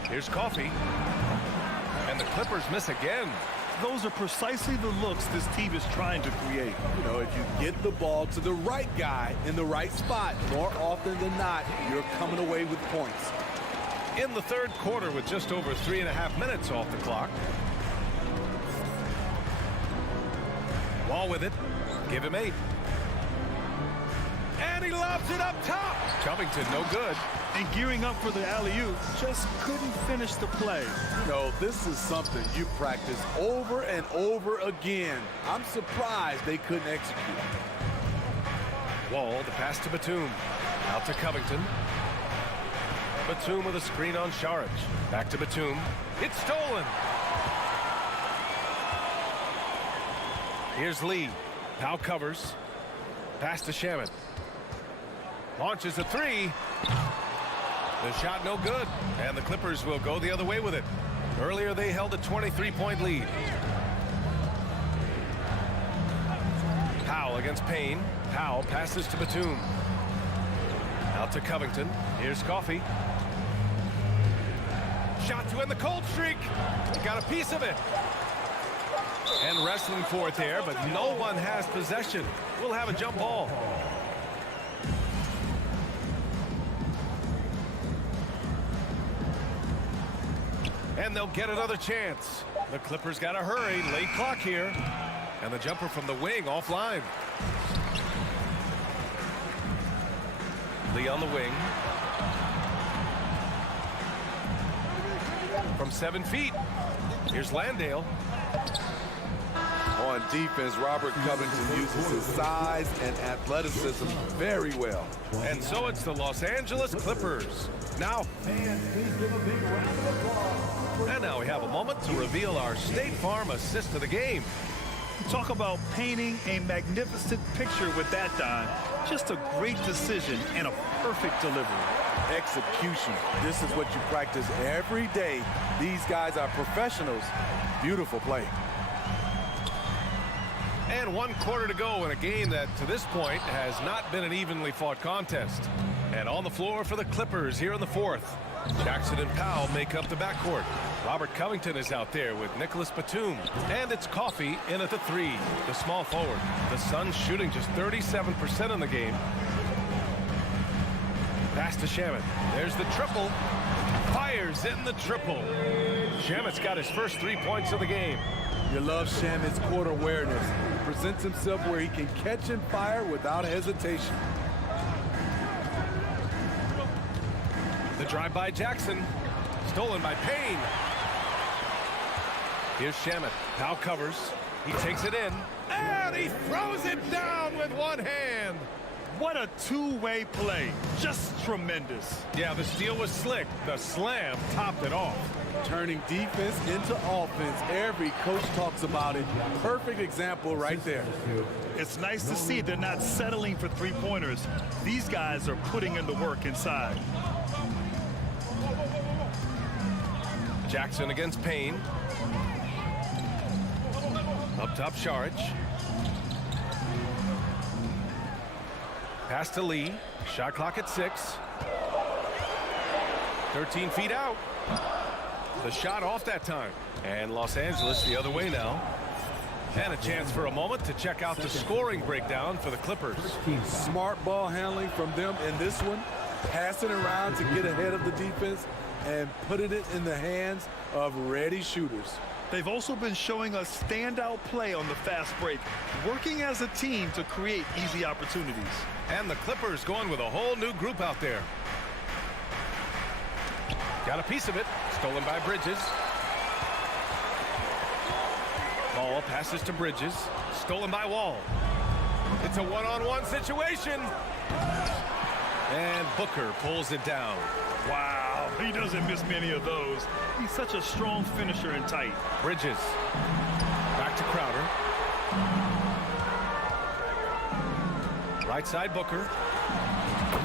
Here's Coffey. And the Clippers miss again. Those are precisely the looks this team is trying to create. You know, if you get the ball to the right guy in the right spot, more often than not, you're coming away with points. In the third quarter with just over 3.5 minutes off the clock. Wall with it. Give him 8. And he lobs it up top. Covington, no good. And gearing up for the alley-oop, just couldn't finish the play. You know, this is something you practice over and over again. I'm surprised they couldn't execute. Wall, the pass to Batum. Out to Covington. Batum with a screen on Saric. Back to Batum. It's stolen. Here's Lee. Powell covers. Pass to Shaman. Launches a 3. The shot no good, and the Clippers will go the other way with it. Earlier they held a 23-point lead. Powell against Payne. Powell passes to Batum. Out to Covington. Here's Coffey. Shot to end the cold streak. Got a piece of it. And wrestling for it there, but no one has possession. We'll have a jump ball. And they'll get another chance. The Clippers got to hurry. Late clock here. And the jumper from the wing offline. Lee on the wing. From 7 feet. Here's Landale. On defense, Robert Covington uses his size and athleticism very well. And so it's the Los Angeles Clippers. Now, and now we have a moment to reveal our State Farm assist of the game. Talk about painting a magnificent picture with that, Don. Just a great decision and a perfect delivery. Execution. This is what you practice every day. These guys are professionals. Beautiful play. And 1 quarter to go in a game that, to this point, has not been an evenly fought contest. And on the floor for the Clippers here in the fourth. Jackson and Powell make up the backcourt. Robert Covington is out there with Nicholas Batum. And it's Coffey in at the 3, the small forward. The Suns shooting just 37% in the game. Pass to Shamet. There's the triple. Fires in the triple. Shamet's got his first 3 points of the game. You love Shamet's court awareness. He presents himself where he can catch and fire without hesitation. The drive by Jackson. Stolen by Payne. Here's Shamet. Now covers. He takes it in. And he throws it down with one hand. What a two-way play. Just tremendous. Yeah, the steal was slick. The slam topped it off. Turning defense into offense. Every coach talks about it. Perfect example right there. It's nice to see they're not settling for three-pointers. These guys are putting in the work inside. Jackson against Payne. Up top, Sharich. Pass to Lee. Shot clock at 6. 13 feet out. The shot off that time. And Los Angeles the other way now. And a chance for a moment to check out the scoring breakdown for the Clippers. Smart ball handling from them in this one. Passing around to get ahead of the defense and putting it in the hands of ready shooters. They've also been showing us standout play on the fast break, working as a team to create easy opportunities. And the Clippers going with a whole new group out there. Got a piece of it. Stolen by Bridges. Ball passes to Bridges. Stolen by Wall. It's a one-on-one situation. And Booker pulls it down. Wow, he doesn't miss many of those. He's such a strong finisher and tight. Bridges. Back to Crowder. Right side Booker.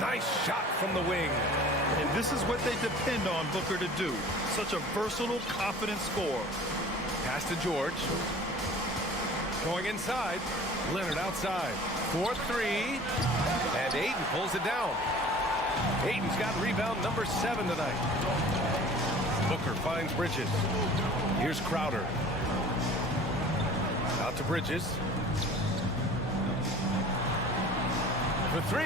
Nice shot from the wing. And this is what they depend on Booker to do. Such a versatile, confident scorer. Pass to George. Going inside. Leonard outside. 4-3. And Ayton pulls it down. Ayton's got rebound number 7 tonight. Booker finds Bridges. Here's Crowder. Out to Bridges. For 3.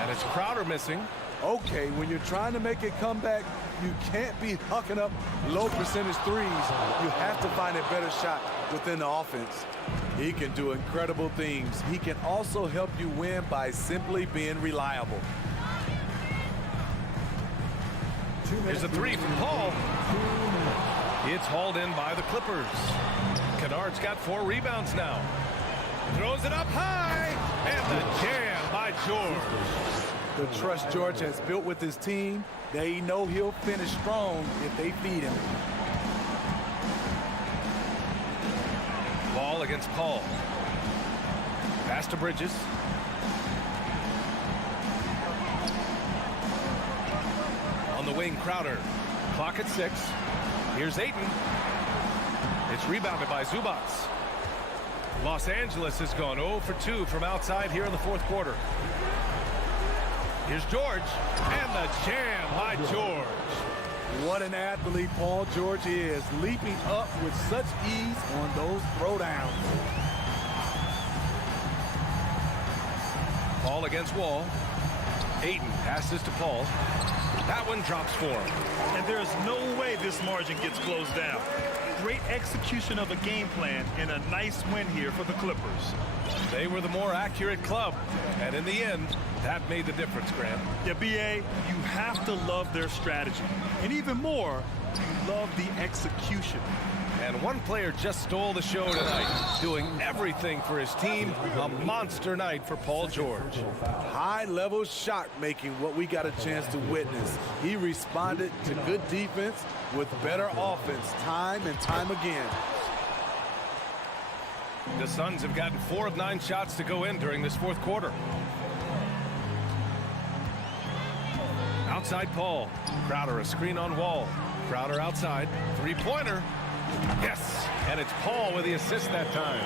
And it's Crowder missing. Okay, when you're trying to make a comeback, you can't be hucking up low percentage threes. You have to find a better shot within the offense. He can do incredible things. He can also help you win by simply being reliable. Here's a 3 from Paul. It's hauled in by the Clippers. Kennard's got 4 rebounds now. Throws it up high. And the jam by George. The trust George has built with his team, they know he'll finish strong if they feed him. Ball against Paul. Pass to Bridges. On the wing, Crowder. Clock at 6. Here's Ayton. It's rebounded by Zubats. Los Angeles has gone 0 for 2 from outside here in the fourth quarter. Here's George. And the jam by George. What an athlete Paul George is, leaping up with such ease on those throwdowns. Paul against Wall. Ayton passes to Paul. That one drops for him. And there's no way this margin gets closed down. Great execution of a game plan and a nice win here for the Clippers. They were the more accurate club. And in the end, that made the difference, Grant. Yeah, B.A., you have to love their strategy. And even more, you love the execution. And one player just stole the show tonight, doing everything for his team. A monster night for Paul George. High-level shot making, what we got a chance to witness. He responded to good defense with better offense time and time again. The Suns have gotten 4 of 9 shots to go in during this fourth quarter. Outside Paul. Crowder a screen on Wall. Crowder outside. 3-pointer. Yes. And it's Paul with the assist that time.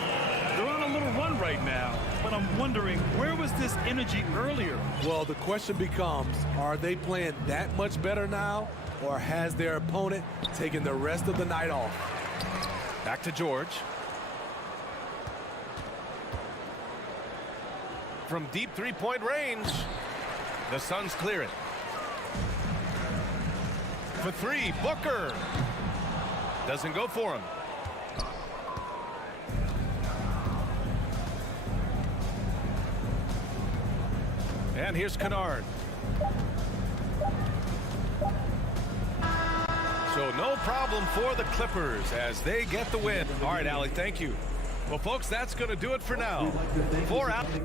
They're on a little run right now, but I'm wondering, where was this energy earlier? Well, the question becomes, are they playing that much better now, or has their opponent taken the rest of the night off? Back to George. From deep 3-point range, the Suns clear it. For 3, Booker. Doesn't go for him. And here's Kennard. So no problem for the Clippers as they get the win. All right, Allie, thank you. Well, folks, that's going to do it for now. For Allie.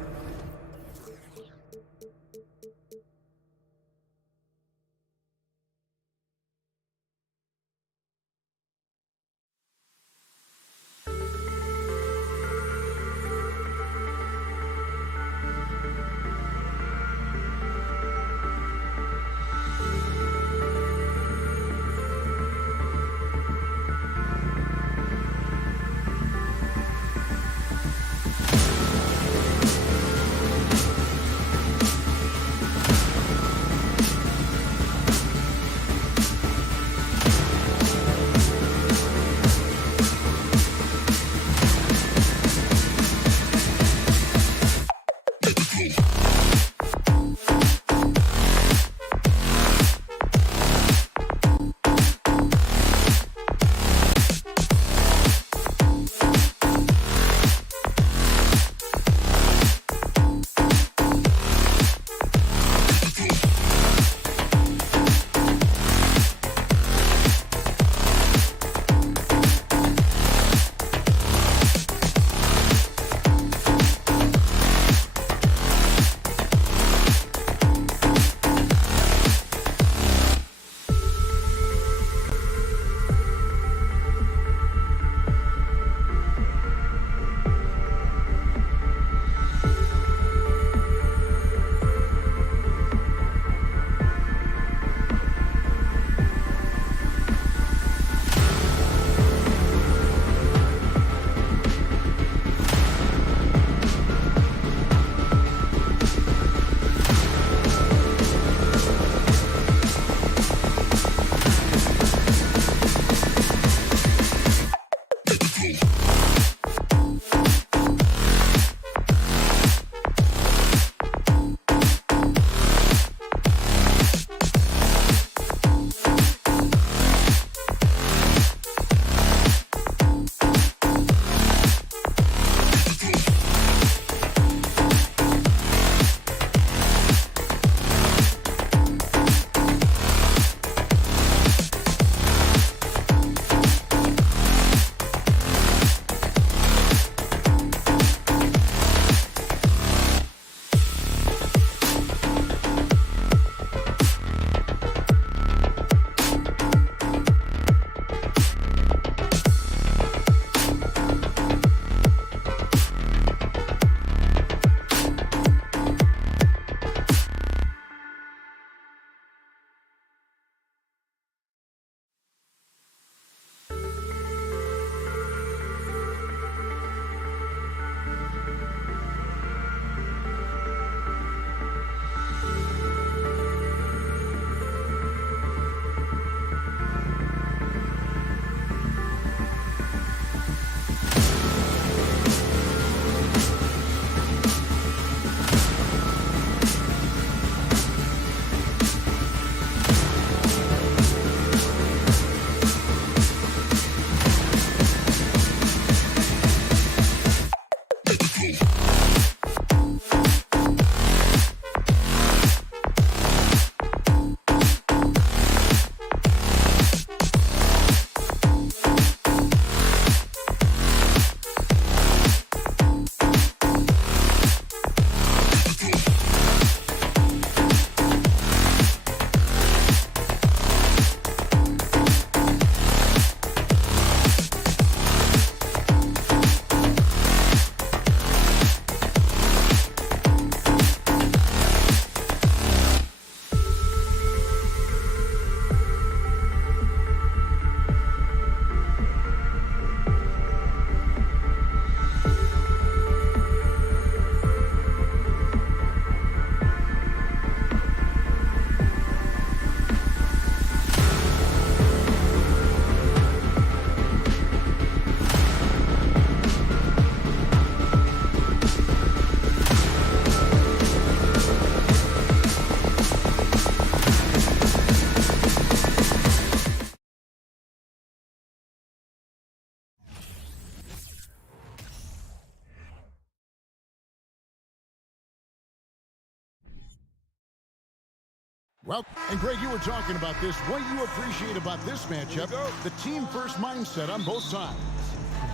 Well, and Greg, you were talking about this. What you appreciate about this matchup, the team-first mindset on both sides.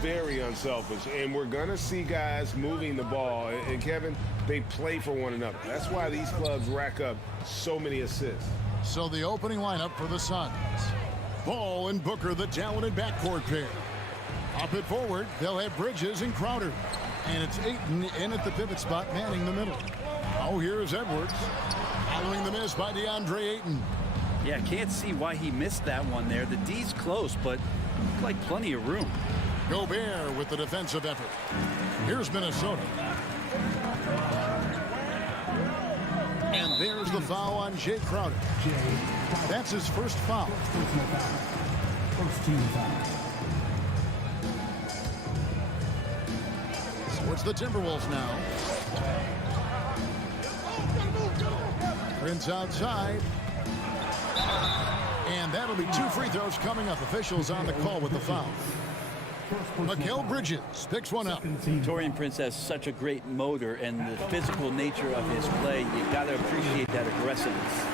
Very unselfish, and we're going to see guys moving the ball. And Kevin, they play for one another. That's why these clubs rack up so many assists. So the opening lineup for the Suns. Ball and Booker, the talented backcourt pair. Up at forward, they'll have Bridges and Crowder. And it's Ayton in at the pivot spot, manning the middle. Oh, here's Edwards. Following the miss by DeAndre Ayton. Yeah, can't see why he missed that one there. The D's close, but looked like plenty of room. Gobert with the defensive effort. Here's Minnesota. And there's the foul on Jay Crowder. That's his first foul. First team foul. So it's the Timberwolves now. Prince outside. And that'll be 2 free throws coming up. Officials on the call with the foul. Mikal Bridges picks one up. Taurean Prince has such a great motor, and the physical nature of his play, you got to appreciate that aggressiveness.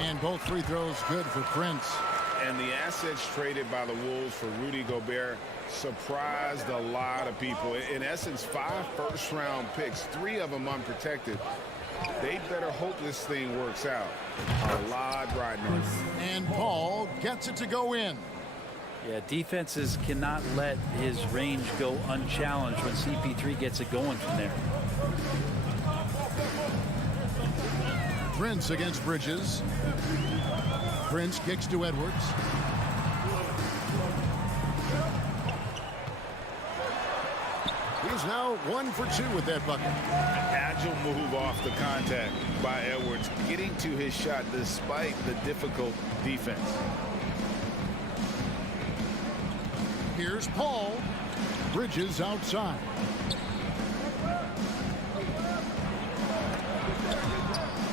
And both free throws good for Prince. And the assets traded by the Wolves for Rudy Gobert surprised a lot of people. In essence, 5 first-round picks, 3 of them unprotected. They better hope this thing works out. A lot riding on it. And Paul gets it to go in. Yeah, defenses cannot let his range go unchallenged when CP3 gets it going from there. Prince against Bridges. Prince kicks to Edwards. He's now 1 for 2 with that bucket. Agile move off the contact by Edwards, getting to his shot despite the difficult defense. Here's Paul. Bridges outside.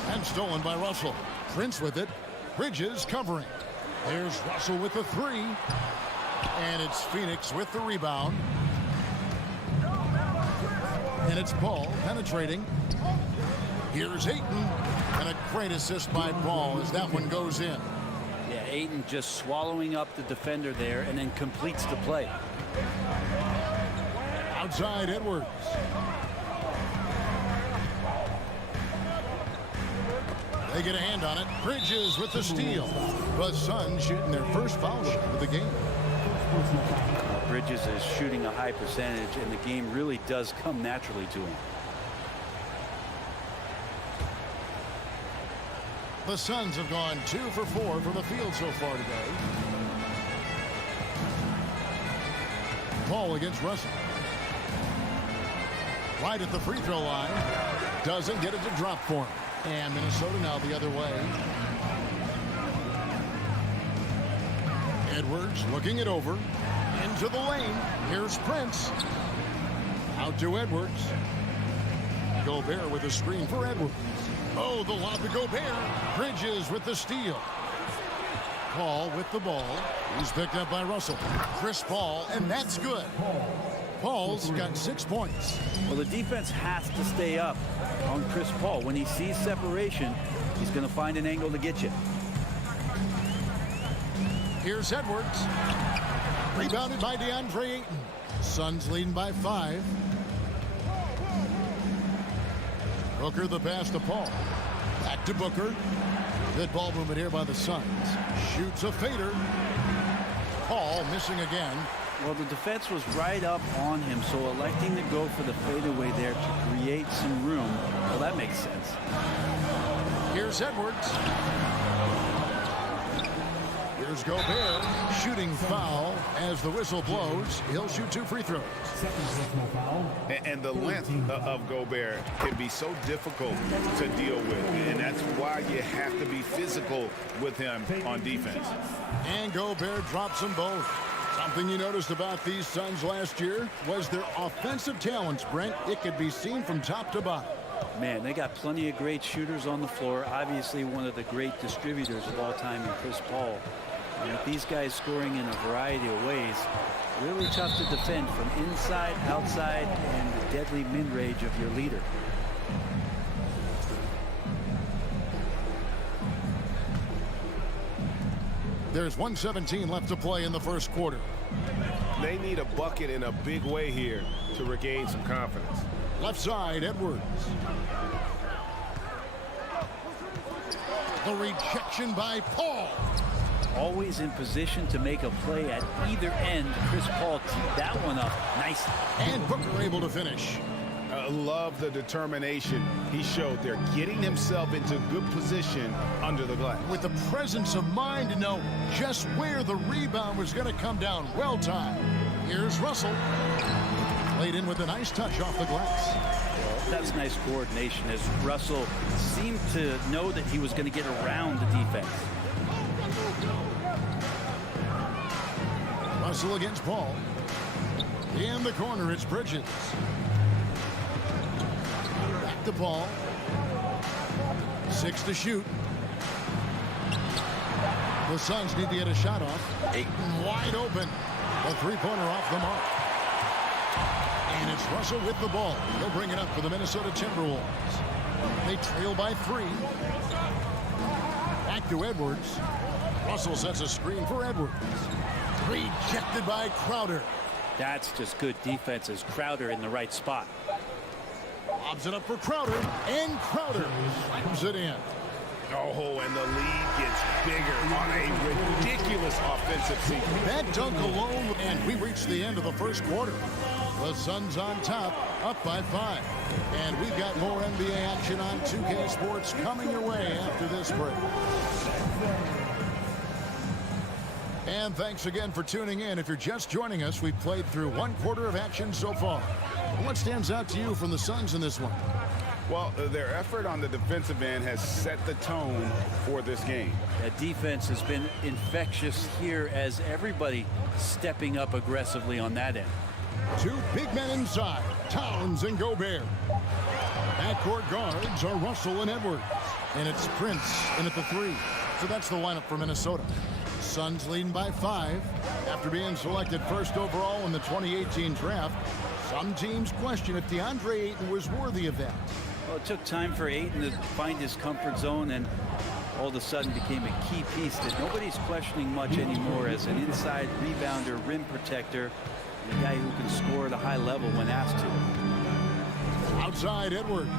And stolen by Russell. Prince with it. Bridges covering. There's Russell with the 3. And it's Phoenix with the rebound. And it's Paul penetrating. Here's Ayton. And a great assist by Paul as that one goes in. Yeah, Ayton just swallowing up the defender there and then completes the play. Outside Edwards. They get a hand on it. Bridges with the steal. The Suns shooting their first foul shot of the game. Bridges is shooting a high percentage, and the game really does come naturally to him. The Suns have gone 2 for 4 from the field so far today. Paul against Russell. Right at the free throw line. Doesn't get it to drop for him. And Minnesota now the other way. Edwards looking it over. Into the lane. Here's Prince. Out to Edwards. Gobert with a screen for Edwards. Oh, the lob to Gobert. Bridges with the steal. Paul with the ball. He's picked up by Russell. Chris Paul, and that's good. Paul's got 6 points. Well, the defense has to stay up on Chris Paul. When he sees separation, he's going to find an angle to get you. Here's Edwards. Rebounded by DeAndre Ayton. Suns leading by 5. Booker the pass to Paul. Back to Booker. Good ball movement here by the Suns. Shoots a fader. Paul missing again. Well, the defense was right up on him, so electing to go for the fadeaway there to create some room, well, that makes sense. Here's Edwards. Here's Gobert. Shooting foul as the whistle blows. He'll shoot 2 free throws. And the length of Gobert can be so difficult to deal with. And that's why you have to be physical with him on defense. And Gobert drops them both. Something you noticed about these Suns last year was their offensive talents, Brent. It could be seen from top to bottom. Man, they got plenty of great shooters on the floor. Obviously, one of the great distributors of all time in Chris Paul. And with these guys scoring in a variety of ways, really tough to defend from inside, outside, and the deadly mid-range of your leader. There's 1:17 left to play in the first quarter. They need a bucket in a big way here to regain some confidence. Left side, Edwards. The rejection by Paul. Always in position to make a play at either end. Chris Paul teed that one up nice. And Booker able to finish. Love the determination he showed there, getting himself into good position under the glass. With the presence of mind to know just where the rebound was going to come down. Well timed. Here's Russell. Laid in with a nice touch off the glass. Well, that's nice coordination as Russell seemed to know that he was going to get around the defense. Russell against Paul. In the corner, it's Bridges. Back to Paul. 6 to shoot. The Suns need to get a shot off. Ayton wide open. The three-pointer off the mark. And it's Russell with the ball. He'll bring it up for the Minnesota Timberwolves. They trail by 3. Back to Edwards. Russell sets a screen for Edwards. Rejected by Crowder. That's just good defense as Crowder in the right spot. Lobs it up for Crowder, and Crowder slams it in. Oh, and the lead gets bigger on a ridiculous offensive sequence. That dunk alone, and we reach the end of the first quarter. The Suns on top, up by 5. And we've got more NBA action on 2K Sports coming your way after this break. And thanks again for tuning in. If you're just joining us, we've played through 1 quarter of action so far. What stands out to you from the Suns in this one? Well, their effort on the defensive end has set the tone for this game. That defense has been infectious here as everybody stepping up aggressively on that end. 2 big men inside, Towns and Gobert. Backcourt guards are Russell and Edwards. And it's Prince in at the 3. So that's the lineup for Minnesota. Suns leading by 5 after being selected first overall in the 2018 draft. Some teams question if DeAndre Ayton was worthy of that. Well, it took time for Ayton to find his comfort zone and all of a sudden became a key piece that nobody's questioning much anymore as an inside rebounder, rim protector, and a guy who can score at a high level when asked to. Outside Edwards.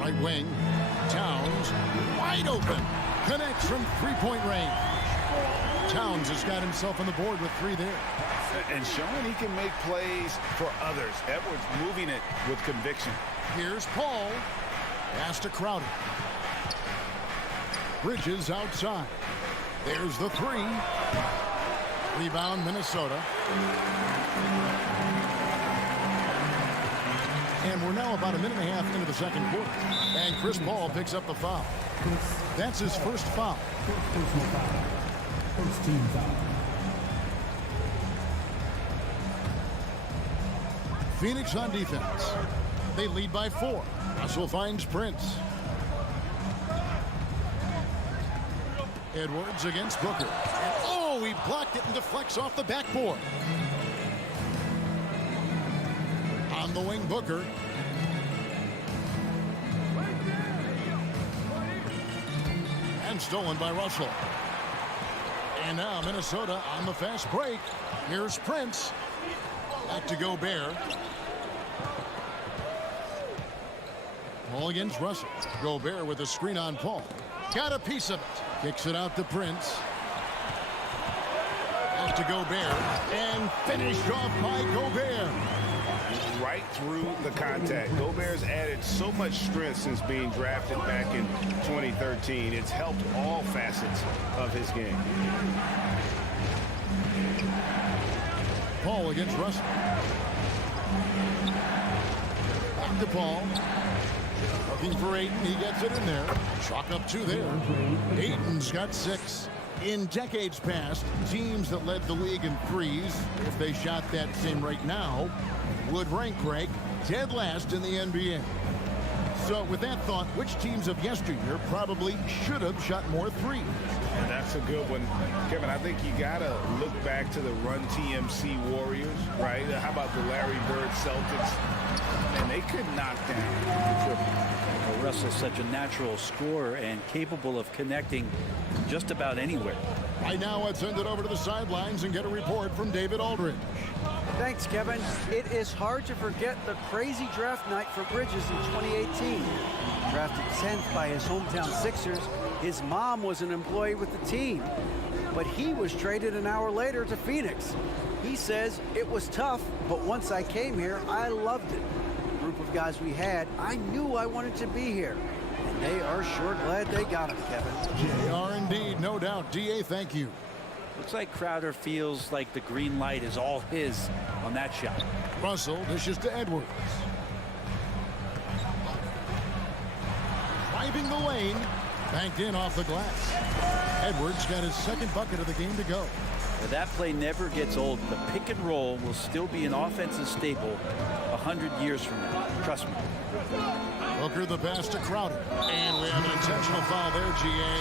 Right wing. Towns wide open. Connects from three-point range. Towns has got himself on the board with 3 there. And showing he can make plays for others. Edwards moving it with conviction. Here's Paul. Pass to Crowder. Bridges outside. There's the 3. Rebound Minnesota. And we're now about a minute and a half into the second quarter. And Chris Paul picks up the foul. That's his first foul. First team foul. Phoenix on defense. They lead by 4. Russell finds Prince. Edwards against Booker. And oh, he blocked it and deflects off the backboard. On the wing, Booker. And stolen by Russell. And now Minnesota on the fast break. Here's Prince. Back to Gobert. Paul against Russell. Gobert with a screen on Paul. Got a piece of it. Kicks it out to Prince. Back to Gobert. And finished off by Gobert. Right through the contact. Gobert's added so much strength since being drafted back in 2013. It's helped all facets of his game. Paul against Russell. Back to Paul. Looking for Ayton. He gets it in there. Chalk up 2 there. Ayton's got 6. In decades past, teams that led the league in threes, if they shot that same rate now, would rank Greg dead last in the NBA. So with that thought, which teams of yesteryear probably should have shot more threes? And that's a good one. Kevin, I think you got to look back to the Run TMC Warriors, right? How about the Larry Bird Celtics? And they could knock down the triple. Well, Russell's such a natural scorer and capable of connecting just about anywhere. Right now, let's send it over to the sidelines and get a report from David Aldridge. Thanks, Kevin. It is hard to forget the crazy draft night for Bridges in 2018. Drafted 10th by his hometown Sixers, his mom was an employee with the team, but he was traded an hour later to Phoenix. He says, it was tough, but once I came here, I loved it. The group of guys we had, I knew I wanted to be here. And they are sure glad they got him, Kevin. They are indeed, no doubt. DA, thank you. Looks like Crowder feels like the green light is all his on that shot. Russell dishes to Edwards. Driving the lane, banked in off the glass. Edwards got his second bucket of the game to go. Well, that play never gets old. The pick and roll will still be an offensive staple 100 years from now. Trust me. Booker the pass to Crowder. And we have an intentional foul there, GA.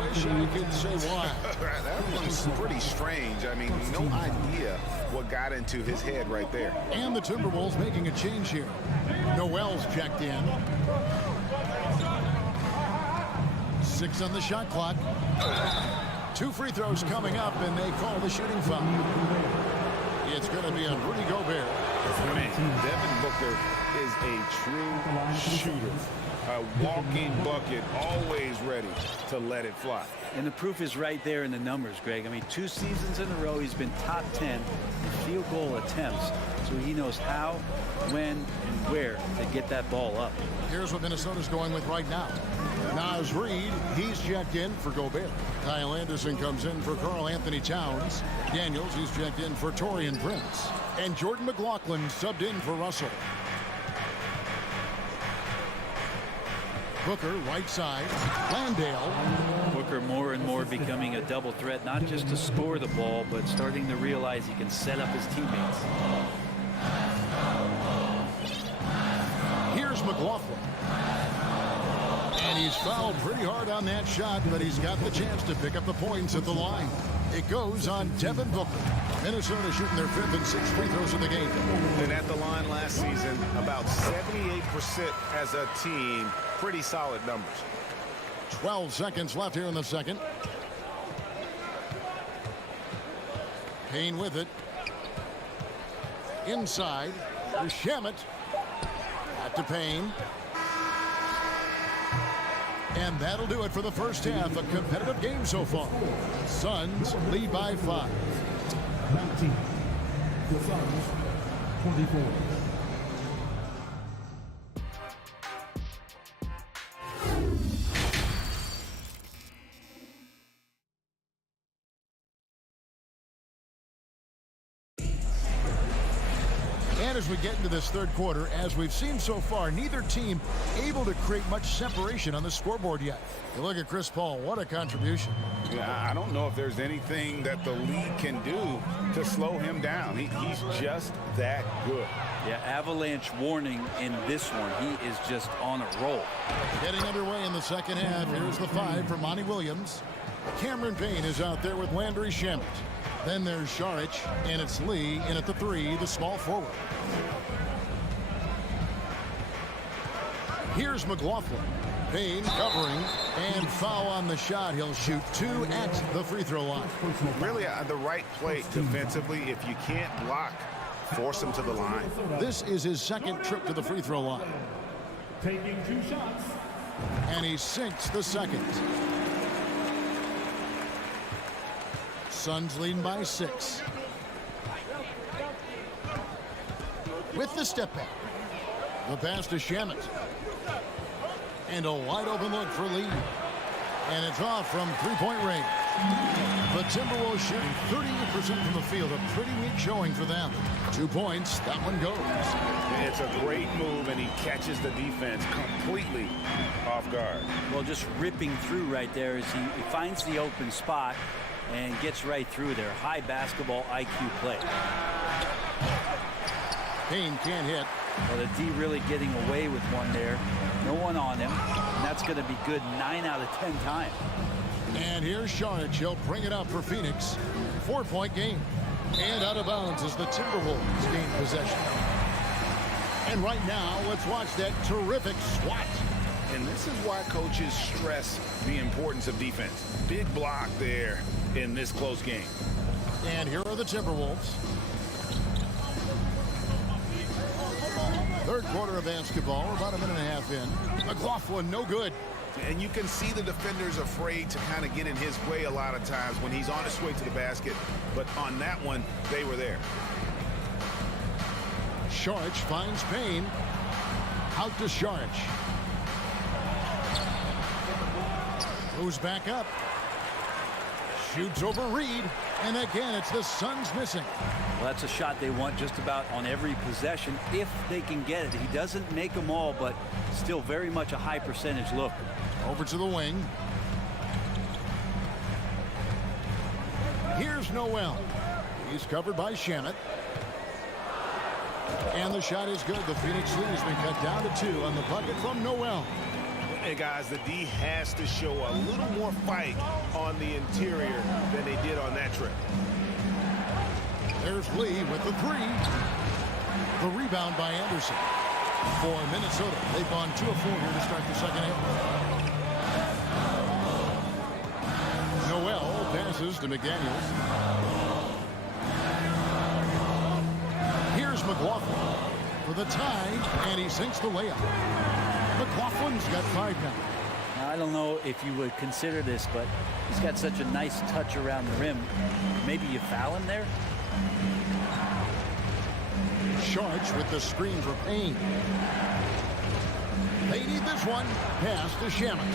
Wish I could say why. That one's pretty strange. I mean, no idea what got into his head right there. And the Timberwolves making a change here. Noel's checked in. 6 on the shot clock. 2 free throws coming up, and they call the shooting foul. It's going to be on Rudy Gobert. Devin Booker is a true shooter. A walking bucket, always ready to let it fly. And the proof is right there in the numbers, Greg. I mean, 2 seasons in a row, he's been top 10 in field goal attempts. So he knows how, when, and where to get that ball up. Here's what Minnesota's going with right now. Naz Reid, he's checked in for Gobert. Kyle Anderson comes in for Karl Anthony Towns. Daniels, he's checked in for Taurean Prince. And Jordan McLaughlin subbed in for Russell. Booker, right side. Landale. Booker more and more becoming a double threat, not just to score the ball, but starting to realize he can set up his teammates. Here's McLaughlin. And he's fouled pretty hard on that shot, but he's got the chance to pick up the points at the line. It goes on Devin Booker. Minnesota shooting their 5th and 6th free throws of the game. And at the line last season, about 78% as a team. Pretty solid numbers. 12 seconds left here in the second. Payne with it. Inside. To Shamet. Back to Payne. And that'll do it for the first half. A competitive game so far. Suns lead by 5. 19. The Suns, 24. And as we get into this third quarter, as we've seen so far, neither team able to create much separation on the scoreboard yet. You look at Chris Paul, what a contribution. Yeah, I don't know if there's anything that the league can do to slow him down. He's just that good. Yeah, avalanche warning in this one. He is just on a roll. Getting underway in the second half. Here's the 5 for Monty Williams. Cameron Payne is out there with Landry Shamet. Then there's Šarić, and it's Lee in at the 3, the small forward. Here's McLaughlin. Payne covering, and foul on the shot. He'll shoot 2 at the free throw line. Really the right play defensively. If you can't block, force him to the line. This is his second trip to the free throw line. Taking 2 shots. And he sinks the second. Suns leading by 6. With the step back. The pass to Shamet. And a wide open look for Lee. And it's off from 3-point range. The Timberwolves shooting 38% from the field. A pretty weak showing for them. 2 points. That one goes. It's a great move, and he catches the defense completely off guard. Well, just ripping through right there as he finds the open spot and gets right through there. High basketball IQ play. Payne can't hit. Well, the D really getting away with one there. No one on him. And that's going to be good 9 out of 10 times. And here's Šarić. He'll bring it up for Phoenix. 4-point game. And out of bounds as the Timberwolves gain possession. And right now, let's watch that terrific swat. And this is why coaches stress the importance of defense. Big block there in this close game. And here are the Timberwolves. Third quarter of basketball. We're about a minute and a half in. McLaughlin, no good. And you can see the defenders afraid to kind of get in his way a lot of times when he's on his way to the basket. But on that one, they were there. Sharch finds Payne. Out to Sharch. Moves back up. Shoots over Reed. And again, it's the Suns missing. Well, that's a shot they want just about on every possession if they can get it. He doesn't make them all, but still very much a high percentage look. Over to the wing. Here's Noel. He's covered by Shamet. And the shot is good. The Phoenix lead has been cut down to 2 on the bucket from Noel. And guys, the D has to show a little more fight on the interior than they did on that trip. There's Lee with the 3. The rebound by Anderson. For Minnesota, they've gone 2 of 4 here to start the second half. Noel passes to McDaniels. Here's McLaughlin for the tie, and he sinks the layup. McLaughlin's got 5 now. Now, I don't know if you would consider this, but he's got such a nice touch around the rim. Maybe you foul him there? Sharch with the screen for Payne. They need this one. Pass to Shamet.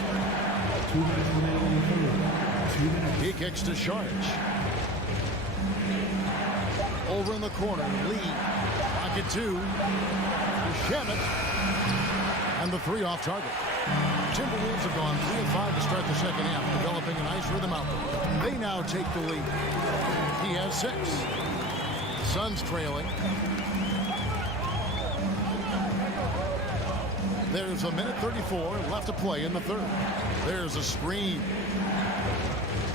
2 minutes remaining in the third. He kicks to Sharch. Over in the corner, Lee. Pocket 2. Shamet. And the 3 off target. Timberwolves have gone 3 of 5 to start the second half, developing a nice rhythm out there. They now take the lead. He has 6. Suns trailing. There's a minute 34 left to play in the third. There's a screen.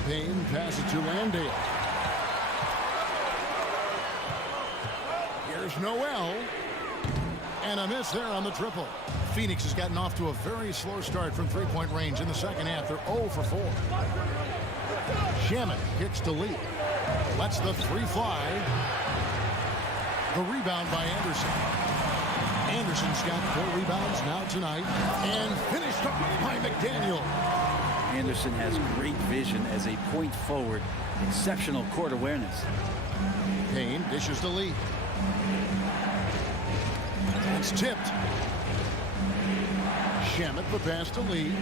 Payne passes to Landale. Here's Noel. And a miss there on the triple. Phoenix has gotten off to a very slow start from three-point range in the second half. They're 0 for 4. Shamet kicks to Lee. Lets the 3 fly. The rebound by Anderson. Anderson's got 4 rebounds now tonight. And finished off by McDaniel. Anderson has great vision as a point forward. Exceptional court awareness. Payne dishes to Lee. It's tipped. Shamet the pass to Lee.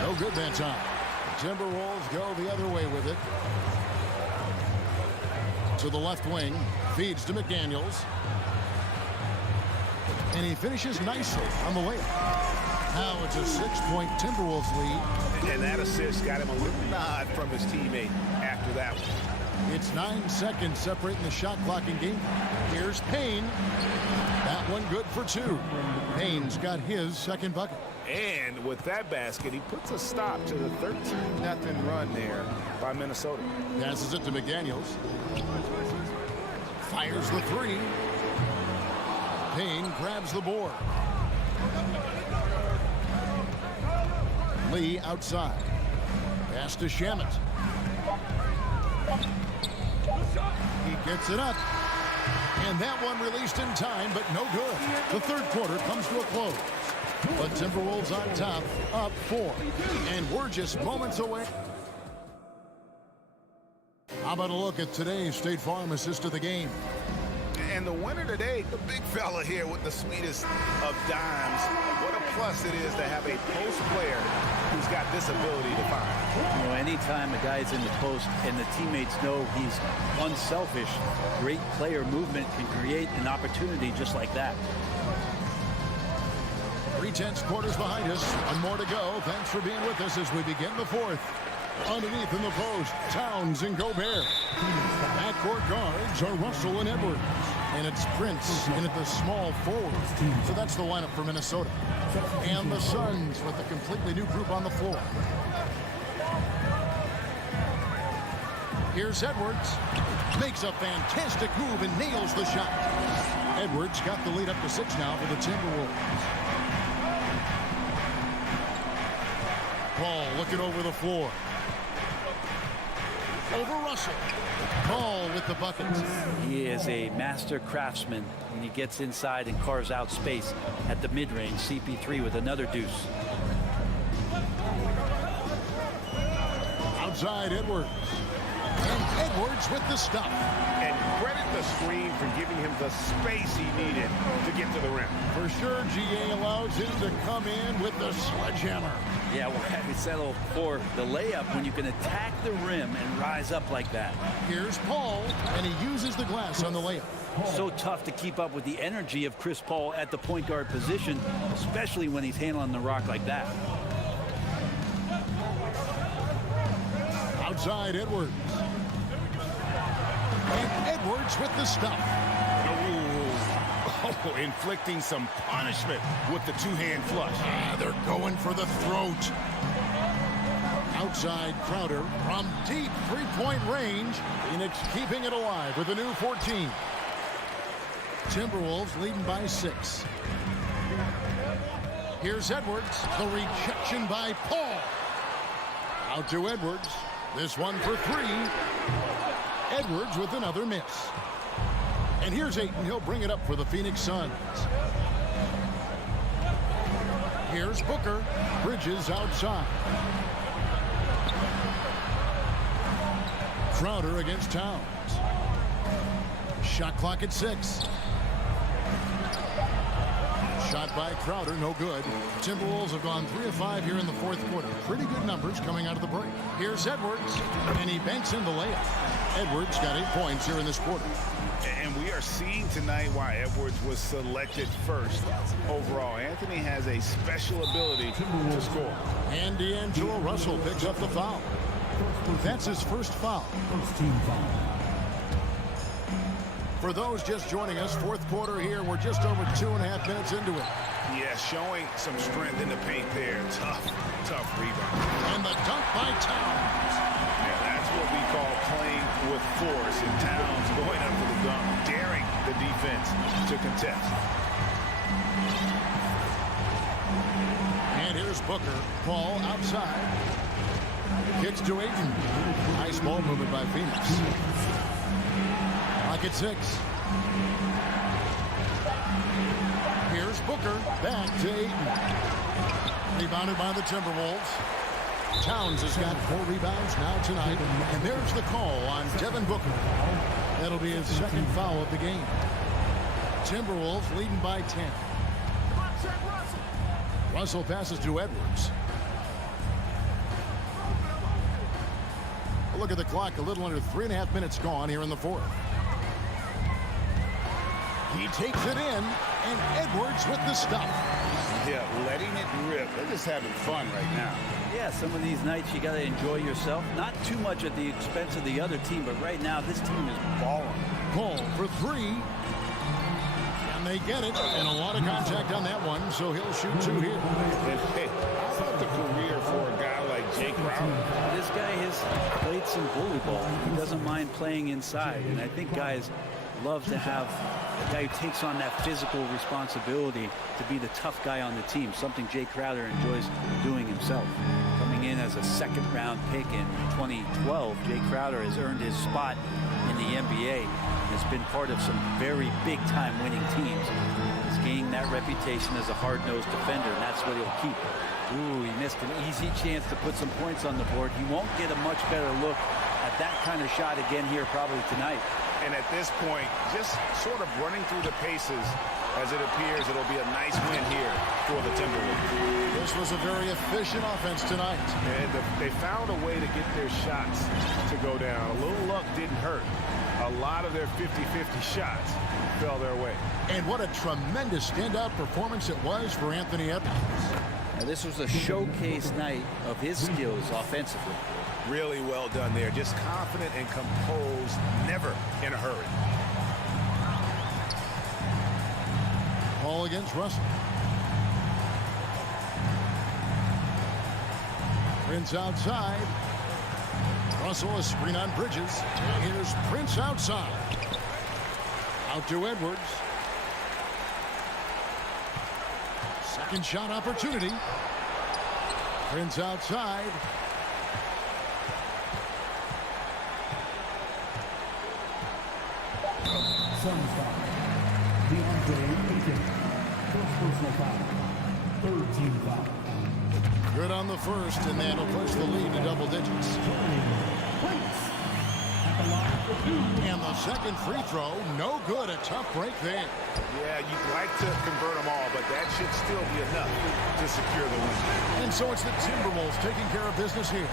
No good that time. The Timberwolves go the other way with it. To the left wing. Feeds to McDaniels. And he finishes nicely on the layup. Now it's a 6-point Timberwolves lead. And that assist got him a little nod from his teammate after that one. It's 9 seconds separating the shot clock in game. Here's Payne. That one good for 2. Payne's got his second bucket. And with that basket, he puts a stop to the 13-0 run there by Minnesota. Passes it to McDaniels. Fires the 3. Payne grabs the board. Lee outside. Pass to Shamet. He gets it up. And that one released in time, but no good. The third quarter comes to a close. But Timberwolves on top, up 4. And we're just moments away. How about a look at today's State Farm assist of the game? And the winner today, the big fella here with the sweetest of dimes. What a plus it is to have a post player who's got this ability to find. You know, anytime a guy's in the post and the teammates know he's unselfish, great player movement can create an opportunity just like that. 3/10 quarters behind us. One more to go. Thanks for being with us as we begin the fourth. Underneath in the post, Towns and Gobert. Backcourt guards are Russell and Edwards. And it's Prince in at the small forward. So that's the lineup for Minnesota. And the Suns with a completely new group on the floor. Here's Edwards. Makes a fantastic move and nails the shot. Edwards got the lead up to 6 now for the Timberwolves. Paul looking over the floor. Over Russell. Paul with the buckets. He is a master craftsman when he gets inside and carves out space at the mid-range. CP3 with another deuce. Outside Edwards. And Edwards with the stop. And credit the screen for giving him the space he needed to get to the rim. For sure, GA allows him to come in with the sledgehammer. Yeah, well, we settle for the layup when you can attack the rim and rise up like that. Here's Paul, and he uses the glass on the layup. So tough to keep up with the energy of Chris Paul at the point guard position, especially when he's handling the rock like that. Outside Edwards. And Edwards with the stop. Oh, inflicting some punishment with the two-hand flush. They're going for the throat. Outside Crowder from deep three-point range. Phoenix keeping it alive with a new 14. Timberwolves leading by 6. Here's Edwards. The rejection by Paul. Out to Edwards. This one for 3. Edwards with another miss. And here's Ayton. He'll bring it up for the Phoenix Suns. Here's Booker. Bridges outside. Crowder against Towns. Shot clock at 6. Shot by Crowder, no good. Timberwolves have gone 3 of 5 here in the fourth quarter. Pretty good numbers coming out of the break. Here's Edwards, and he banks in the layup. Edwards got 8 points here in this quarter. And we are seeing tonight why Edwards was selected first overall. Anthony has a special ability to score. And D'Angelo Russell picks up the foul. That's his first foul. First team foul. For those just joining us, fourth quarter here, we're just over 2.5 minutes into it. Yeah, showing some strength in the paint there. Tough rebound. And the dunk by Towns. Yeah, that's what we call playing with force. And Towns going up for the dunk, daring the defense to contest. And here's Booker. Paul outside. Kicks to Ayton. Nice ball movement by Phoenix. Clock at 6. Here's Booker. Back to Ayton. Rebounded by the Timberwolves. Towns has got 4 rebounds now tonight. And there's the call on Devin Booker. That'll be his second foul of the game. Timberwolves leading by 10. Russell passes to Edwards. Look at the clock, a little under 3.5 minutes gone here in the fourth. He takes it in, and Edwards with the stop. Yeah, letting it rip. They're just having fun right now. Yeah, some of these nights you got to enjoy yourself. Not too much at the expense of the other team, but right now this team is balling. Paul for 3. And they get it, and a lot of contact on that one, so he'll shoot 2 here. Hey, how about the career for a guy like Jake Crowder? This guy has played some bully ball. He doesn't mind playing inside, and I think guys love to have a guy who takes on that physical responsibility to be the tough guy on the team, something Jay Crowder enjoys doing himself. Coming in as a second-round pick in 2012, Jay Crowder has earned his spot in the NBA. Has been part of some very big-time winning teams. He's gained that reputation as a hard-nosed defender, and that's what he'll keep. Ooh, he missed an easy chance to put some points on the board. He won't get a much better look at that kind of shot again here probably tonight. And at this point, just sort of running through the paces as it appears it'll be a nice win here for the Timberwolves. This was a very efficient offense tonight. And they found a way to get their shots to go down. A little luck didn't hurt. A lot of their 50-50 shots fell their way. And what a tremendous standout performance it was for Anthony Edwards. Now, this was a showcase night of his skills offensively. Really well done there. Just confident and composed, never in a hurry. Ball against Russell. Prince outside. Russell a screen on Bridges. Here's Prince outside. Out to Edwards. Second shot opportunity. Prince outside. Suns foul. First personal foul. Third team foul. Good on the first, and that'll push the lead to double digits. And the second free throw, no good. A tough break there. Yeah, you'd like to convert them all, but that should still be enough to secure the win. And so it's the Timberwolves taking care of business here.